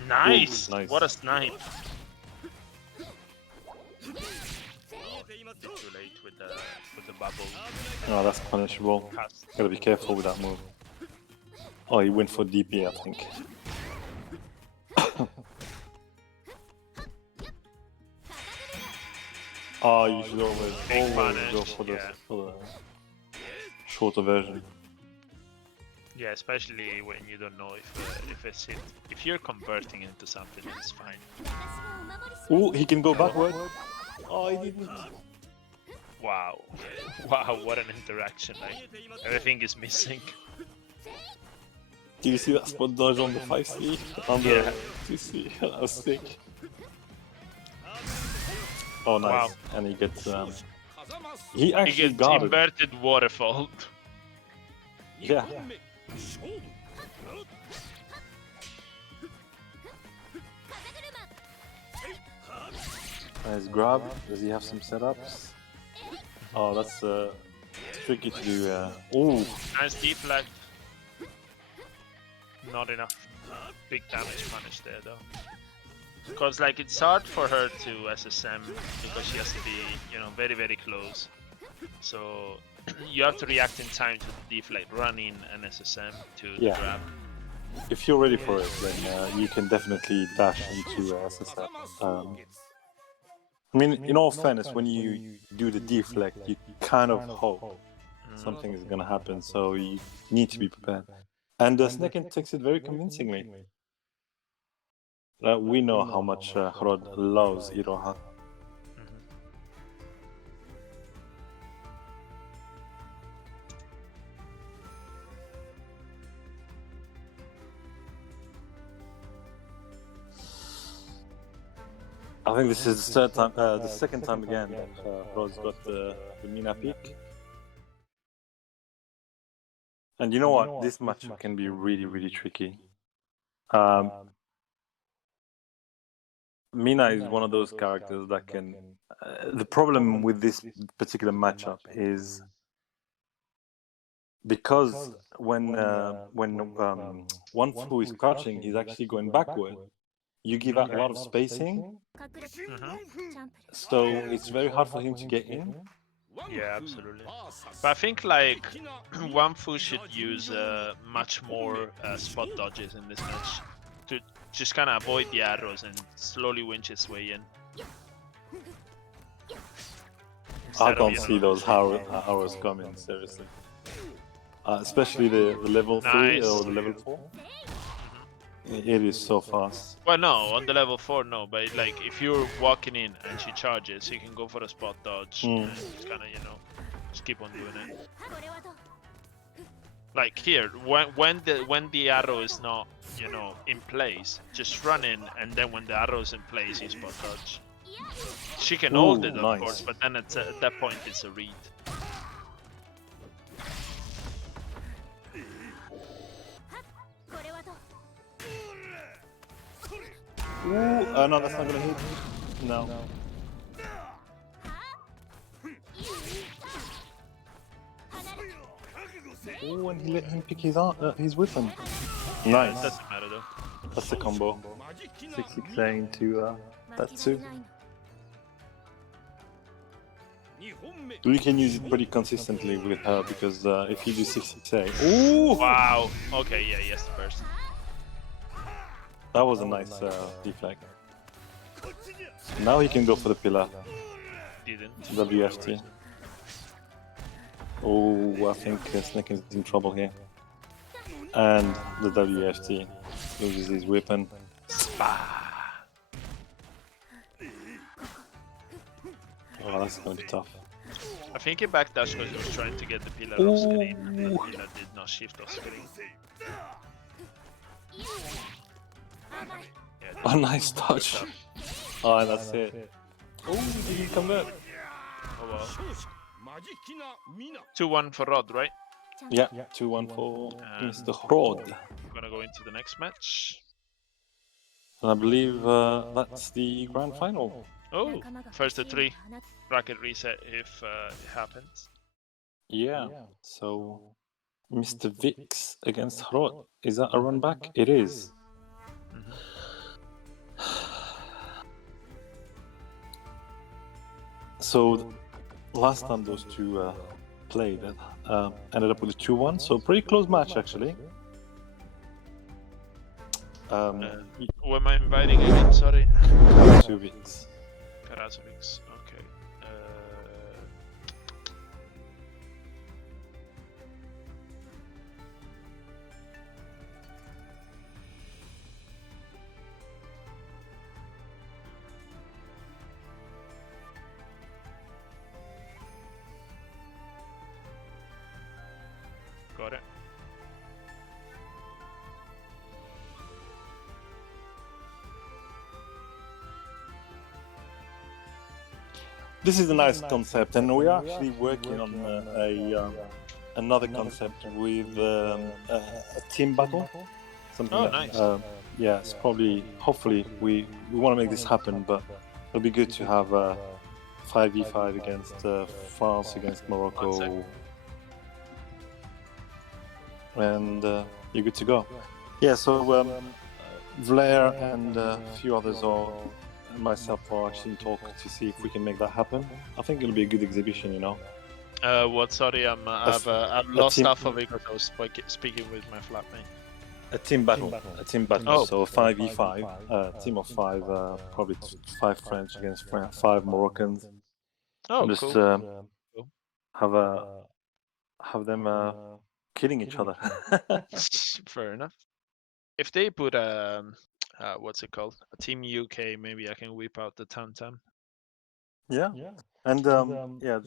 Nice. Ooh, nice. What a snipe. Too late with the bubble. Oh, that's punishable. Cast. Gotta be careful with that move. Oh, he went for DP, I think. Oh, you should always go for the shorter version. Yeah, especially when you don't know if it's hit. If you're converting into something, it's fine. Ooh, he can go backward. Oh, he didn't. Wow. Wow, what an interaction. Like, everything is missing. Do you see that spot dodge on the 5C? On the 2C? That was sick. Oh, nice. Wow. And he gets... he actually He gets guarded. inverted waterfall. Yeah. Nice grab. Does he have some setups? Oh, that's tricky to do. Ooh. Nice deflect. Not enough big damage punish there though. Because like it's hard for her to SSM because she has to be, you know, very very close. So you have to react in time to the deflect, run in and SSM to the grab. If you're ready for it, then you can definitely dash into SSM. I mean, in all fairness, when you do the deflect, you kind of hope something is going to happen, so you need to be prepared. And Snaken takes it very convincingly. We know how much Hrod loves Iroha. I think this is the second time again that Hrhod's got the Mina peak. And you know what? This matchup can be really, really tricky. Mina is one of those characters that can... the problem with this particular matchup is because when one Fu is crouching, he's actually going backward. You give out a lot of spacing, so it's very hard for him to get in. Yeah, absolutely. But I think like one Fu should use much more spot dodges in this match to just kind of avoid the arrows and slowly winch his way in. I can't see those arrows coming, seriously. Especially the level 3 or the level 4. It is so fast. Well, no, on the level 4, no, but like if you're walking in and she charges, you can go for a spot dodge and just kind of, you know, just keep on doing it. Like here, when the arrow is not, you know, in place, just run in, and then when the arrow is in place, you spot dodge. She can hold it, of course, but then at that point it's a read. Ooh, no, that's not gonna hit. No. Ooh, and he let him pick his weapon. Nice. Doesn't matter though. That's the combo. 6-6 into Tatsu. You can use it pretty consistently with her because if you do 6-6, ooh! Wow. Okay, yeah, yes, the first. That was a nice deflect. Now he can go for the pillar. Didn't. WFT. Oh, I think Snake is in trouble here. And the WFT loses his weapon. Oh, that's gonna be tough. I think he backdashed because he was trying to get the pillar off screen, but the pillar did not shift off screen. Yeah, Oh, nice touch. Oh, and that's it. Oh, did he come back? oh well. マジキなミナ 2-1 for Rod, right? Yeah, 2-1 for And Mr. Rod. we're gonna go into the next match. And I believe that's the grand final. Oh, first to 3. Bracket reset if it happens. Yeah, so Mr. Vix against Rod. Is that a run back? It is. So last time those two played, ended up with a 2-1, so pretty close match actually. Who am I inviting again? Sorry. Two Vix. Karazovics. Okay. Got it. This is a nice concept, and we are actually working on another concept with a team battle. Something Oh, that, nice. yeah, it's probably, hopefully, we want to make this happen, but it'll be good to have 5v5 against France, against Morocco, and you're good to go. Yeah, so Vlair and a few others are, and myself are actually in talk to see if we can make that happen. I think it'll be a good exhibition, you know. What? Sorry, I've lost half of it because I was speaking with my flatmate. A team battle. A team battle. Oh. So 5v5, team of 5, probably 5 French against 5 Moroccans. Oh, Just cool. have them killing each other. Fair enough. If they put what's it called? A team UK, maybe I can whip out the Tam Tam. Yeah. And yeah,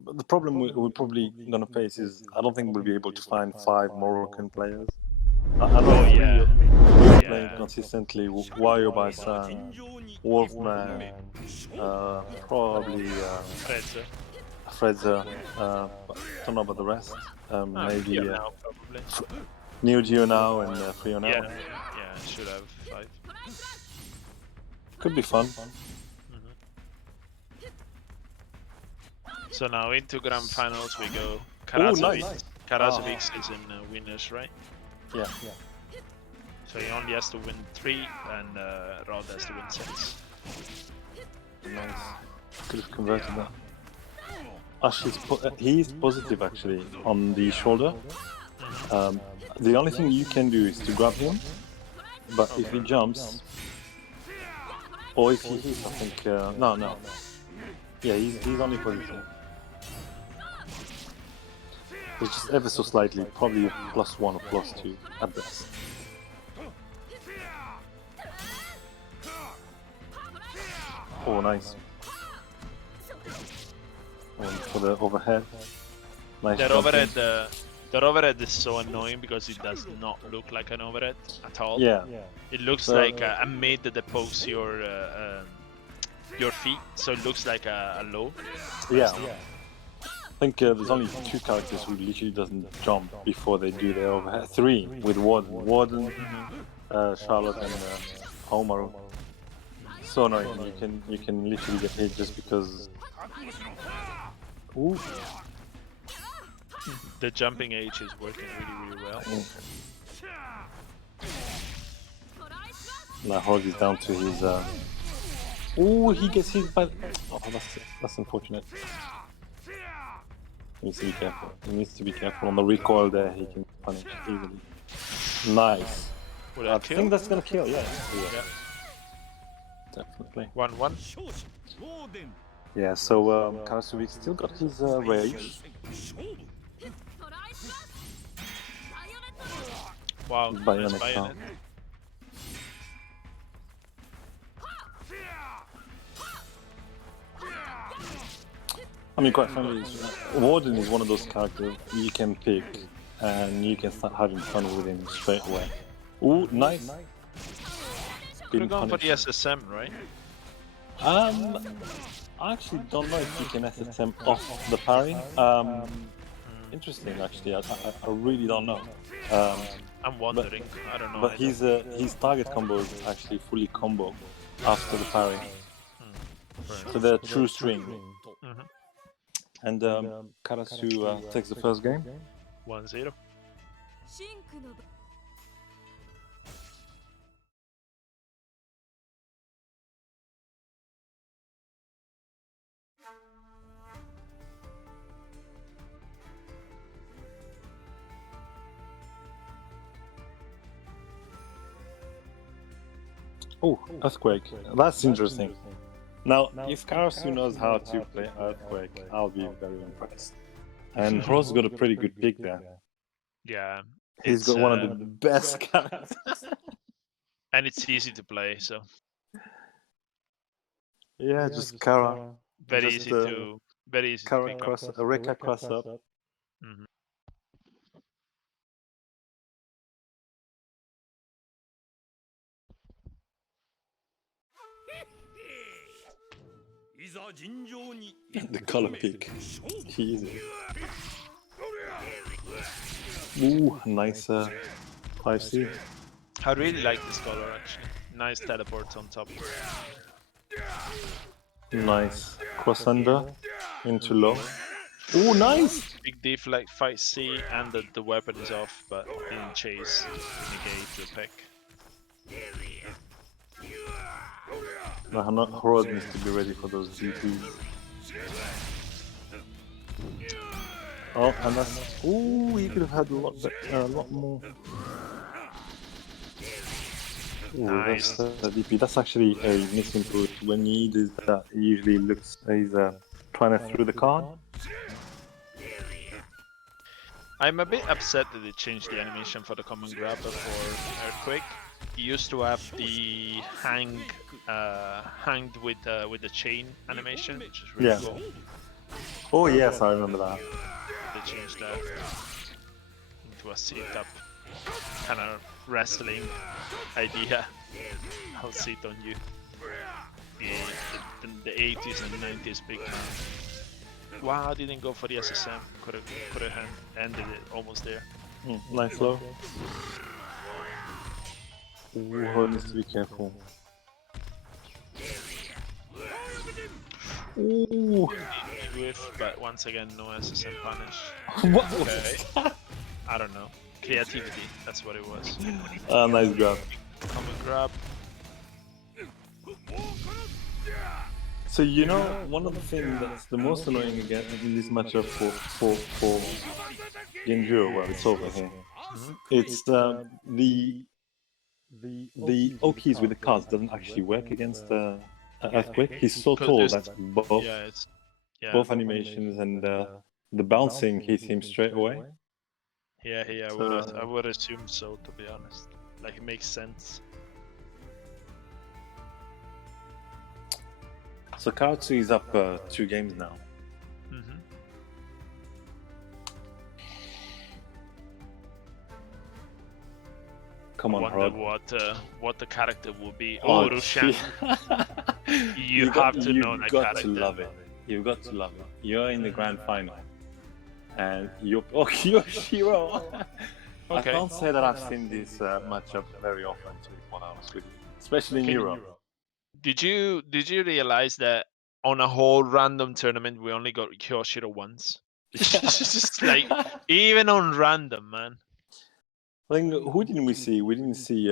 but the problem we're probably gonna face is I don't think we'll be able to find 5 Moroccan players. I know we're playing consistently. Wayo Baisan, Wolfman, probably Fredzer. Fredzer. Don't know about the rest. Maybe Yeah, now, probably. Neo Geo now and Frio now. Yeah, I should have 5. Could be fun. So now into grand finals we go. Oh, nice. Karazovic is in winners, right? Yeah. So he only has to win 3, and Rod has to win 6. Nice. Could have converted that. Actually, he's positive actually on the shoulder. The only thing you can do is to grab him, but if he jumps, or if he hits, I think no. Yeah, he's only positive. It's just ever so slightly, probably a +1 or +2 at best. Oh, nice. And for the overhead. Nice. That jumping. overhead, that overhead is so annoying because it does not look like an overhead at all. Yeah. It looks like a mid that pokes your feet, so it looks like a low. Yeah. I think there's only 2 characters who literally doesn't jump before they do their overhead. 3 with Warden, Charlotte, and Homaru. So annoying. You can literally get hit just because. Ooh. The jumping H is working really well. Now Hog is down to his. Oh, he gets hit by. Oh, that's unfortunate. He needs to be careful. He needs to be careful on the recoil there. He can punish easily. Nice. I think that's gonna kill. Yeah. Definitely. 1-1. Yeah, so Karasuvi still got his rage. Wow, Bayonet nice bayonet. I mean, quite frankly, Warden is one of those characters you can pick and you can start having fun with him straight away. Ooh, nice. Could have Been gone for the punished. SSM, right? I actually don't know if you can SSM off the parry. Interesting, actually. I really don't know. I'm wondering. I don't know. But either. his target combo is actually fully combo after the parry. Fair So they're true string. Mhm. And Karasu takes the first game. 1-0. Oh, Earthquake. That's interesting. Now, if Karasu knows how to play Earthquake, I'll be very impressed. And Pro's got a pretty good pick there. Yeah. He's got one of the best characters. And it's easy to play, so Yeah, just Kara. very Just, easy to Kara pick up. cross, a Rekka cross up. Mhm. いざ尋常に The color pick. Easy. Ooh, nice 5C. I really like this color actually. Nice teleports on top. Nice. Cross under into low. Ooh, nice! Big diff like 5C and the weapon is off, but didn't chase negate the pick. No, Horod needs to be ready for those GPs. Oh, and that's... Ooh, he could have had a lot more. Ooh, Nice. that's DP. That's actually a misinput. When he does that, he usually looks... He's trying to throw the card. I'm a bit upset that they changed the animation for the common grab for Earthquake. He used to have the hanged with the chain animation, which is really Yeah. cool. Oh yes, I remember that. They changed that into a sit-up kind of wrestling idea. I'll sit on you. The 80s and 90s big man. Wow, I didn't go for the SSM. Could have ended it almost there. Nice low. Ooh, Horod needs to be careful. Ooh. Whiff, but once again, no SSM punish. What was Okay. that? I don't know. Creativity, that's what it was. Nice grab. Common grab. So you know, one of the things that's the most annoying again in this matchup for Genjuro, well, it's over here. It's the Okis with the cards doesn't actually work against Earthquake. He's so tall that both both animations and the bouncing hit him straight away. Yeah, I would assume so, to be honest. Like, it makes sense. So Karatsu is up 2 games now. Come on, I Rod. wonder what the character will be. Oh, Rushan. You have to know that You've got character. to love it. You've got to love it. You're in the grand final, and you're Shiro. I Okay. can't say that I've seen this matchup very often, to be quite honest with you, especially in Okay. Europe. Did you realize that on a whole random tournament we only got Kyoshiro once? Just like, even on random, man. I think who didn't we see? We didn't see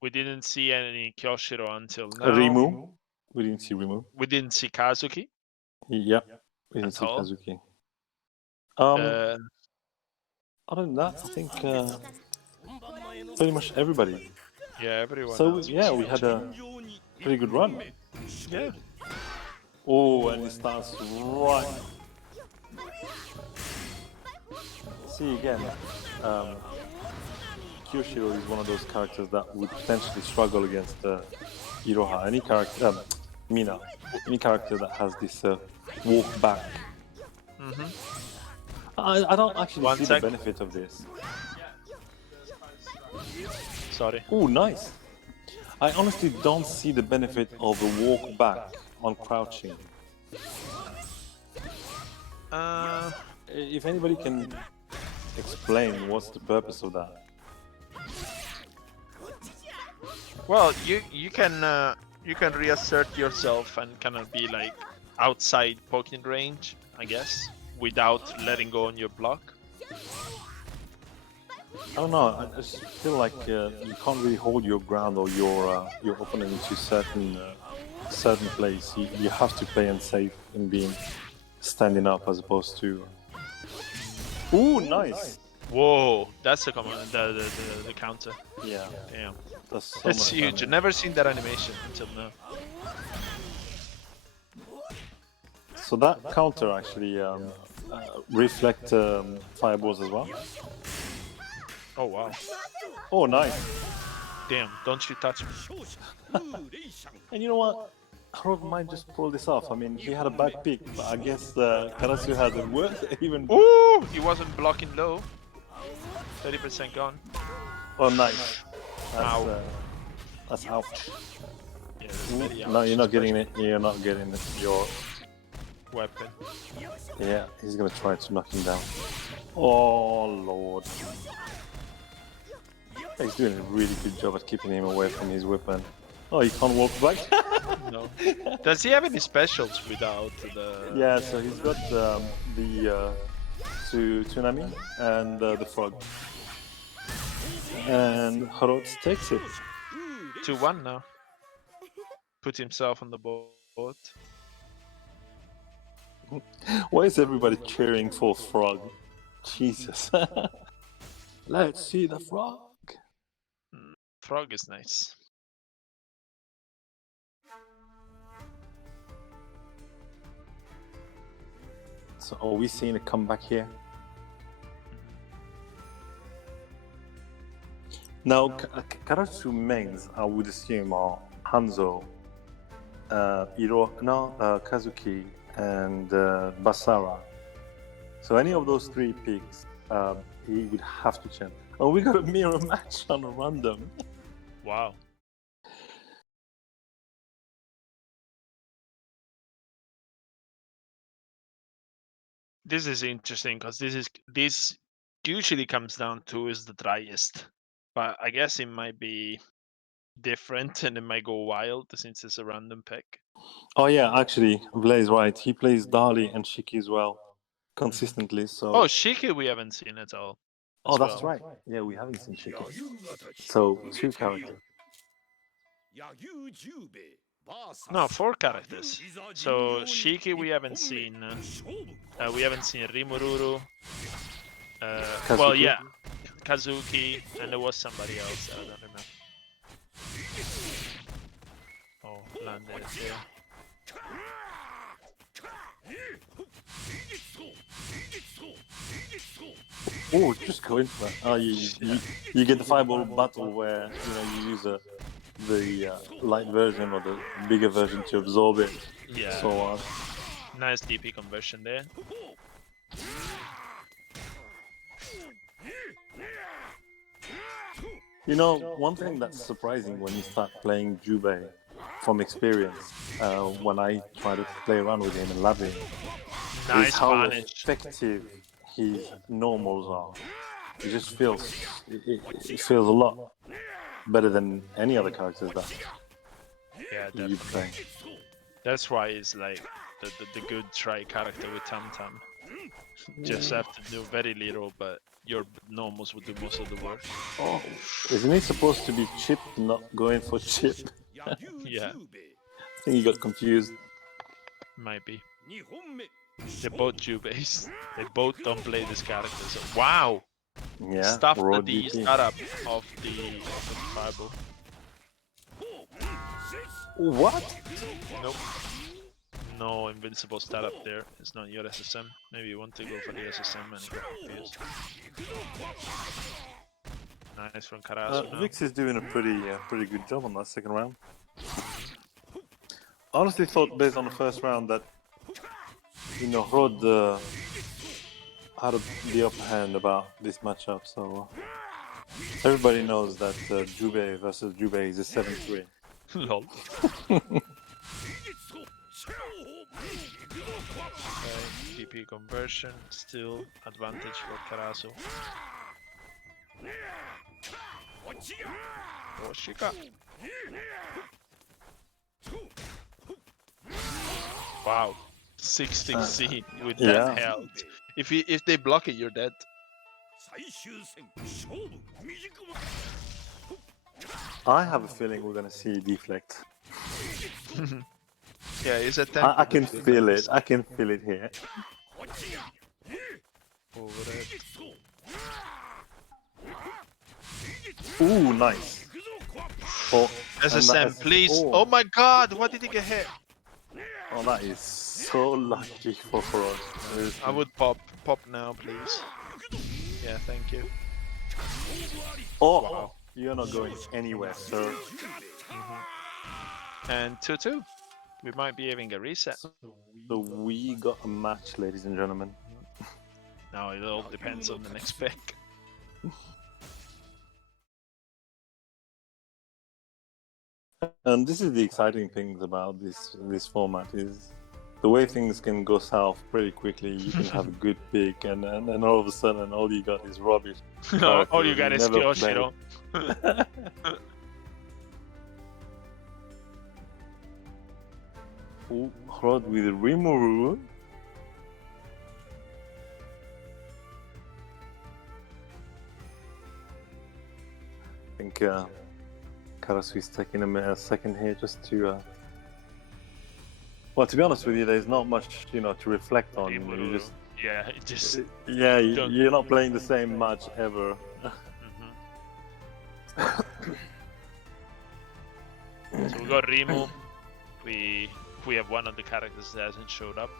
We didn't see any Kyoshiro until now. Rimu. We didn't see Rimu. We didn't see Kazuki. Yep, we didn't At see all. Kazuki. Uh, Other than that, I think pretty much everybody. yeah, everyone So else. yeah, we had a pretty good run. Yeah. Oh, and he starts right. See again, Kyoshiro is one of those characters that would potentially struggle against Iroha. Any character, Mina, any character that has this walk back. I don't actually see the benefit of this. Sorry. Oh, nice. I honestly don't see the benefit of the walk back on crouching. If anybody can explain what's the purpose of that. Well, you can reassert yourself and kind of be like outside poking range, I guess, without letting go on your block. I don't know. I just feel like you can't really hold your ground or your opponent into certain place. You have to play and safe in being standing up as opposed to. Ooh, nice. Whoa, that's the command, the counter. Yeah, Damn. that's It's huge. damage. I've never seen that animation until now. So that counter actually reflect fireballs as well. Oh wow. Oh, nice. Damn, don't you touch me. And you know what? Harold might just pull this off. I mean, he had a bad pick, but I guess Karasu has a worse even. Ooh, he wasn't blocking low. 30% gone. Oh, nice. Ow. That's ouch. Yeah, that's very No, ouch, you're not getting especially it. You're not getting it. Your weapon. yeah, he's gonna try to knock him down. Oh lord. He's doing a really good job at keeping him away from his weapon. Oh, he can't walk back. No. Does he have any specials without the? Yeah, so he's got the tsunami and the frog. And Harold takes it. 2-1 now. Put himself on the board. Why is everybody cheering for frog? Jesus. Let's see the frog. Frog is nice. So are we seeing a comeback here? Now, Karasu mains, I would assume, are Hanzo, Kazuki, and Basara. So any of those three picks, he would have to champ. Oh, we got a mirror match on a random. Wow. This is interesting because this usually comes down to who is the driest, but I guess it might be different and it might go wild since it's a random pick. Oh yeah, actually, Vla's right. He plays Dali and Shiki as well, consistently. So. Oh, Shiki we haven't seen at all. Oh, as that's well. right. Yeah, we haven't seen Shiki. So 2 characters. No, 4 characters. So Shiki we haven't seen. We haven't seen Rimururu. Well, yeah, Kazuki, and there was somebody else. I don't remember. Oh, landed there. Oh, just go into that. Oh, you get the fireball battle where you use the light version or the bigger version to absorb it. Yeah. So nice DP conversion there. One thing that's surprising when you start playing Jubei, from experience, when I try to play around with him and lab him, Nice is how punish. effective his normals are. It just feels it feels a lot better than any other characters that Yeah, you definitely. play. That's why it's like the good try character with Tam Tam. Just have to do very little, but your normals will do most of the work. Oh, isn't he supposed to be Chip, not going for Chip? Yeah, I think he got confused. might be. They're both Jew-based. They both don't play this character. So wow, Yeah, stuff raw the DP. startup of the fireball. What? Nope. no invincible stat up there. It's not your SSM. Maybe you want to go for the SSM and get confused. Nice from Karasu now. Vix is doing a pretty good job on that second round. I honestly thought, based on the first round, that Rod had the upper hand about this matchup. So everybody knows that Jubei versus Jubei is a 7-3. Lol. PP conversion, still advantage for Karasu. Oshika. Wow, 16C with that health. If they block it, you're dead. I have a feeling we're gonna see deflect. Yeah, it's a 10. I can feel it. I can feel it here. Over it. Ooh, nice. Oh, SSM, please. Oh my god, what did he get hit? Oh, that is so lucky for us. I would pop now, please. Yeah, thank you. Oh, Wow. You're not going anywhere, sir. And 2-2. We might be having a reset. So we got a match, ladies and gentlemen. Now it all depends on the next pick. And this is the exciting things about this format is the way things can go south pretty quickly. You can have a good pick, and all of a sudden, all you got is rubbish. All you got is Kyoshiro. Ooh, Rod with Rimuru. I think Karasu is taking a second here just to. Well, to be honest with you, there's not much to reflect on. You just you're not playing the same match ever. So we got Rimu. We have one of the characters that hasn't showed up,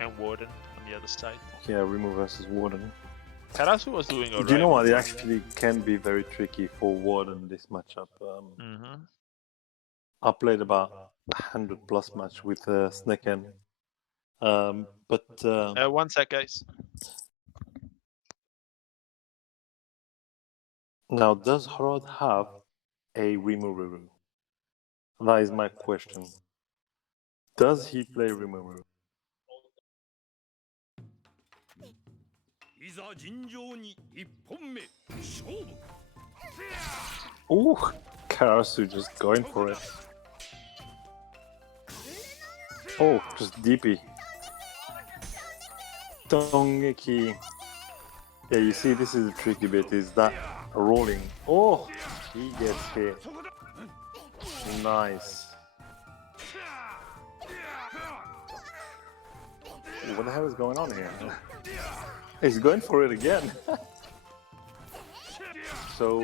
and Warden on the other side. Yeah, Rimu versus Warden. Karasu was doing alright. Do you know what? It actually can be very tricky for Warden this matchup. I played about 100+ match with Sneken. But 1 sec, guys. Now, does Rod have a Rimuru? That is my question. Does he play Rimuru? Ooh, Karasu just going for it. Oh, just DP. Tongeki. Yeah, you see, this is the tricky bit, is that rolling. Oh, he gets hit. Nice. What the hell is going on here? He's going for it again. So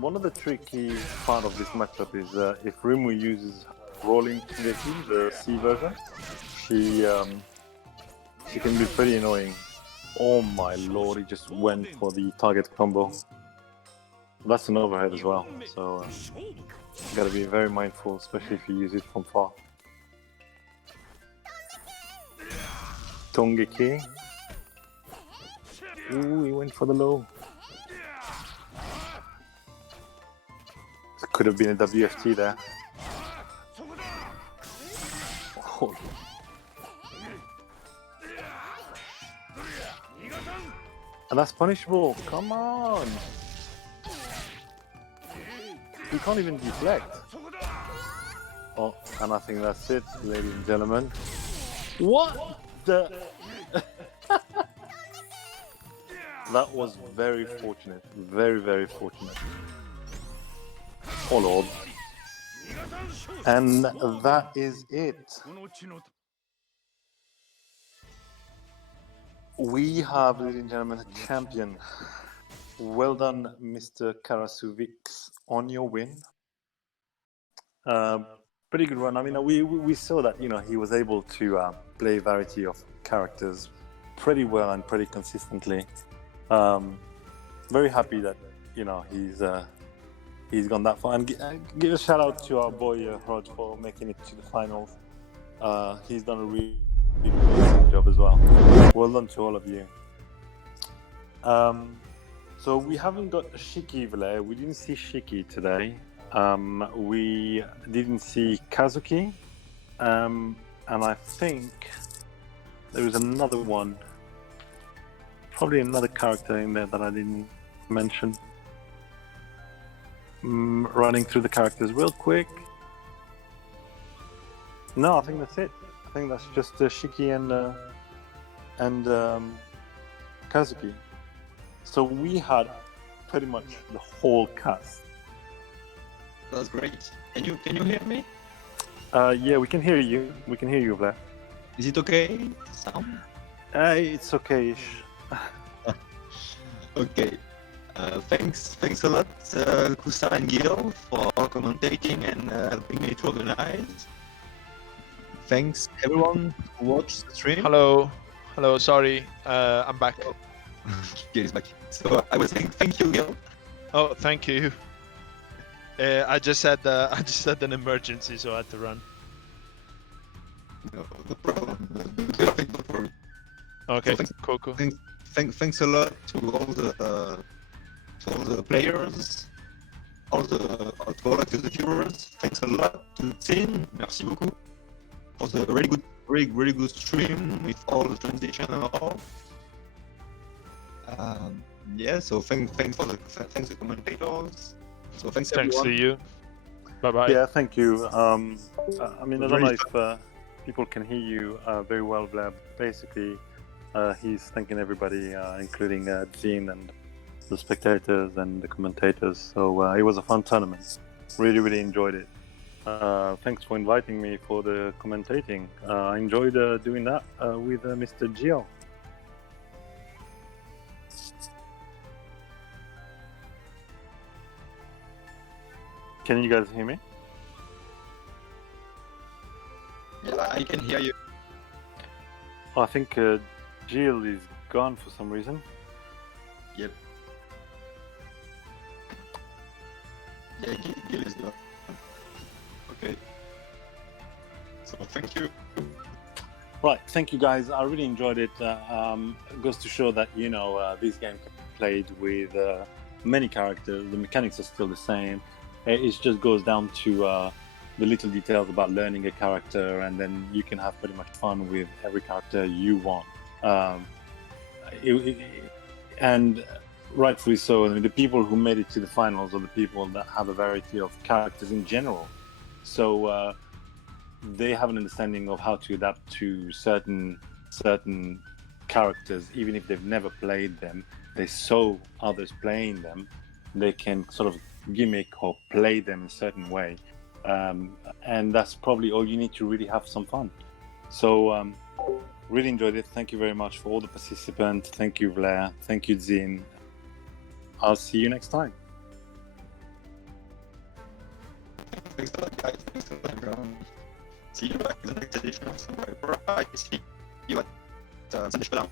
one of the tricky part of this matchup is if Rimu uses rolling Tongeki, the C version, she can be pretty annoying. Oh my lord, he just went for the target combo. That's an overhead as well, so you gotta be very mindful, especially if you use it from far. Tongeki. Ooh, he went for the low. Could have been a WFT there. Oh. And that's punishable. Come on. You can't even deflect. Oh, and I think that's it, ladies and gentlemen. What the? That was very fortunate. Very, very fortunate. Oh lord. And that is it. We have, ladies and gentlemen, a champion. Well done, Mr. Karasu Vix, on your win. pretty good run. I mean, we saw that he was able to play a variety of characters pretty well and pretty consistently. Very happy that he's gone that far. And give a shout out to our boy Rod for making it to the finals. He's done a really good job as well. Well done to all of you. So we haven't got Shiki Vlare. We didn't see Shiki today. We didn't see Kazuki. And I think there was another one. Probably another character in there that I didn't mention. Running through the characters real quick. No, I think that's it. I think that's just Shiki and Kazuki. So we had pretty much the whole cast. That's great. Can you hear me? Yeah, we can hear you. We can hear you, Vlare. Is it okay? Sound? It's okay-ish. Okay. Thanks a lot, Kusa and Gil, for commentating and helping me to organize. Thanks everyone who watched the stream. Hello. Sorry, I'm back. Gil is back. So I was saying thank you, Gil. Oh, thank you. I just had an emergency, so I had to run. No problem. No problem. Okay, So cool. Thanks a lot to all the players, to all the viewers. Thanks a lot to Tzine. Merci beaucoup for the very good stream with all the transition and all. Yeah. So thanks the commentators. So thanks Thanks everyone. to you. Bye bye. Yeah, thank you. I mean, I don't know if people can hear you very well, Vlad. Basically, he's thanking everybody, including Tzine and the spectators and the commentators. So it was a fun tournament. Really enjoyed it. Thanks for inviting me for the commentating. I enjoyed doing that with Mr. Gio. Can you guys hear me? Yeah, I can hear you. I think Jill is gone for some reason. Yep. Yeah, Gil is gone. Okay. So thank you. Right, thank you guys. I really enjoyed it. It goes to show that this game can be played with many characters. The mechanics are still the same. It just goes down to the little details about learning a character, and then you can have pretty much fun with every character you want. And rightfully so. I mean, the people who made it to the finals are the people that have a variety of characters in general. So they have an understanding of how to adapt to certain characters, even if they've never played them. They saw others playing them. They can sort of gimmick or play them in a certain way. And that's probably all you need to really have some fun. So really enjoyed it. Thank you very much for all the participants. Thank you, Vlare. Thank you, Tzine. I'll see you next time. Thanks a lot, guys. Thanks a lot, everyone. See you at the next edition of Samurai Shodown. See you at Samurai Shodown.